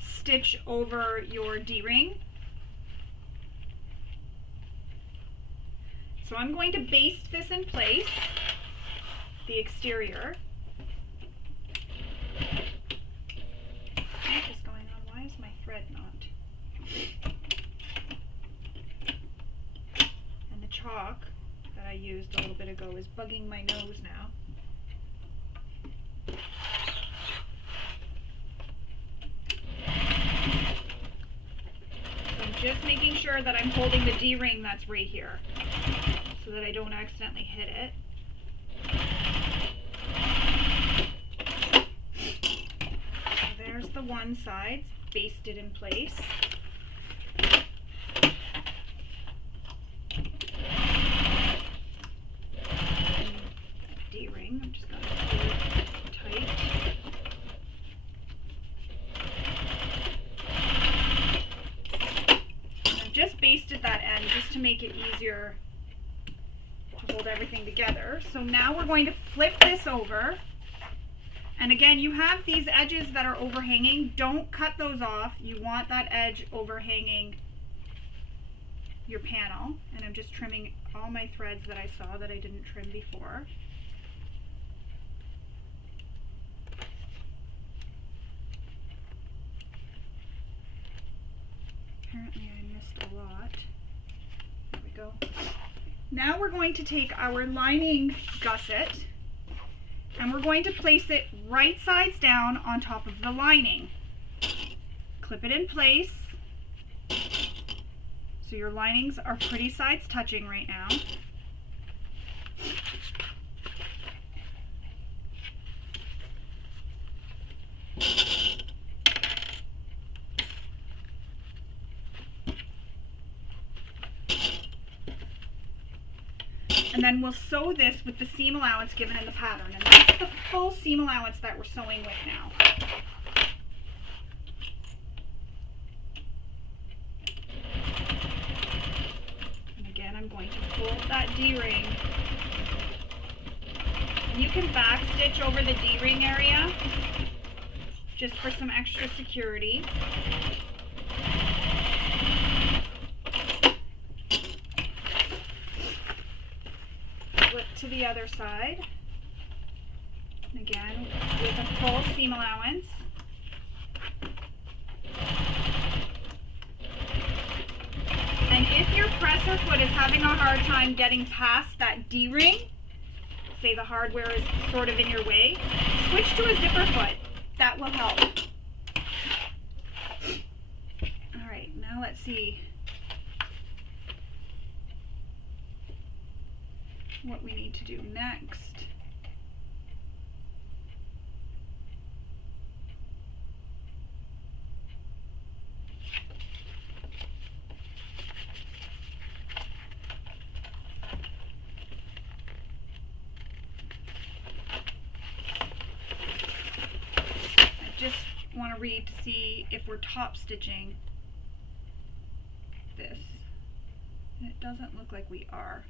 stitch over your D-ring. So I'm going to baste this in place, the exterior. What is going on? Why is my thread not? chalk that I used a little bit ago is bugging my nose now. So I'm just making sure that I'm holding the D-ring that's right here so that I don't accidentally hit it. So there's the one side, basted in place. D-ring, I'm just going to pull it tight. And I've just basted that end just to make it easier to hold everything together. So now we're going to flip this over. And again, you have these edges that are overhanging. Don't cut those off. You want that edge overhanging your panel. And I'm just trimming all my threads that I saw that I didn't trim before. Apparently I missed a lot. There we go. Now we're going to take our lining gusset and we're going to place it right sides down on top of the lining. Clip it in place. So your linings are pretty sides touching right now. And then we'll sew this with the seam allowance given in the pattern. And that's the full seam allowance that we're sewing with now. And again, I'm going to hold that D-ring. And you can back stitch over the D-ring area just for some extra security. Flip to the other side. Again, with a full seam allowance. And if your presser foot is having a hard time getting past that D-ring, say the hardware is sort of in your way, switch to a zipper foot. That will help. All right, now let's see what we need to do next. I just want to read to see if we're top stitching this. And it doesn't look like we are.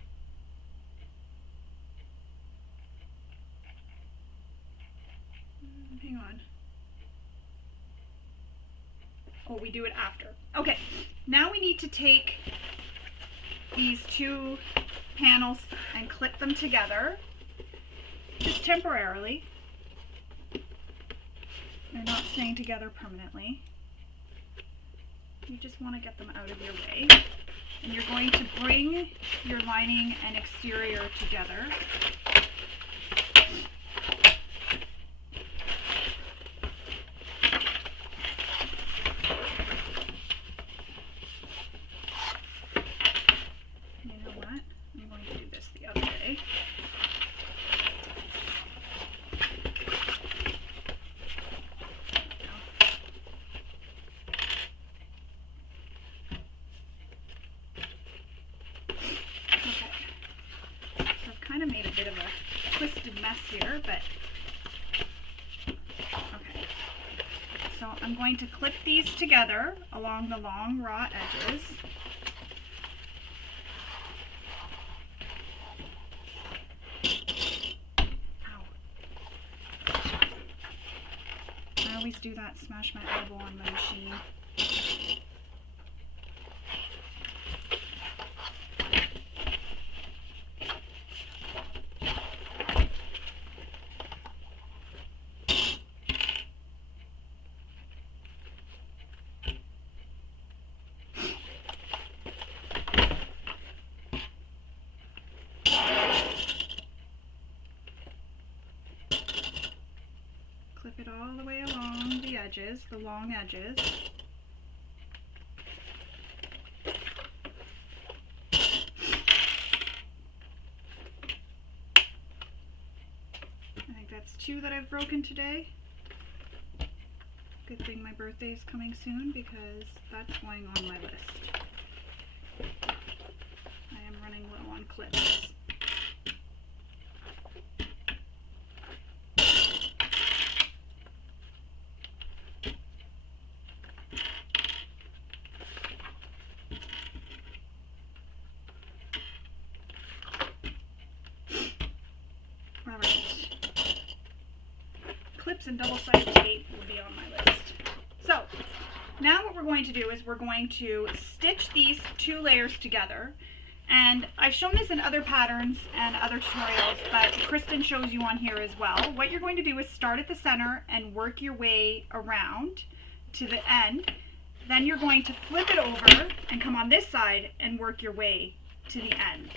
Hang on. Oh, we do it after. Okay, now we need to take these two panels and clip them together, just temporarily. They're not staying together permanently. You just want to get them out of your way. And you're going to bring your lining and exterior together. Kind of made a bit of a twisted mess here, but okay. So I'm going to clip these together along the long raw edges. Ow. I always do that, smash my elbow on my machine. it all the way along the edges, the long edges. I think that's 2 that I've broken today. Good thing my birthday is coming soon because that's going on my list. I am running low on clips. Clips and double-sided tape will be on my list. So now what we're going to do is we're going to stitch these 2 layers together, and I've shown this in other patterns and other tutorials, but Kristen shows you on here as well. What you're going to do is start at the center and work your way around to the end. Then you're going to flip it over and come on this side and work your way to the end.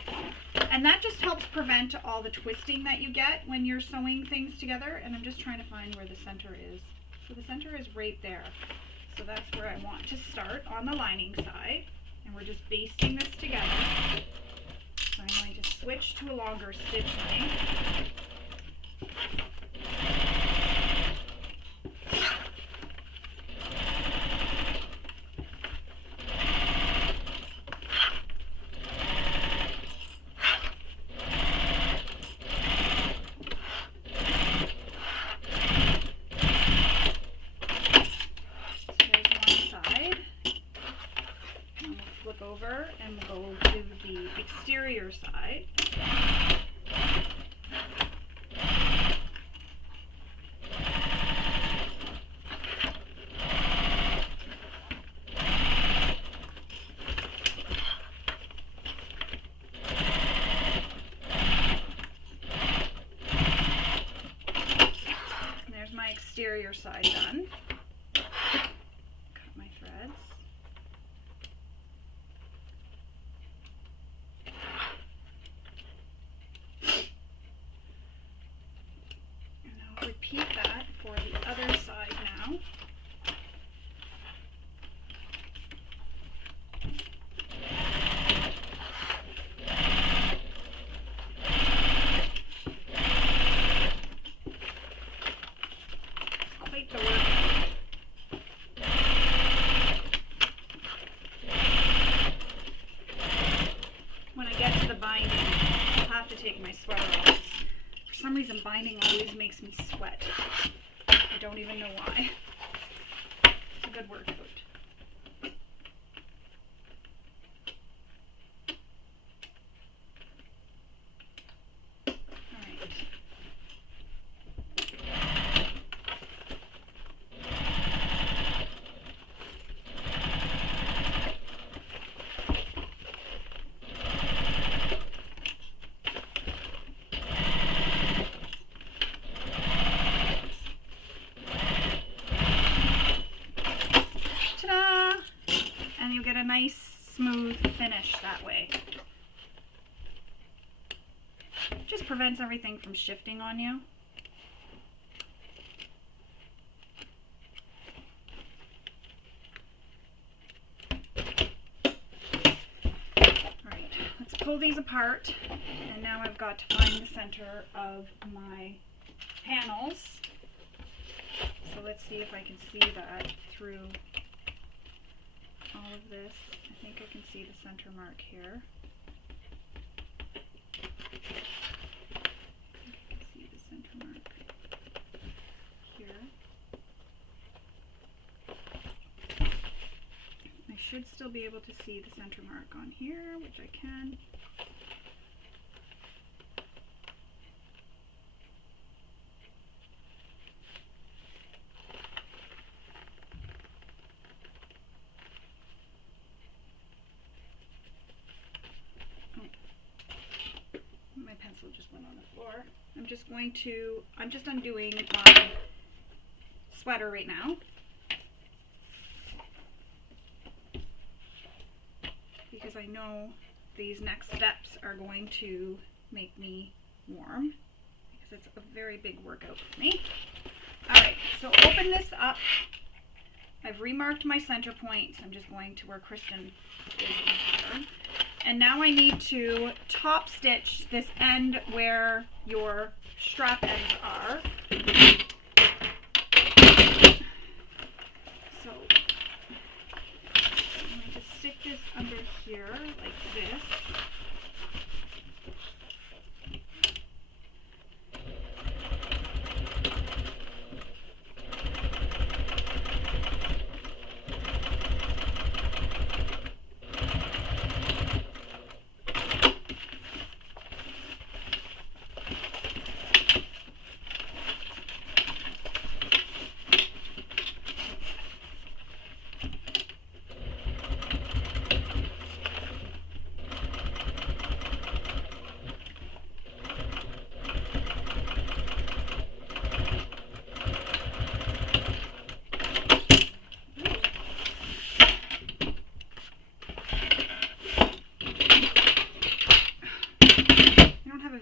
And that just helps prevent all the twisting that you get when you're sewing things together. And I'm just trying to find where the center is. So the center is right there. So that's where I want to start on the lining side. And we're just basting this together. So I'm going to switch to a longer stitch length. Over and we'll go to the exterior side. And there's my exterior side done. Cut my threads. Repeat that for the other side now. Quite the work. When I get to the binding, I'll have to take my sweater off. For some reason, binding always makes me sweat. I don't even know why. It's a good workout. Alright. And you'll get a nice smooth finish that way. Just prevents everything from shifting on you. Alright, let's pull these apart, and now I've got to find the center of my panels. So let's see if I can see that through all of this. I think I can see the center mark here. I can see the center mark here. I should still be able to see the center mark on here, which I can. My pencil just went on the floor. I'm just undoing my sweater right now. Because I know these next steps are going to make me warm. Because it's a very big workout for me. Alright, so open this up. I've remarked my center points. I'm just going to where Kristen is in here. And now I need to top stitch this end where your strap ends are. So I'm going to stick this under here like this.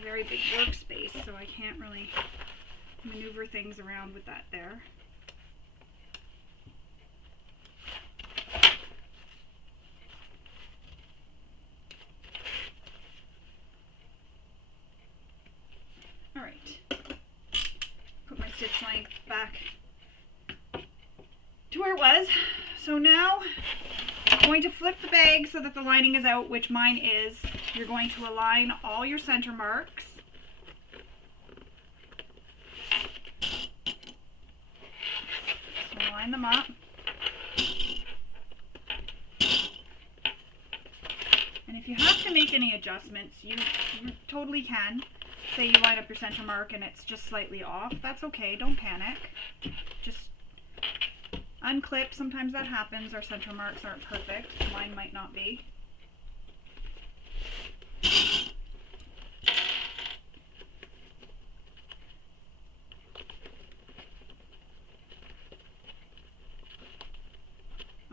Very big workspace, so I can't really maneuver things around with that there. All right, put my stitch length back to where it was. So now I'm going to flip the bag so that the lining is out, which mine is. You're going to align all your center marks. So line them up. And if you have to make any adjustments, you totally can. Say you line up your center mark and it's just slightly off. That's okay, don't panic. Just unclip, sometimes that happens. Our center marks aren't perfect. Mine might not be.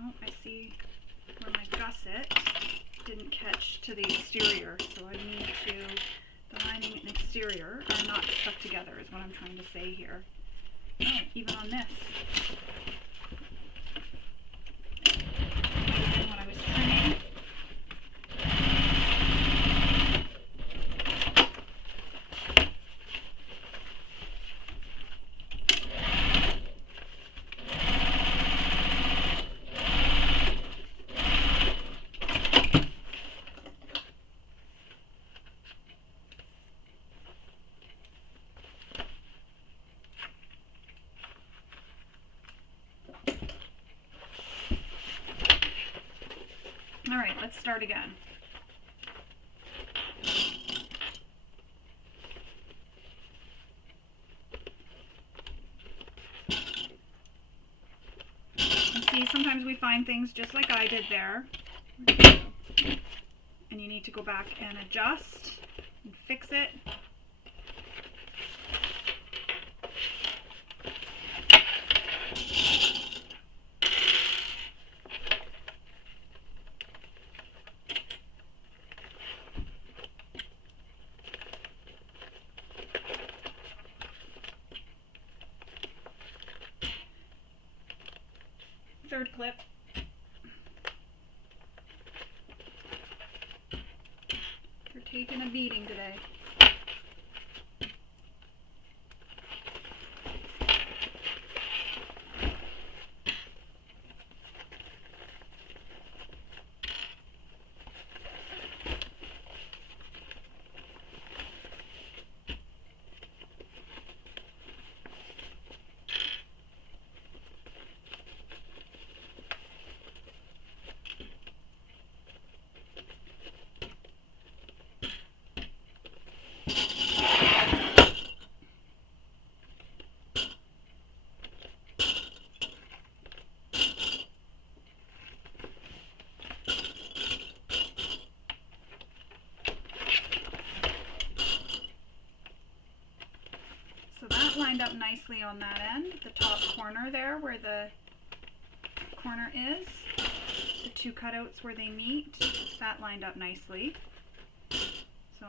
Oh, I see where my gusset didn't catch to the exterior, so I need to, the lining and exterior are not stuck together is what I'm trying to say here. Oh, even on this. When I was trimming. All right, let's start again. And see, sometimes we find things just like I did there. And you need to go back and adjust and fix it. Third clip. You're taking a beating today. Lined up nicely on that end, the top corner there where the corner is, the two cutouts where they meet, that lined up nicely. So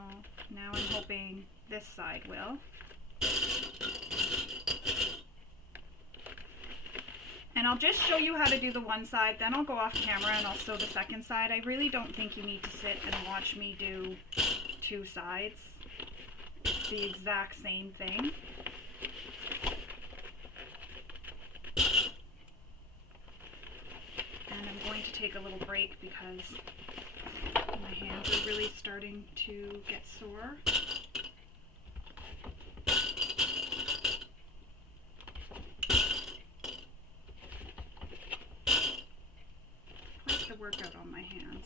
now I'm hoping this side will. And I'll just show you how to do the one side, then I'll go off camera and I'll sew the second side. I really don't think you need to sit and watch me do two sides. It's the exact same thing. And I'm going to take a little break because my hands are really starting to get sore. What's the workout on my hands?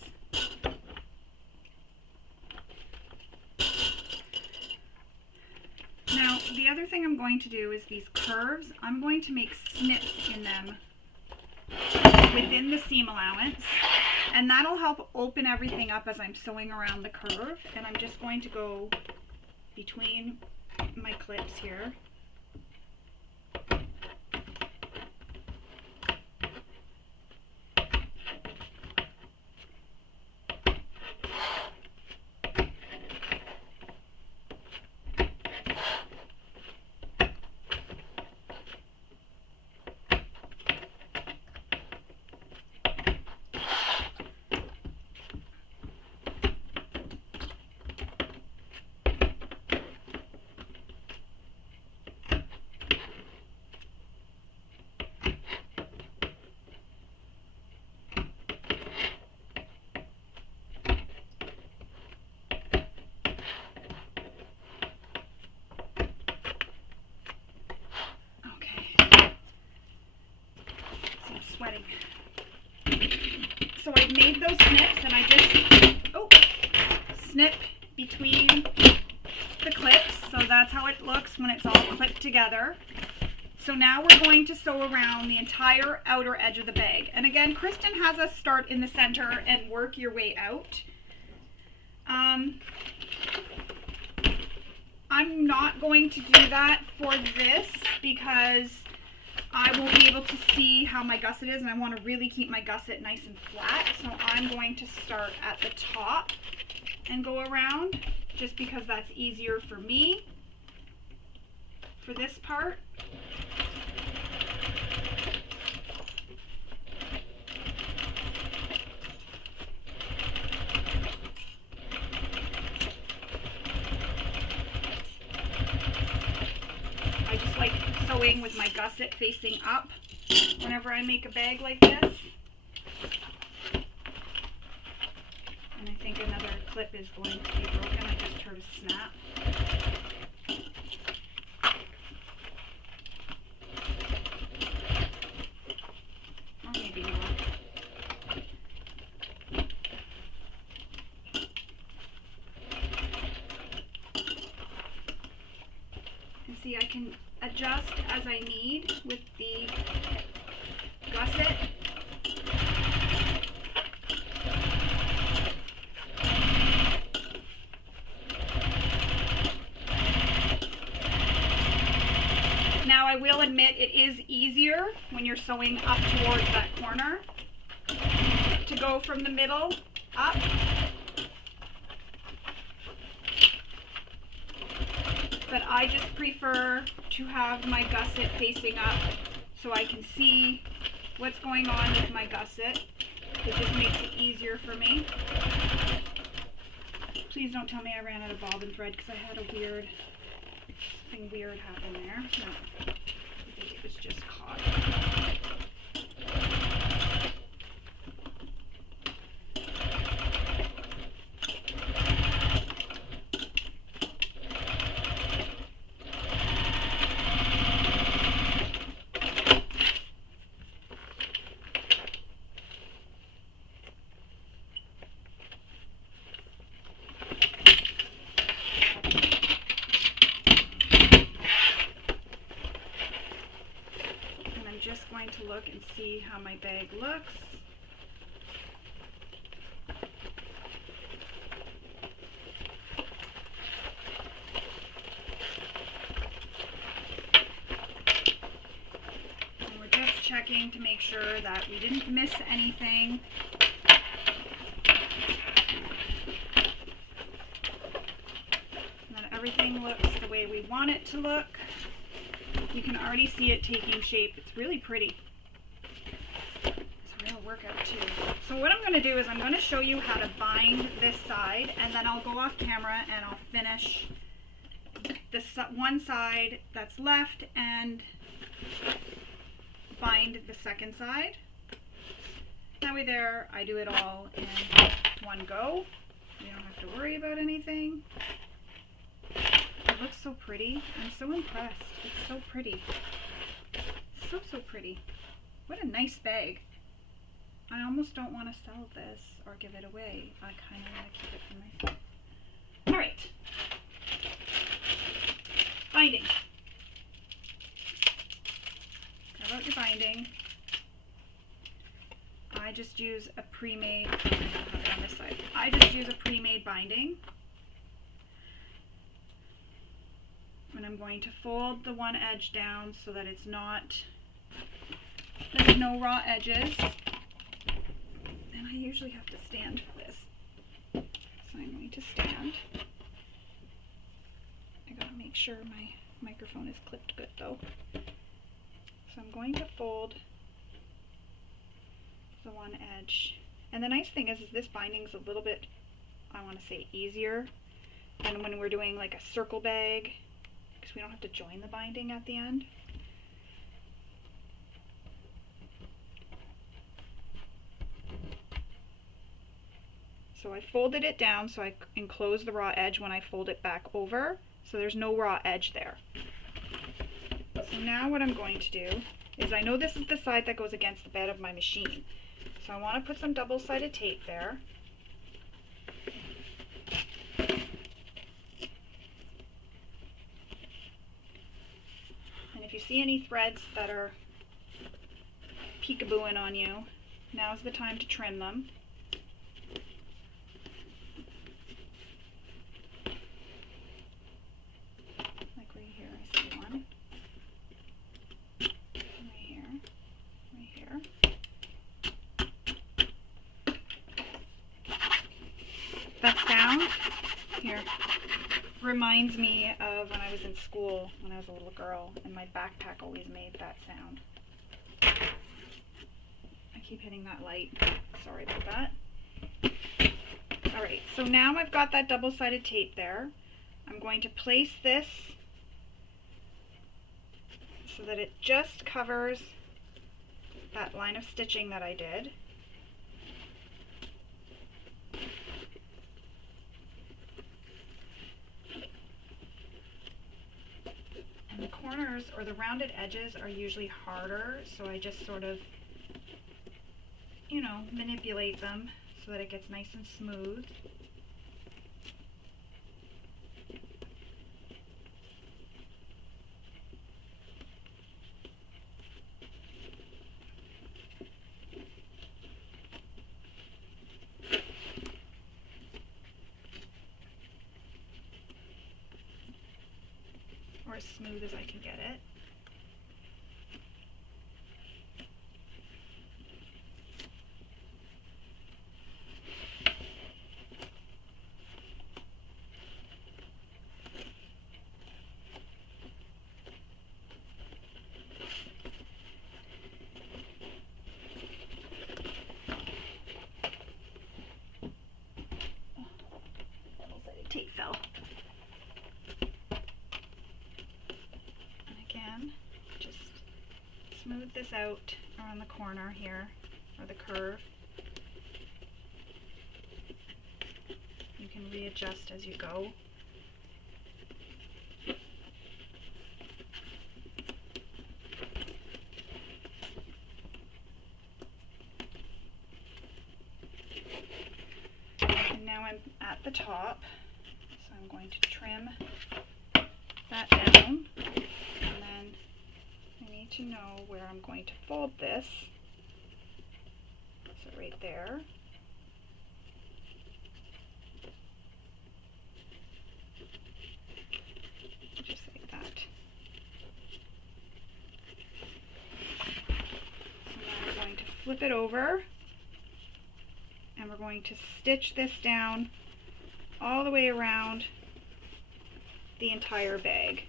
Now, the other thing I'm going to do is these curves, I'm going to make snips in them within the seam allowance, and that'll help open everything up as I'm sewing around the curve. And I'm just going to go between my clips here. Sweating. So I've made those snips and I just snip between the clips. So that's how it looks when it's all clipped together. So now we're going to sew around the entire outer edge of the bag. And again, Kristen has us start in the center and work your way out. I'm not going to do that for this because I won't be able to see how my gusset is, and I want to really keep my gusset nice and flat. So I'm going to start at the top and go around just because that's easier for me for this part. I just like sewing with my gusset facing up whenever I make a bag like this. And I think another clip is going to be broken. I just heard a snap. Or maybe not. And see, I can adjust as I need with the gusset. Now I will admit it is easier when you're sewing up towards that corner to go from the middle up. But I just prefer to have my gusset facing up so I can see what's going on with my gusset. It just makes it easier for me. Please don't tell me I ran out of bobbin thread because I had something weird happen there. No, I think it was just caught. Just going to look and see how my bag looks. And we're just checking to make sure that we didn't miss anything. And that everything looks the way we want it to look. You can already see it taking shape. It's really pretty. It's a real workout too. So what I'm going to do is I'm going to show you how to bind this side, and then I'll go off camera and I'll finish this one side that's left and bind the second side. That way there, I do it all in one go. You don't have to worry about anything. It looks so pretty. I'm so impressed. It's so pretty. So, so pretty. What a nice bag. I almost don't want to sell this or give it away. I kind of want to keep it for myself. Alright. Binding. Grab out your binding. I just use a pre-made, on this side. I just use a pre-made binding. And I'm going to fold the one edge down so that it's not, there's no raw edges. And I usually have to stand for this. So I'm going to stand. I gotta make sure my microphone is clipped good though. So I'm going to fold the one edge. And the nice thing is this binding's a little bit, I want to say, easier than when we're doing like a circle bag, because we don't have to join the binding at the end. So I folded it down so I enclose the raw edge when I fold it back over, so there's no raw edge there. So now what I'm going to do is, I know this is the side that goes against the bed of my machine. So I want to put some double-sided tape there. And if you see any threads that are peekabooing on you, now's the time to trim them. Like right here, I see one. Right here, right here. That sound here reminds me of when I was in school when I was a little girl, and my backpack always made that sound. I keep hitting that light. Sorry about that. Alright, so now I've got that double-sided tape there. I'm going to place this so that it just covers that line of stitching that I did. And the corners or the rounded edges are usually harder, so I just sort of, you know, manipulate them so that it gets nice and smooth. Or as smooth as I can get it. Double-sided tape fell. Just smooth this out around the corner here, or the curve. You can readjust as you go. And now I'm at the top, so I'm going to trim that down. And then I need to know where I'm going to fold this. So right there. Just like that. So now we're going to flip it over, and we're going to stitch this down all the way around the entire bag.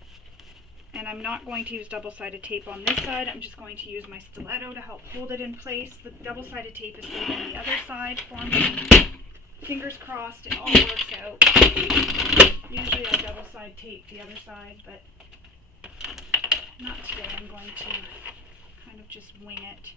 And I'm not going to use double-sided tape on this side. I'm just going to use my stiletto to help hold it in place. The double-sided tape is holding the other side for me. Fingers crossed it all works out. Usually I double-sided tape the other side, but not today. I'm going to kind of just wing it.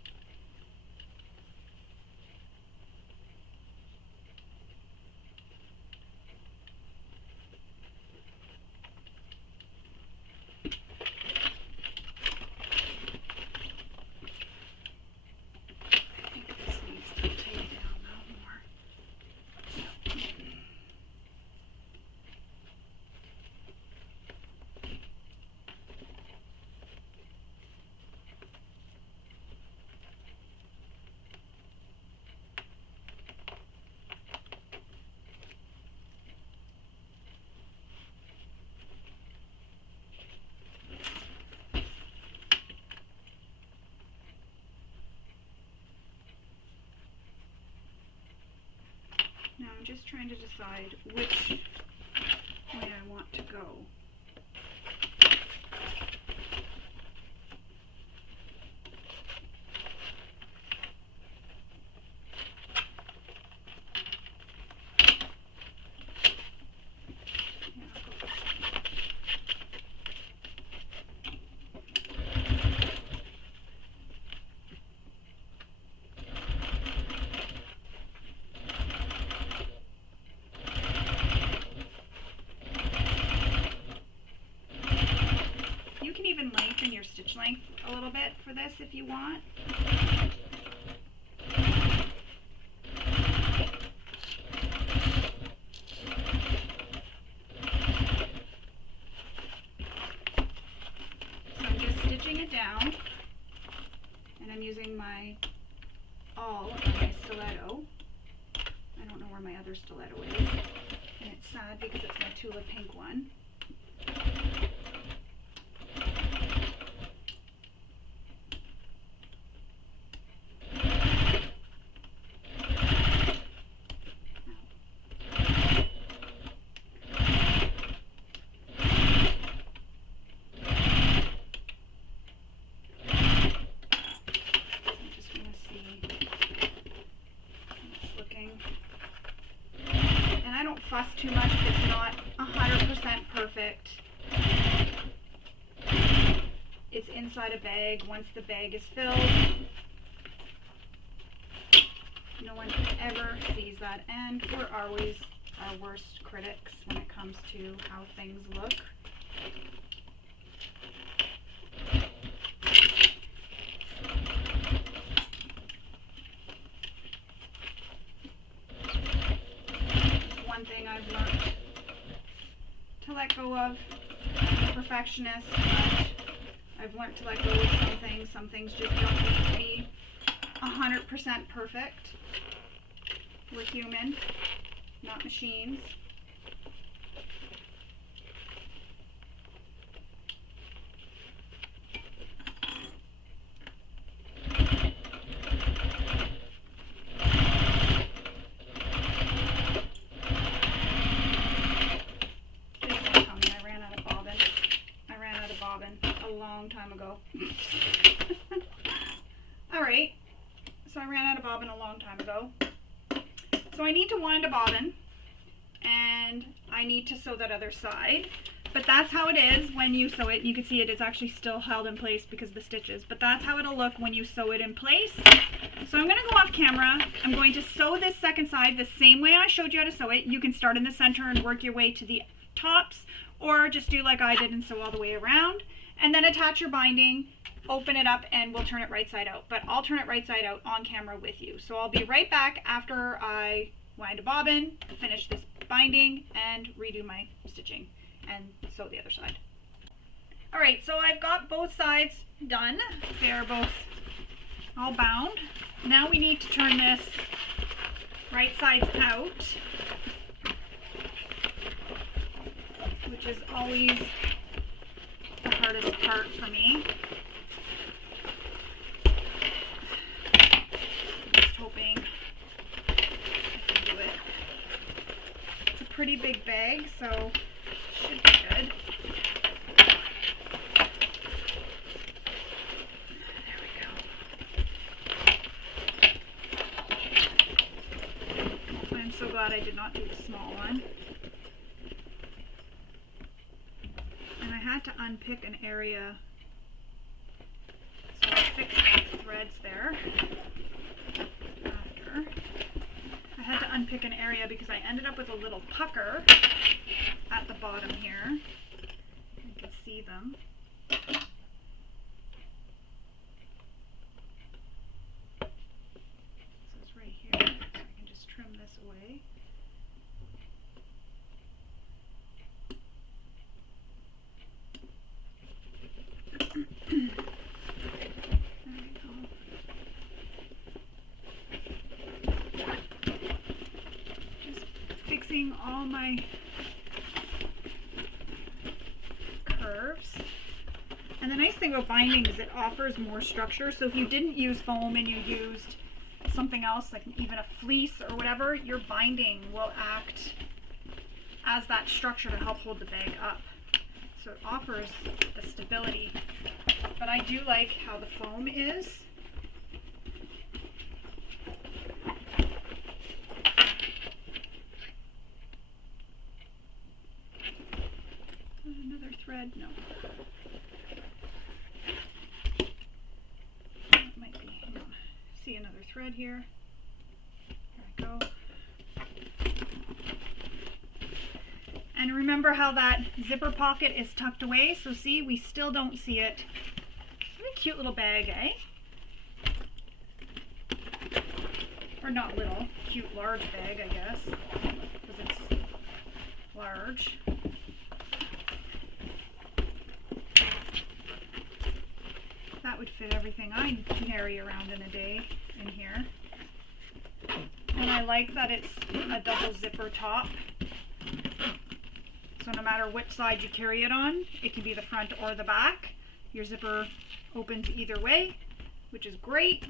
Now I'm just trying to decide which way I want to go. Even lengthen your stitch length a little bit for this if you want. So I'm just stitching it down, and I'm using my awl on my stiletto. I don't know where my other stiletto is, and it's sad because it's my Tula pink one. Fuss too much if it's not 100% perfect. It's inside a bag. Once the bag is filled, no one ever sees that, and we're always our worst critics when it comes to how things look. Thing I've learned to let go of. I'm a perfectionist, but I've learned to let go of some things. Some things just don't need to be 100% perfect. We're human, not machines. Time ago. Alright, so I ran out of bobbin a long time ago. So I need to wind a bobbin, and I need to sew that other side. But that's how it is when you sew it. You can see it is actually still held in place because of the stitches. But that's how it'll look when you sew it in place. So I'm going to go off camera. I'm going to sew this second side the same way I showed you how to sew it. You can start in the center and work your way to the tops, or just do like I did and sew all the way around. And then attach your binding, open it up, and we'll turn it right side out. But I'll turn it right side out on camera with you. So I'll be right back after I wind a bobbin, finish this binding, and redo my stitching and sew the other side. Alright, so I've got both sides done. They're both all bound. Now we need to turn this right sides out, which is always the hardest part for me. Just hoping I can do it. It's a pretty big bag, so should be good. glad I did not do the small one. And I had to unpick an area, so I fixed the threads there after. I had to unpick an area because I ended up with a little pucker at the bottom here. You can see them. So it's right here. I can just trim this away. Fixing all my curves. And the nice thing about binding is it offers more structure. So if you didn't use foam and you used something else, like even a fleece or whatever, your binding will act as that structure to help hold the bag up. So it offers the stability. But I do like how the foam is. Another thread? No. That might be. Hang on. See another thread here. There I go. And remember how that zipper pocket is tucked away? So see, we still don't see it. What a cute little bag, eh? Or not little, cute large bag, I guess, because it's large. That would fit everything I carry around in a day in here. And I like that it's a double zipper top. So no matter which side you carry it on, it can be the front or the back. Your zipper opens either way, which is great.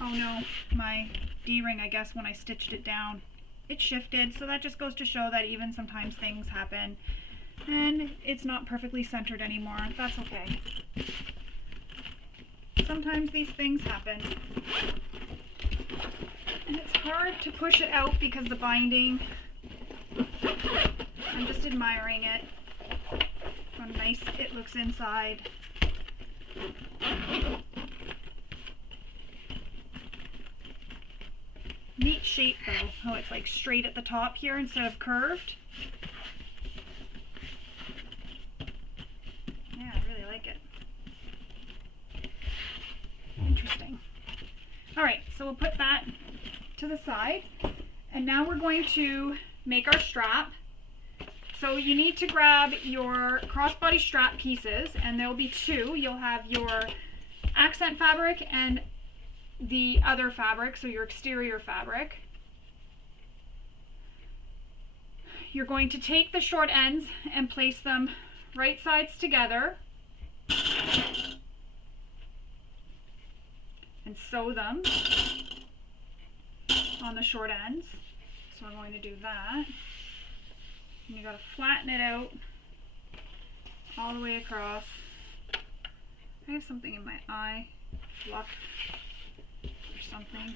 Oh no, my D-ring, I guess when I stitched it down, it shifted. So that just goes to show that even sometimes things happen and it's not perfectly centered anymore. That's okay. Sometimes these things happen. And it's hard to push it out because the binding, I'm just admiring it, how nice it looks inside. Neat shape though, how it's like straight at the top here instead of curved. Yeah, I really like it. Interesting. Alright, so we'll put that to the side. And now we're going to make our strap. So you need to grab your crossbody strap pieces, and there will be two. You'll have your accent fabric and the other fabric, so your exterior fabric. You're going to take the short ends and place them right sides together and sew them on the short ends. So I'm going to do that. And you got to flatten it out all the way across. I have something in my eye, fluff or something.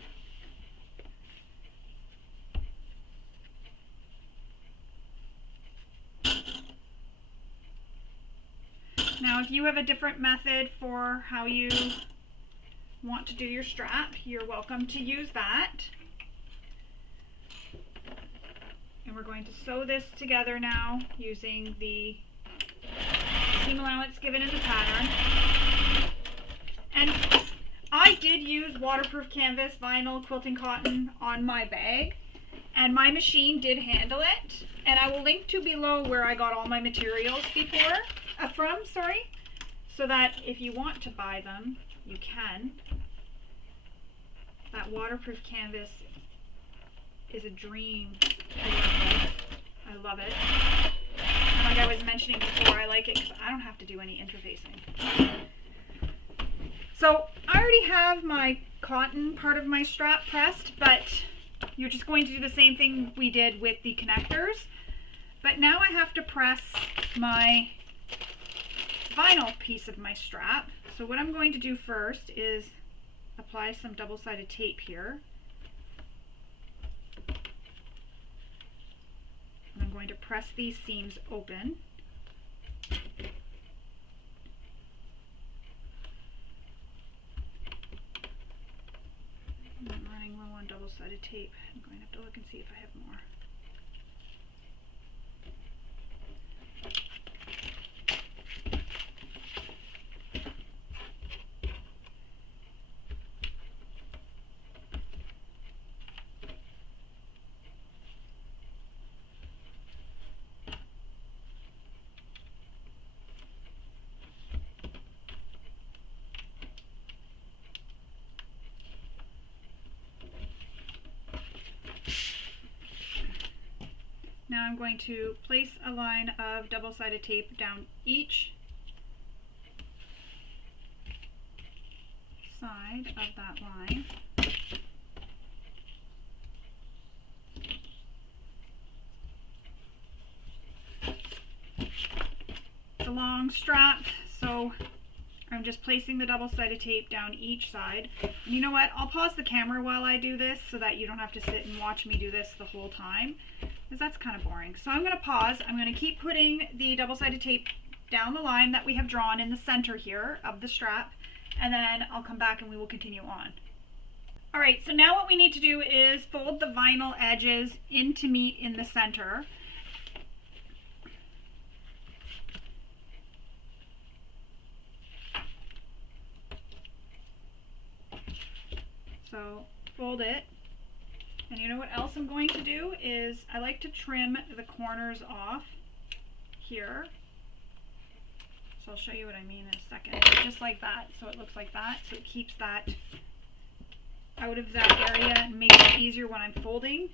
Now if you have a different method for how you want to do your strap, you're welcome to use that. And we're going to sew this together now using the seam allowance given in the pattern. And I did use waterproof canvas, vinyl, quilting cotton on my bag, and my machine did handle it. And I will link to below where I got all my materials from, so that if you want to buy them, you can. That waterproof canvas is a dream to work with. I love it. And like I was mentioning before, I like it because I don't have to do any interfacing. So I already have my cotton part of my strap pressed, but you're just going to do the same thing we did with the connectors. But now I have to press my vinyl piece of my strap. So what I'm going to do first is apply some double-sided tape here. And I'm going to press these seams open. I'm running low on double-sided tape. I'm going to have to look and see if I have more. Now I'm going to place a line of double-sided tape down each side of that line. It's a long strap, so I'm just placing the double-sided tape down each side. And you know what? I'll pause the camera while I do this so that you don't have to sit and watch me do this the whole time, because that's kind of boring. So I'm going to pause. I'm going to keep putting the double-sided tape down the line that we have drawn in the center here of the strap, and then I'll come back and we will continue on. Alright, so now what we need to do is fold the vinyl edges in to meet in the center. So fold it, and you know what else I'm going to do is I like to trim the corners off here. So I'll show you what I mean in a second. Just like that, so it looks like that, so it keeps that out of that area and makes it easier when I'm folding.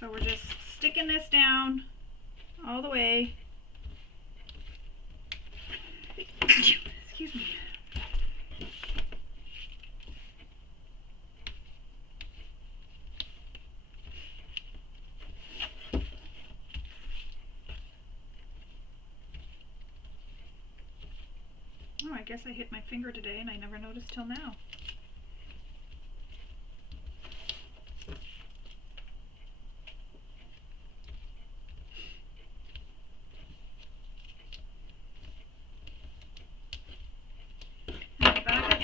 So we're just sticking this down all the way. Excuse me. Oh, I guess I hit my finger today and I never noticed till now.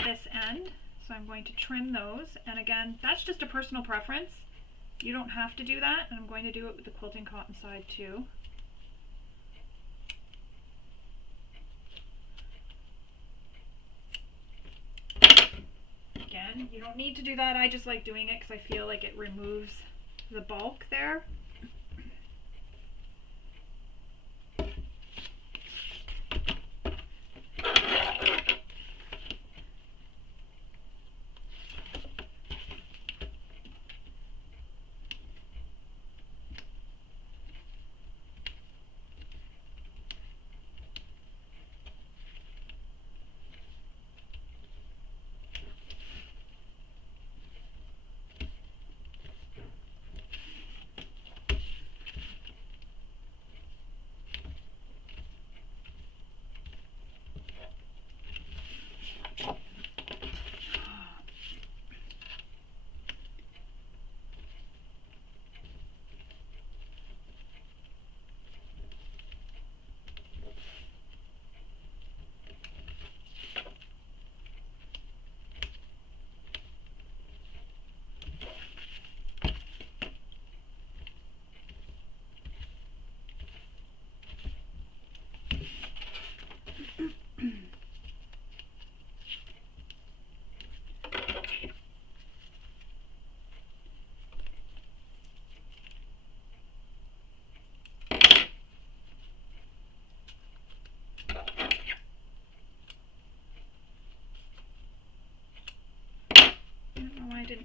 This end, so I'm going to trim those, and again, that's just a personal preference. You don't have to do that, and I'm going to do it with the quilting cotton side too. Again, you don't need to do that. I just like doing it because I feel like it removes the bulk there.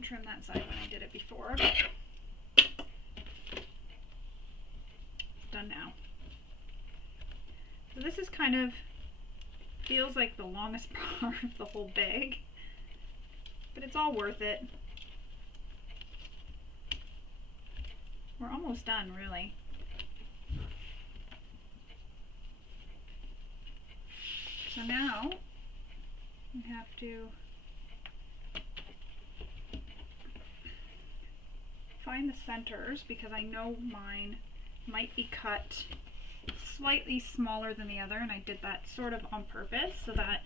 didn't trim that side when I did it before. Done now. So this is kind of, feels like the longest part of the whole bag, but it's all worth it. We're almost done, really. So now we have to find the centers, because I know mine might be cut slightly smaller than the other, and I did that sort of on purpose so that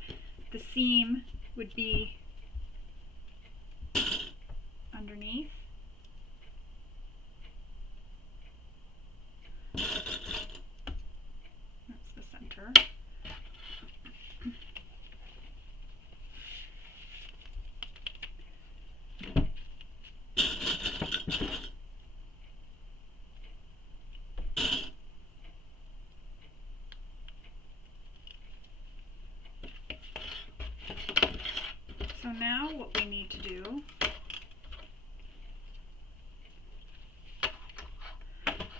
the seam would be underneath. That's the center. So now what we need to do,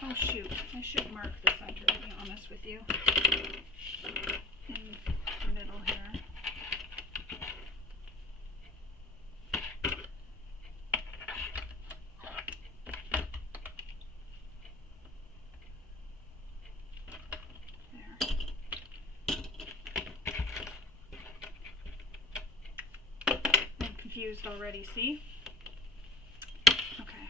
oh shoot, I should mark the center, to be honest with you, in the middle here. Confused already, see? Okay.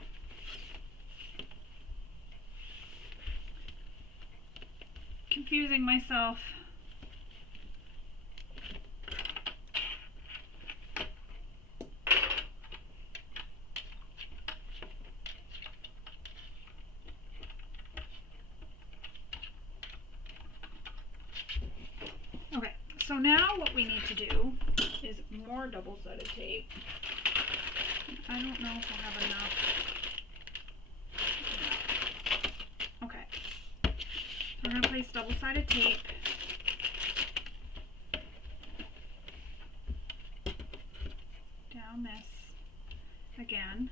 Confusing myself. Okay, so now what we need to do is more double-sided tape. I don't know if I have enough. Okay. We're going to place double-sided tape down this again.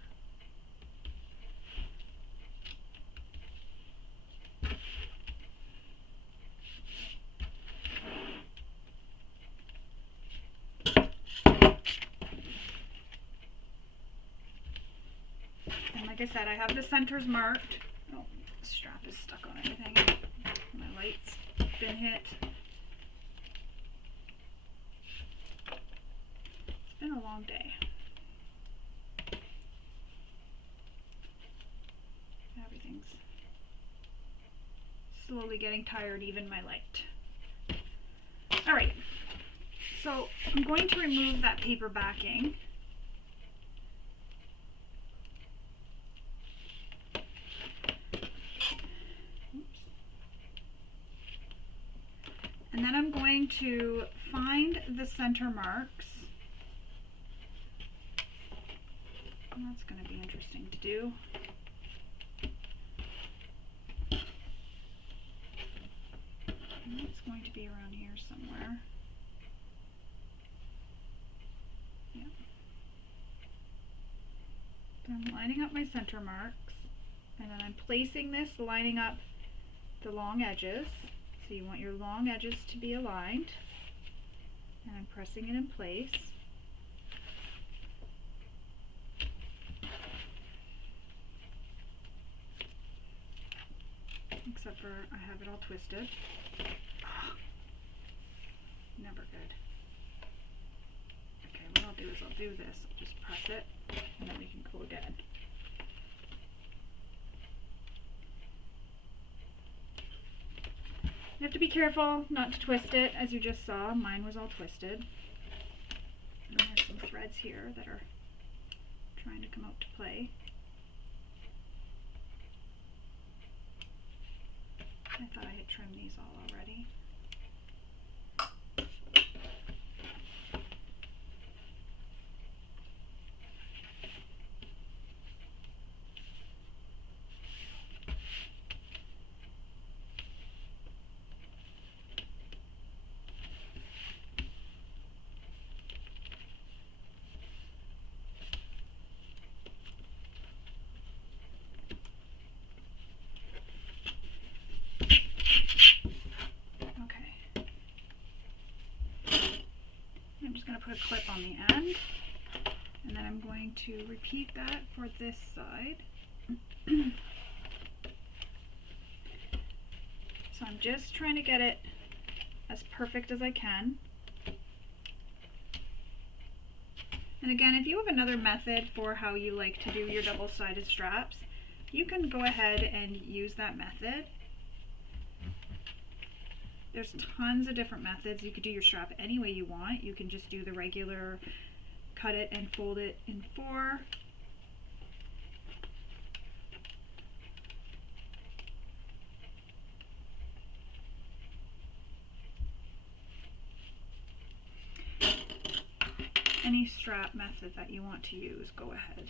Like I said, I have the centers marked. Oh, the strap is stuck on everything. My light's been hit. It's been a long day. Everything's slowly getting tired, even my light. Alright, so I'm going to remove that paper backing. And then I'm going to find the center marks. And that's going to be interesting to do. And it's going to be around here somewhere. Yeah. So I'm lining up my center marks, and then I'm placing this, lining up the long edges. So you want your long edges to be aligned, and I'm pressing it in place. Except for I have it all twisted. Oh, never good. Okay, what I'll do is I'll do this. I'll just press it, and then we can go again. You have to be careful not to twist it, as you just saw. Mine was all twisted. And there's some threads here that are trying to come out to play. I thought I had trimmed these all already. put a clip on the end, and then I'm going to repeat that for this side. So I'm just trying to get it as perfect as I can. And again, if you have another method for how you like to do your double-sided straps, you can go ahead and use that method. There's tons of different methods. You could do your strap any way you want. You can just do the regular cut it and fold it in 4. Any strap method that you want to use, go ahead.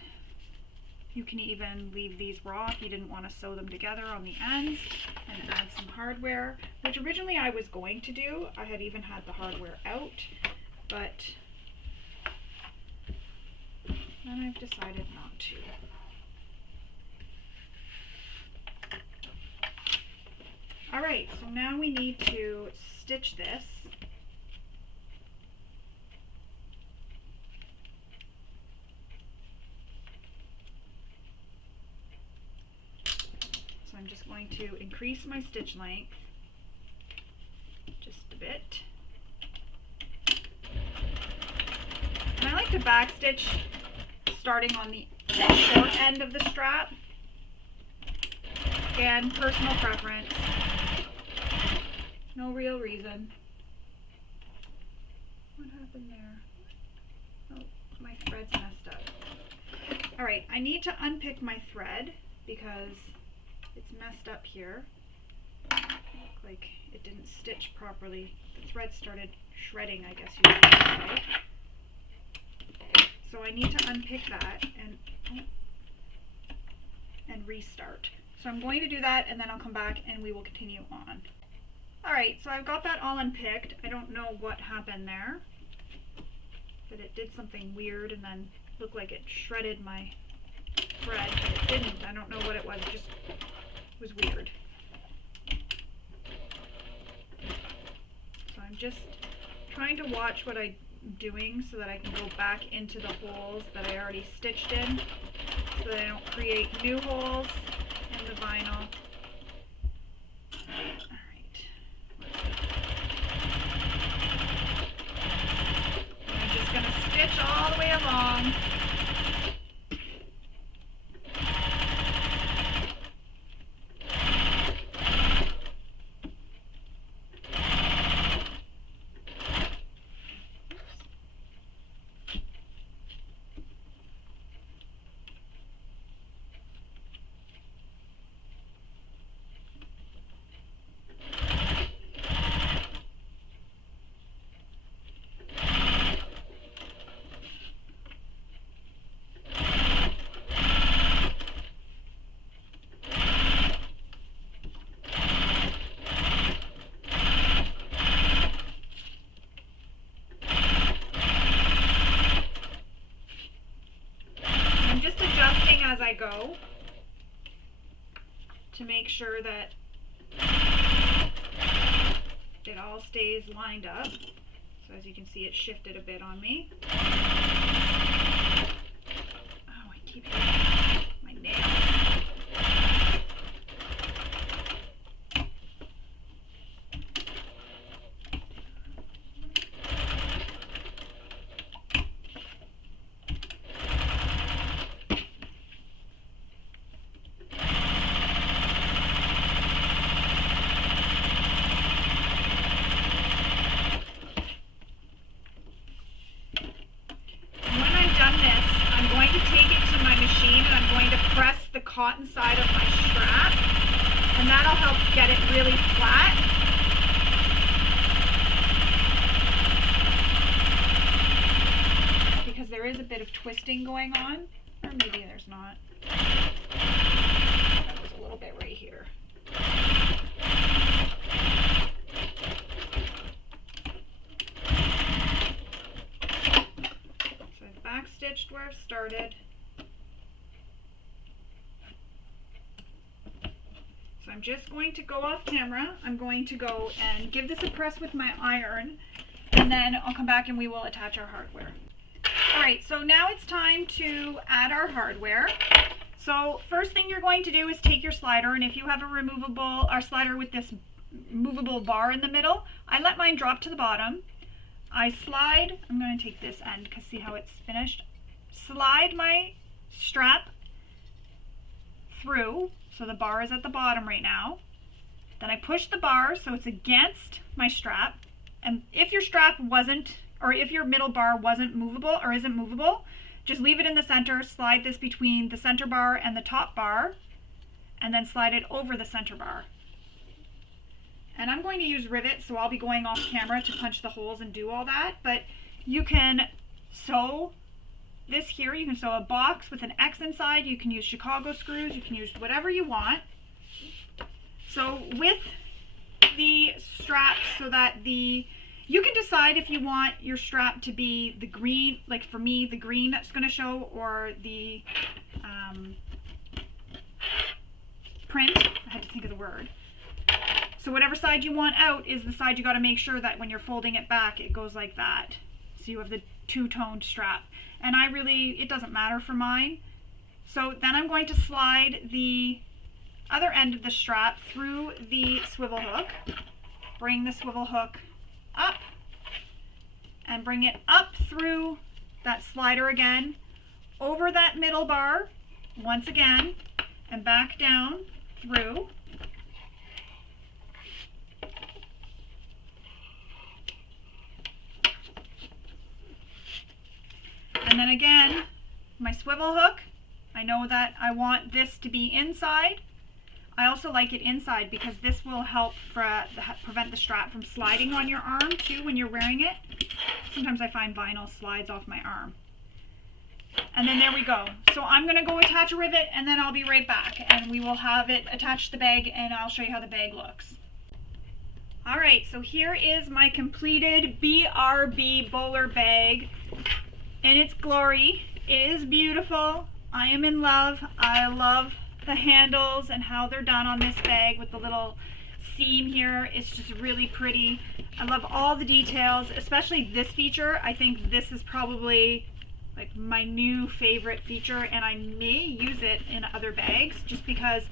You can even leave these raw if you didn't want to sew them together on the ends and add some hardware, which originally I was going to do. I had even had the hardware out, but then I've decided not to. Alright, so now we need to stitch this. So I'm just going to increase my stitch length just a bit. And I like to back stitch starting on the short end of the strap. Again, personal preference. No real reason. What happened there? Oh, my thread's messed up. Alright, I need to unpick my thread because it's messed up here. Like it didn't stitch properly. The thread started shredding, I guess you could say. So I need to unpick that and restart. So I'm going to do that, and then I'll come back and we will continue on. Alright, so I've got that all unpicked. I don't know what happened there, but it did something weird and then looked like it shredded my thread, but it didn't. I don't know what it was. It just was weird. So I'm just trying to watch what I'm doing so that I can go back into the holes that I already stitched in so that I don't create new holes in the vinyl. Alright. I'm just going to stitch all the way along. As I go to make sure that it all stays lined up. So as you can see, it shifted a bit on me. Oh, I keep hitting my nail. The cotton side of my strap, and that'll help get it really flat. Because there is a bit of twisting going on, or maybe there's not. There's a little bit right here. So I've back stitched where I've started. So I'm just going to go off camera. I'm going to go and give this a press with my iron and then I'll come back and we will attach our hardware. Alright, so now it's time to add our hardware. So first thing you're going to do is take your slider, and if you have a removable or slider with this movable bar in the middle, I let mine drop to the bottom. I slide, I'm going to take this end because see how it's finished. Slide my strap through, so the bar is at the bottom right now. Then I push the bar so it's against my strap, and if your strap wasn't, or if your middle bar wasn't movable or isn't movable, just leave it in the center, slide this between the center bar and the top bar, and then slide it over the center bar. And I'm going to use rivets, so I'll be going off camera to punch the holes and do all that, but you can sew this here. You can sew a box with an X inside, you can use Chicago screws, you can use whatever you want. So with the straps, so that you can decide if you want your strap to be the green, like for me, the green that's going to show, or the print. I had to think of the word. So whatever side you want out is the side you got to make sure that when you're folding it back, it goes like that. So you have the two-toned strap. And it doesn't matter for mine. So then I'm going to slide the other end of the strap through the swivel hook. Bring the swivel hook up and bring it up through that slider again, over that middle bar once again, and back down through. And then again, my swivel hook, I know that I want this to be inside. I also like it inside because this will help prevent the strap from sliding on your arm too when you're wearing it. Sometimes I find vinyl slides off my arm. And then there we go. So I'm going to go attach a rivet and then I'll be right back and we will have it attach to the bag and I'll show you how the bag looks. Alright, so here is my completed BRB Bowler Bag in its glory. It is beautiful. I am in love. I love the handles and how they're done on this bag with the little seam here. It's just really pretty. I love all the details, especially this feature. I think this is probably like my new favorite feature, and I may use it in other bags just because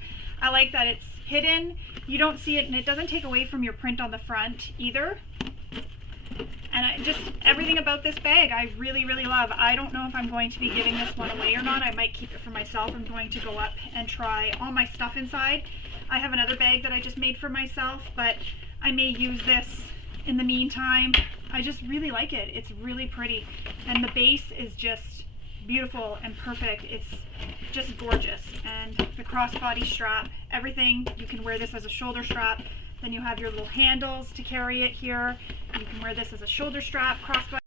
I like that it's hidden. You don't see it, and it doesn't take away from your print on the front either. And everything about this bag I really, really love. I don't know if I'm going to be giving this one away or not. I might keep it for myself. I'm going to go up and try all my stuff inside. I have another bag that I just made for myself, but I may use this in the meantime. I just really like it. It's really pretty. And the base is just beautiful and perfect. It's just gorgeous. And the crossbody strap, everything. You can wear this as a shoulder strap. Then you have your little handles to carry it here. You can wear this as a shoulder strap, crossbody.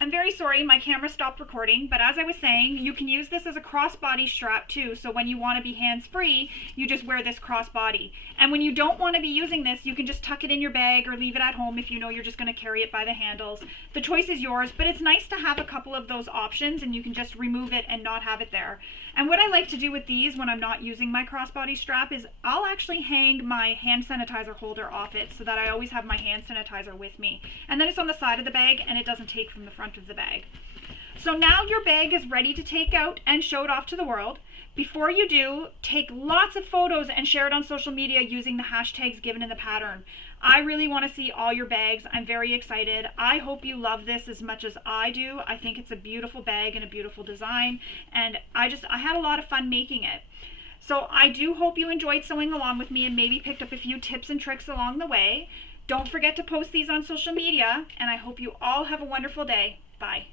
I'm very sorry, my camera stopped recording, but as I was saying, you can use this as a crossbody strap too, so when you want to be hands-free, you just wear this crossbody. And when you don't want to be using this, you can just tuck it in your bag or leave it at home if you know you're just going to carry it by the handles. The choice is yours, but it's nice to have a couple of those options and you can just remove it and not have it there. And what I like to do with these when I'm not using my crossbody strap is I'll actually hang my hand sanitizer holder off it so that I always have my hand sanitizer with me. And then it's on the side of the bag and it doesn't take from the front of the bag. So now your bag is ready to take out and show it off to the world. Before you do, take lots of photos and share it on social media using the hashtags given in the pattern. I really want to see all your bags. I'm very excited. I hope you love this as much as I do. I think it's a beautiful bag and a beautiful design, and I had a lot of fun making it. So I do hope you enjoyed sewing along with me and maybe picked up a few tips and tricks along the way. Don't forget to post these on social media, and I hope you all have a wonderful day. Bye.